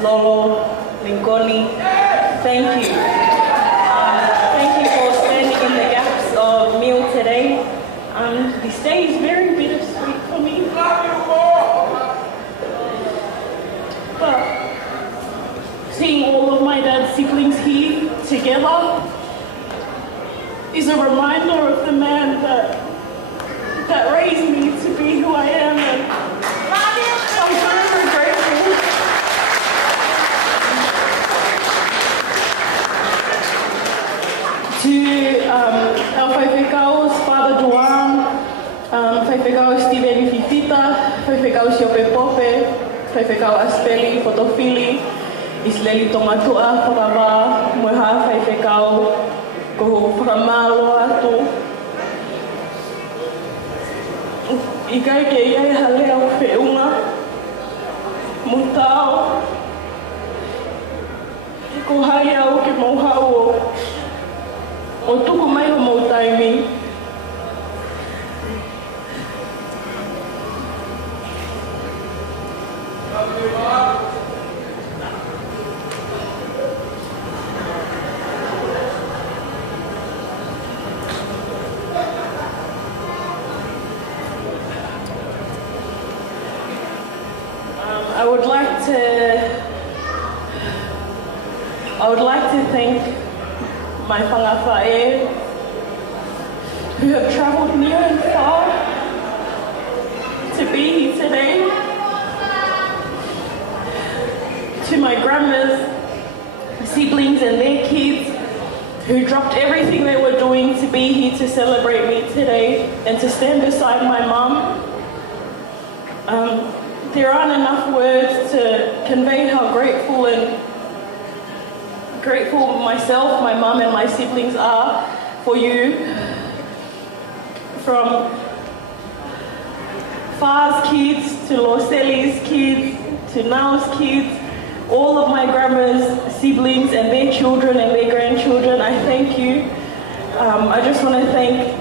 Lolo, Linkoni. Thank you. Thank you for standing is a reminder of the man that raised me to be who I am. And I'm very, very grateful. To our whaewhikaos, Father Duan, whaewhikaos Stephen Fifita, whaewhikaos Iope Pope, whaewhikao Aspeli, Fotofili, Isleli Tongatua, Whakawa, Moeha, whaewhikao, ko whakamalo atu. I kai ke iai hale au whiunga, mutao, i ko hai au ke mauhau o tuku mai o mautaimi. I would like to thank my whangawhae who have travelled near and far to be here today. To my grandmas, siblings and their kids who dropped everything they were doing to be here to celebrate me today and to stand beside my mum. There aren't enough words to convey how grateful myself, my mum and my siblings are for you. From Far's kids to Loseli's kids to Nau's kids, all of my grandma's siblings and their children and their grandchildren, I thank you. I just want to thank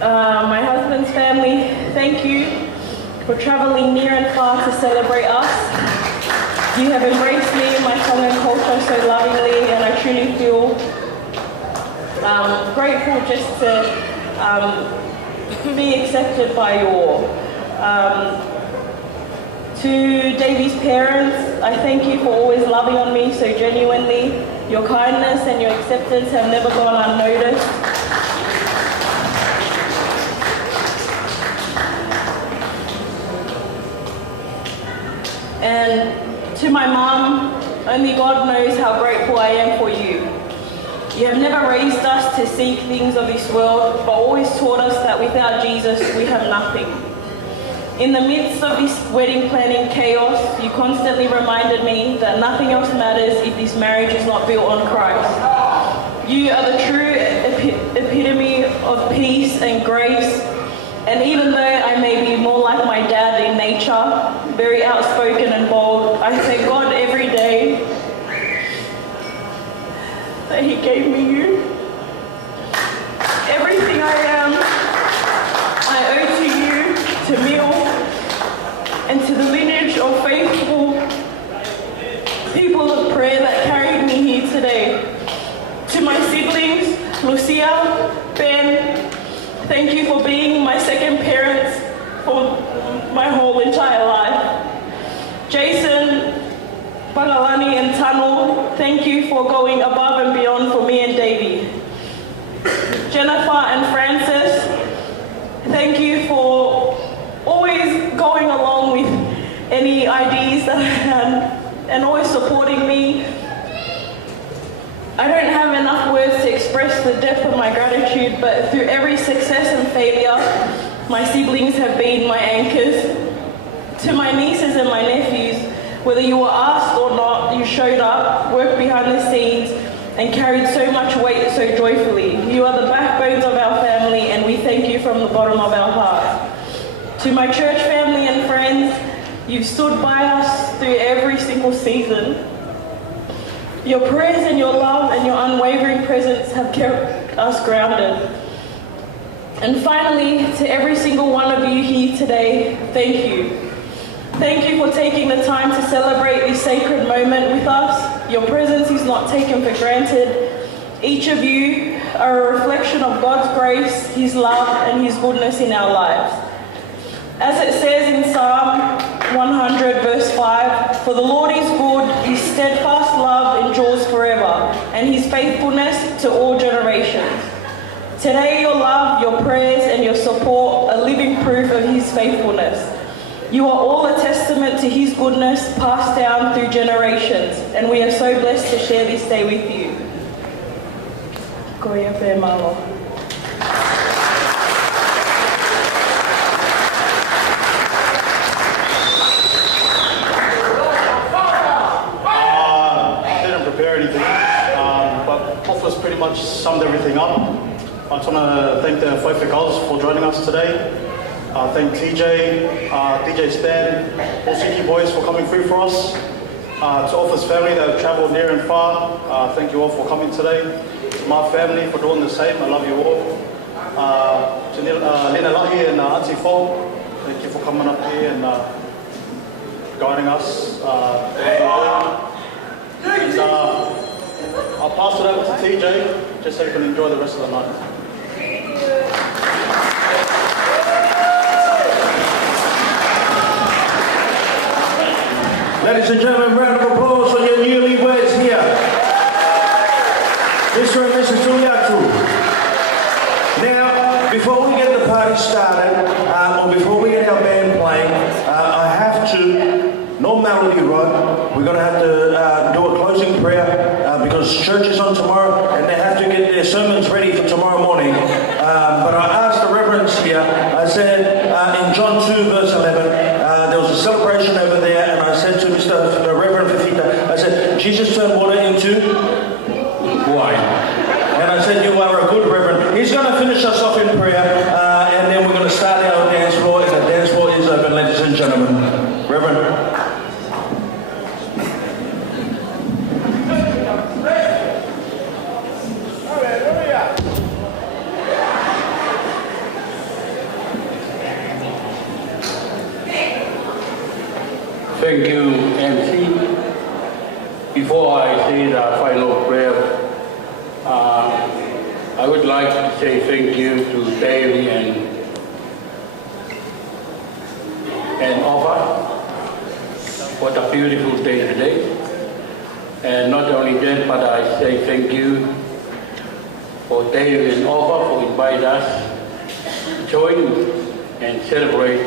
my husband's family. Thank you for traveling near and far to celebrate us. You have embraced me and my Tongan culture so lovingly, and I truly feel grateful just to be accepted by you all. To Davey's parents, I thank you for always loving on me so genuinely. Your kindness and your acceptance have never gone unnoticed. And to my mum, only God knows how grateful I am for you. You have never raised us to seek things of this world, but always taught us that without Jesus, we have nothing. In the midst of this wedding planning chaos, you constantly reminded me that nothing else matters if this marriage is not built on Christ. You are the true epitome of peace and grace. And even though I may be more like my dad in nature, very outspoken and bold, I thank God every day that He gave me you. Everything I am, I owe to you, to Mil, and to the lineage of faithful people of prayer that carried me here today. To my siblings, Lucia, Ben, thank you for being my second parents for my whole entire life. Jason, Pagalani and Tano, thank you for going above and beyond for me and Davey. Jennifer and Francis, thank you for always going along with any ideas that I had and always supporting me. I don't have enough words to express the depth of my gratitude, but through every success and failure, my siblings have been my anchors. To my nieces and my nephews, whether you were asked or not, you showed up, worked behind the scenes, and carried so much weight so joyfully. You are the backbones of our family, and we thank you from the bottom of our hearts. To my church family and friends, you've stood by us through every single season. Your prayers and your love and your unwavering presence have kept us grounded. And finally, to every single one of you here today, thank you. Thank you for taking the time to celebrate this sacred moment with us. Your presence is not taken for granted. Each of you are a reflection of God's grace, His love, and His goodness in our lives. As it says in Psalm 100 verse 5, for the Lord is good, his steadfast love endures forever, and his faithfulness to all generations. Today your love, your prayers and your support are living proof of his faithfulness. You are all a testament to his goodness passed down through generations, and we are so blessed to share this day with you. Koia whē malo. Office pretty much summed everything up. I just want to thank the Whaiwhika girls for joining us today. Thank TJ, DJ Stan, all City Boys for coming through for us. To Office family that have travelled near and far, thank you all for coming today. To my family for doing the same, I love you all. To Lena Lahi and Auntie Fo, thank you for coming up here and guiding us. And I'll pass it over to TJ, just so you can enjoy the rest of the night. Ladies and gentlemen, round of applause for your newlyweds here. Mr. and Mrs. Tuliatu. Now, before we get the party started, or before we get our band playing, I have to, normality, right? We're going to have to do a closing prayer because church is on tomorrow and they have to get their sermons ready for tomorrow morning. But I asked the reverends here, I said in John 2 verse 11, there was a celebration over there, and I said to the Reverend Fafita, I said, Jesus turned water into wine. And I said, you are a good reverend. He's going to finish us off in prayer, and then we're going to start our dance floor, and the dance floor is open, ladies and gentlemen. Reverend. Thank you, MC. Before I say the final prayer, I would like to say thank you to Davey and Ova for the beautiful day today. And not only that, but I say thank you for Davey and Ova for inviting us to join and celebrate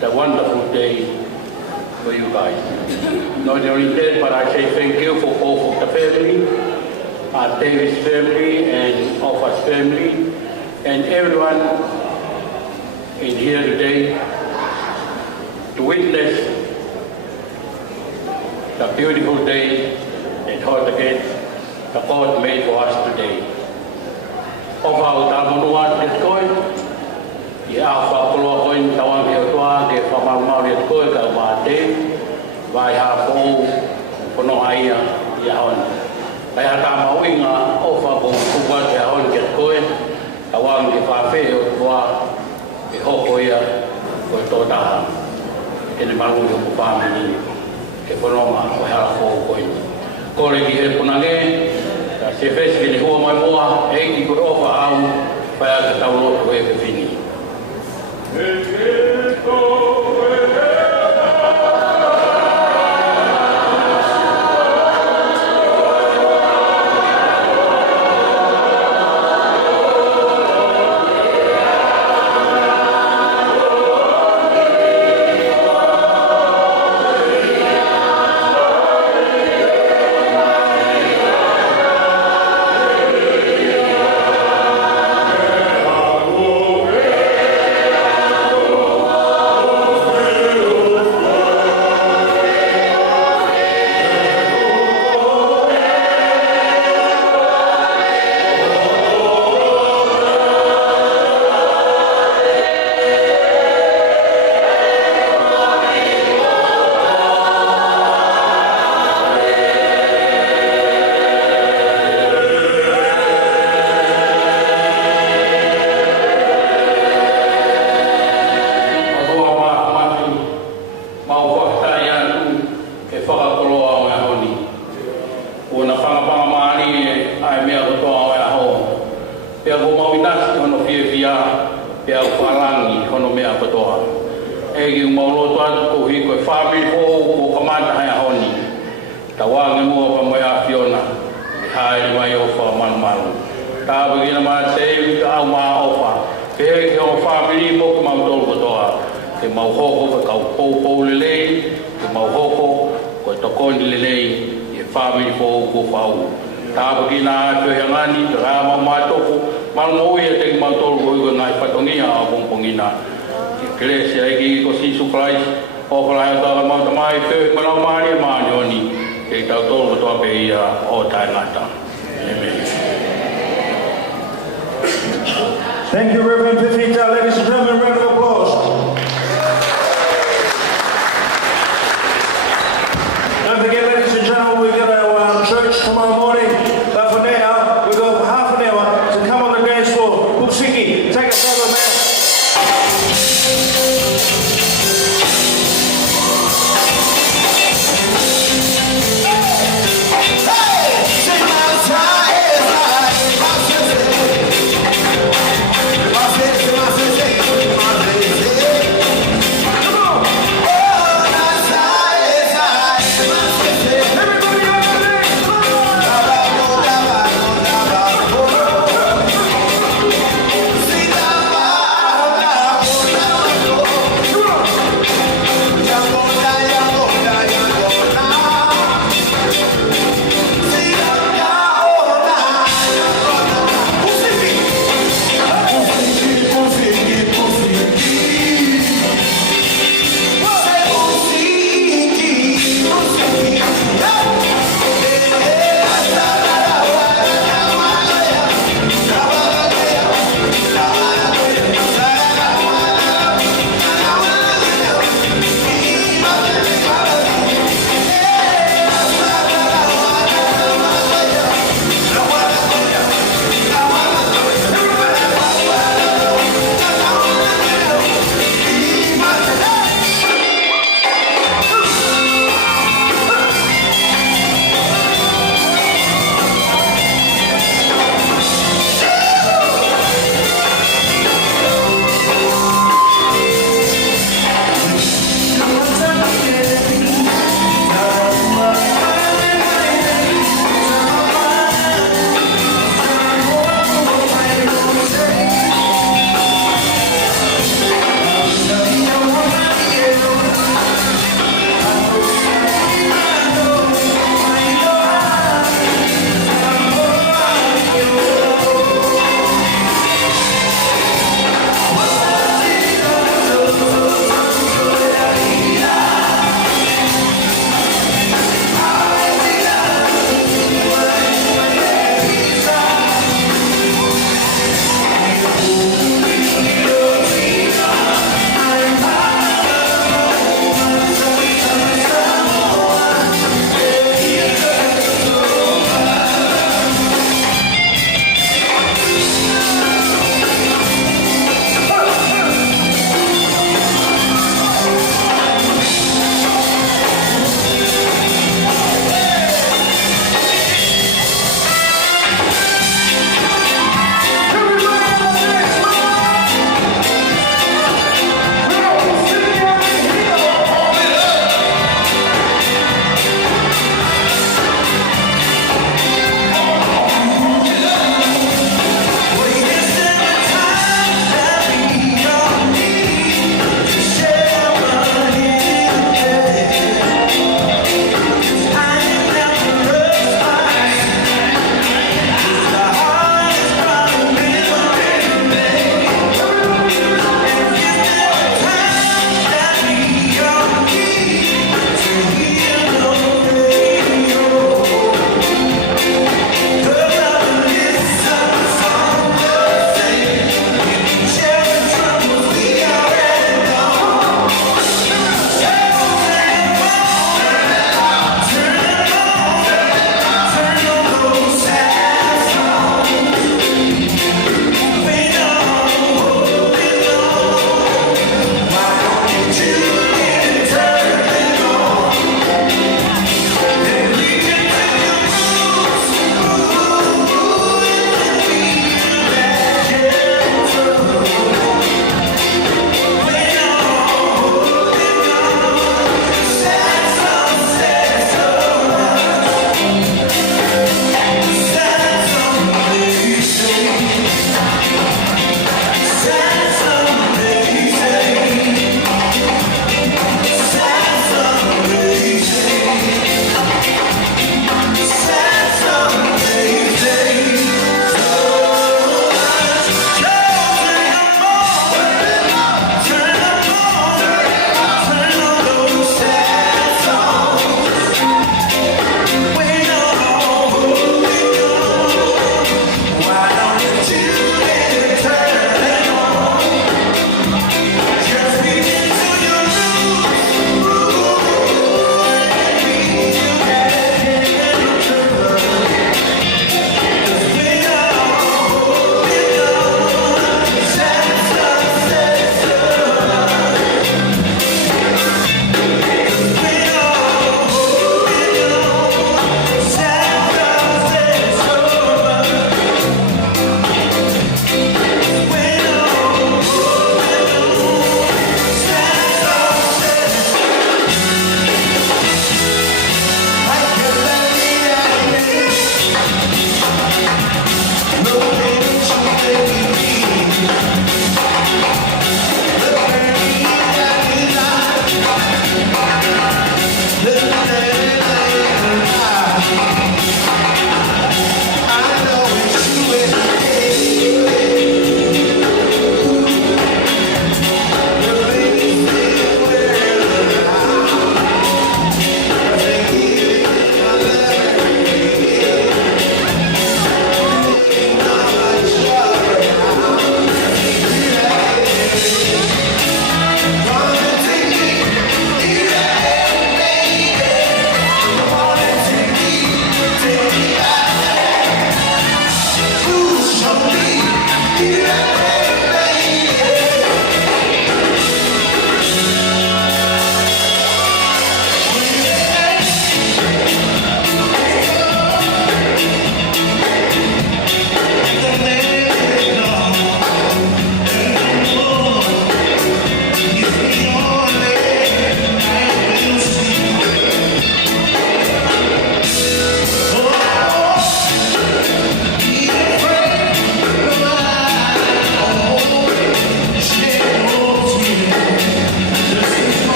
the wonderful day for you guys. Not only that, but I say thank you for both of the family, David's family and Ofa's family, and everyone in here today to witness the beautiful day that God made for us today. Ofa utamunuan ditkoy, ia fa polo koin tawang ke tua ke fa mau ditkoy ka mate, vai ha po no aia ia on. Ai ata mau inga ofa ko kuwa ke on ke koin, tawang ke fa fe o tua ke hoko ia ko tota. Ene mangu ko family ke ponoma o ha ko koin. Ko le ki e punange se fes que le hoa mai moa e ki ko ofa au pa ka taulo ko e fini. e ki maulo tuan ko hi ko family ko kamata hai honi tawa nge mo pa mo ya fiona hai mai o fa man man ta bagi na ma te ka ma o fa ke o family mo ko ma to ko toa ke mau ho ko ka po le ke mau ho ko to kon le e family ko fa u ta bagi na to hangani ra ma to ko ma mo ye te ma to ko ngai pa to ni a pongina Iglesia lagi ko si Christ o pala ta ma ta mai fe ma ma ni ma ni ke ta to to pe ya o ta na ta amen. Thank you, Reverend Pipita. Ladies and gentlemen, round of applause. Don't forget, ladies and gentlemen, we've got our church tomorrow morning. But for now, we've got half an hour to come on the dance floor. Kupsiki, take us over, man. Hey!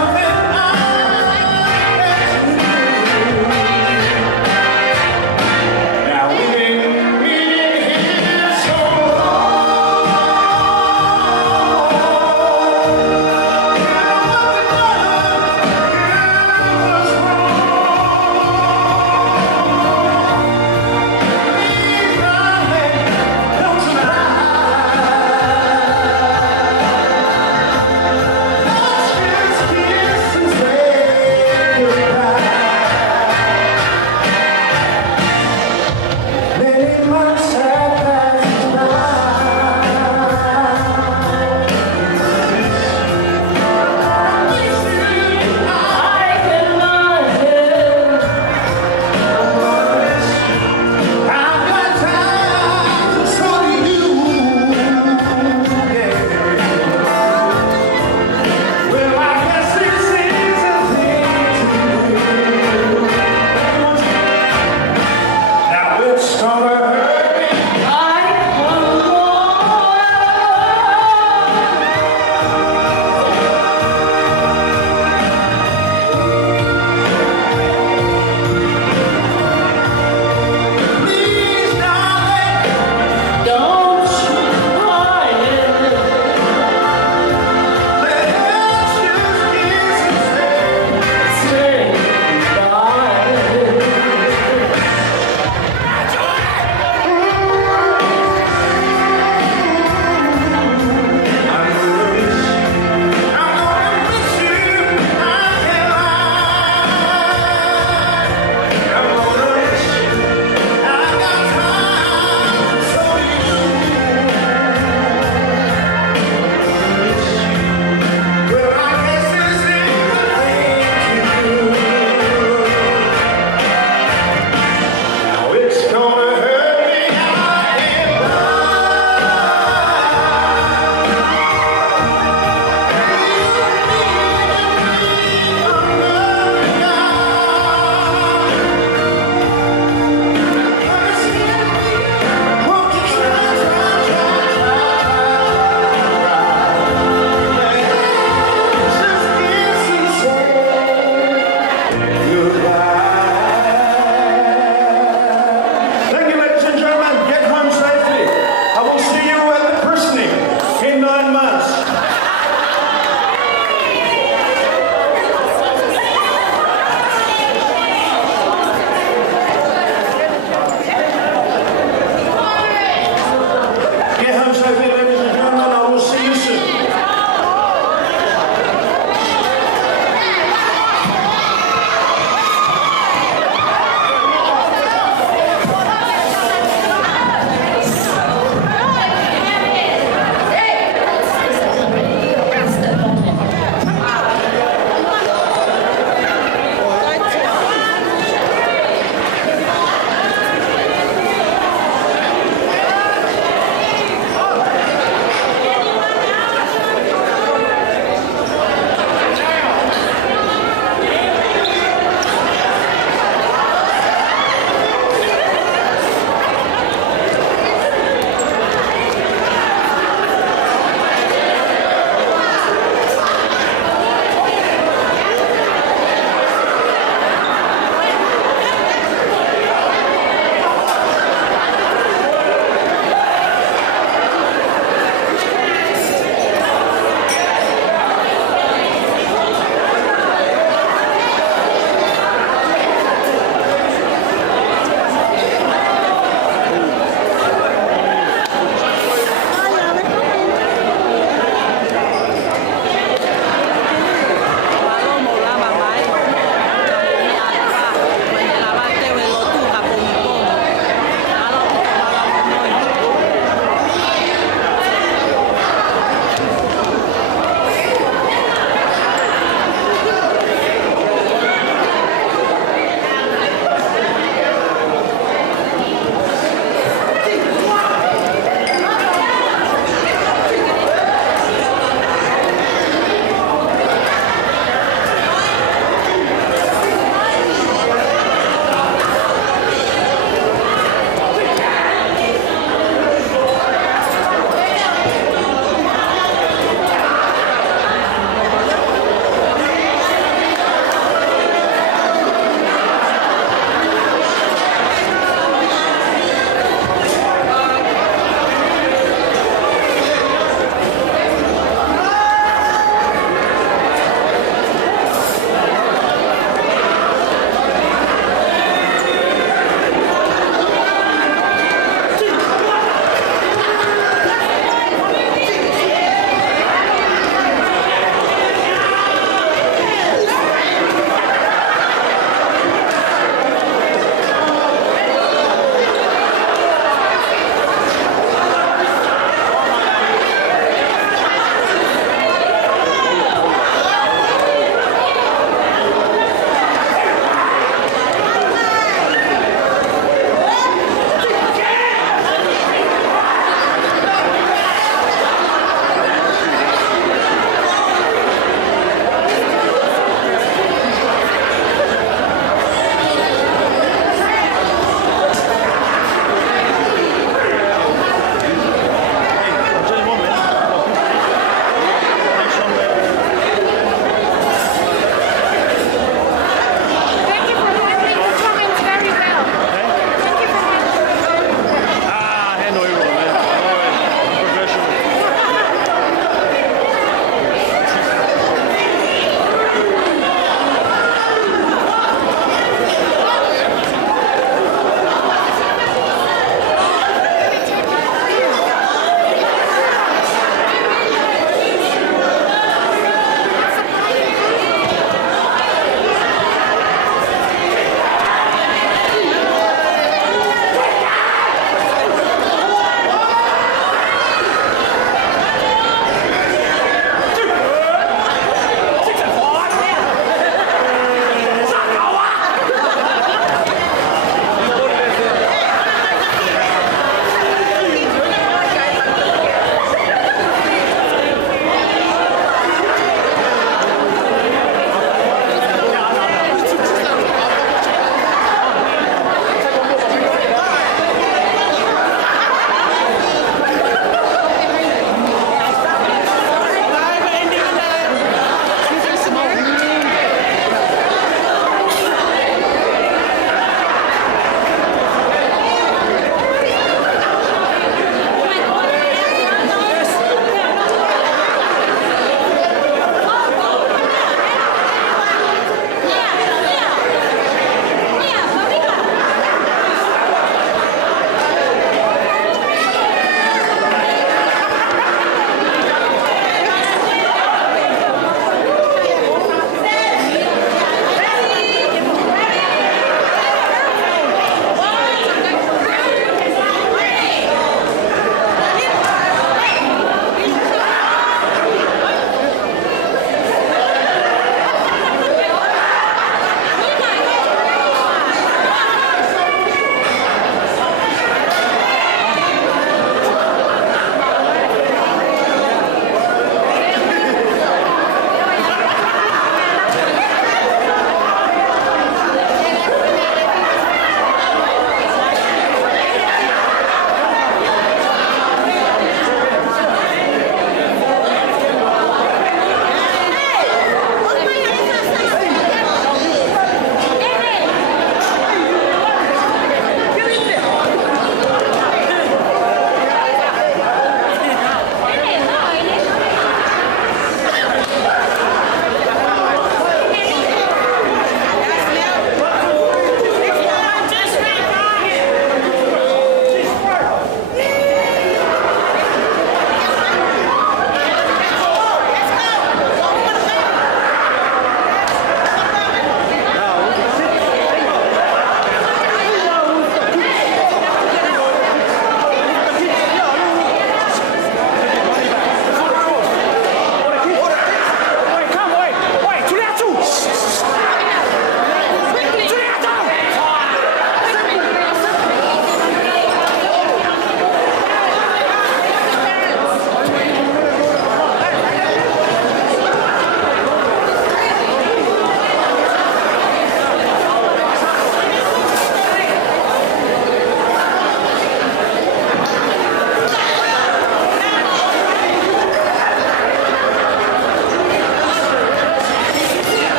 for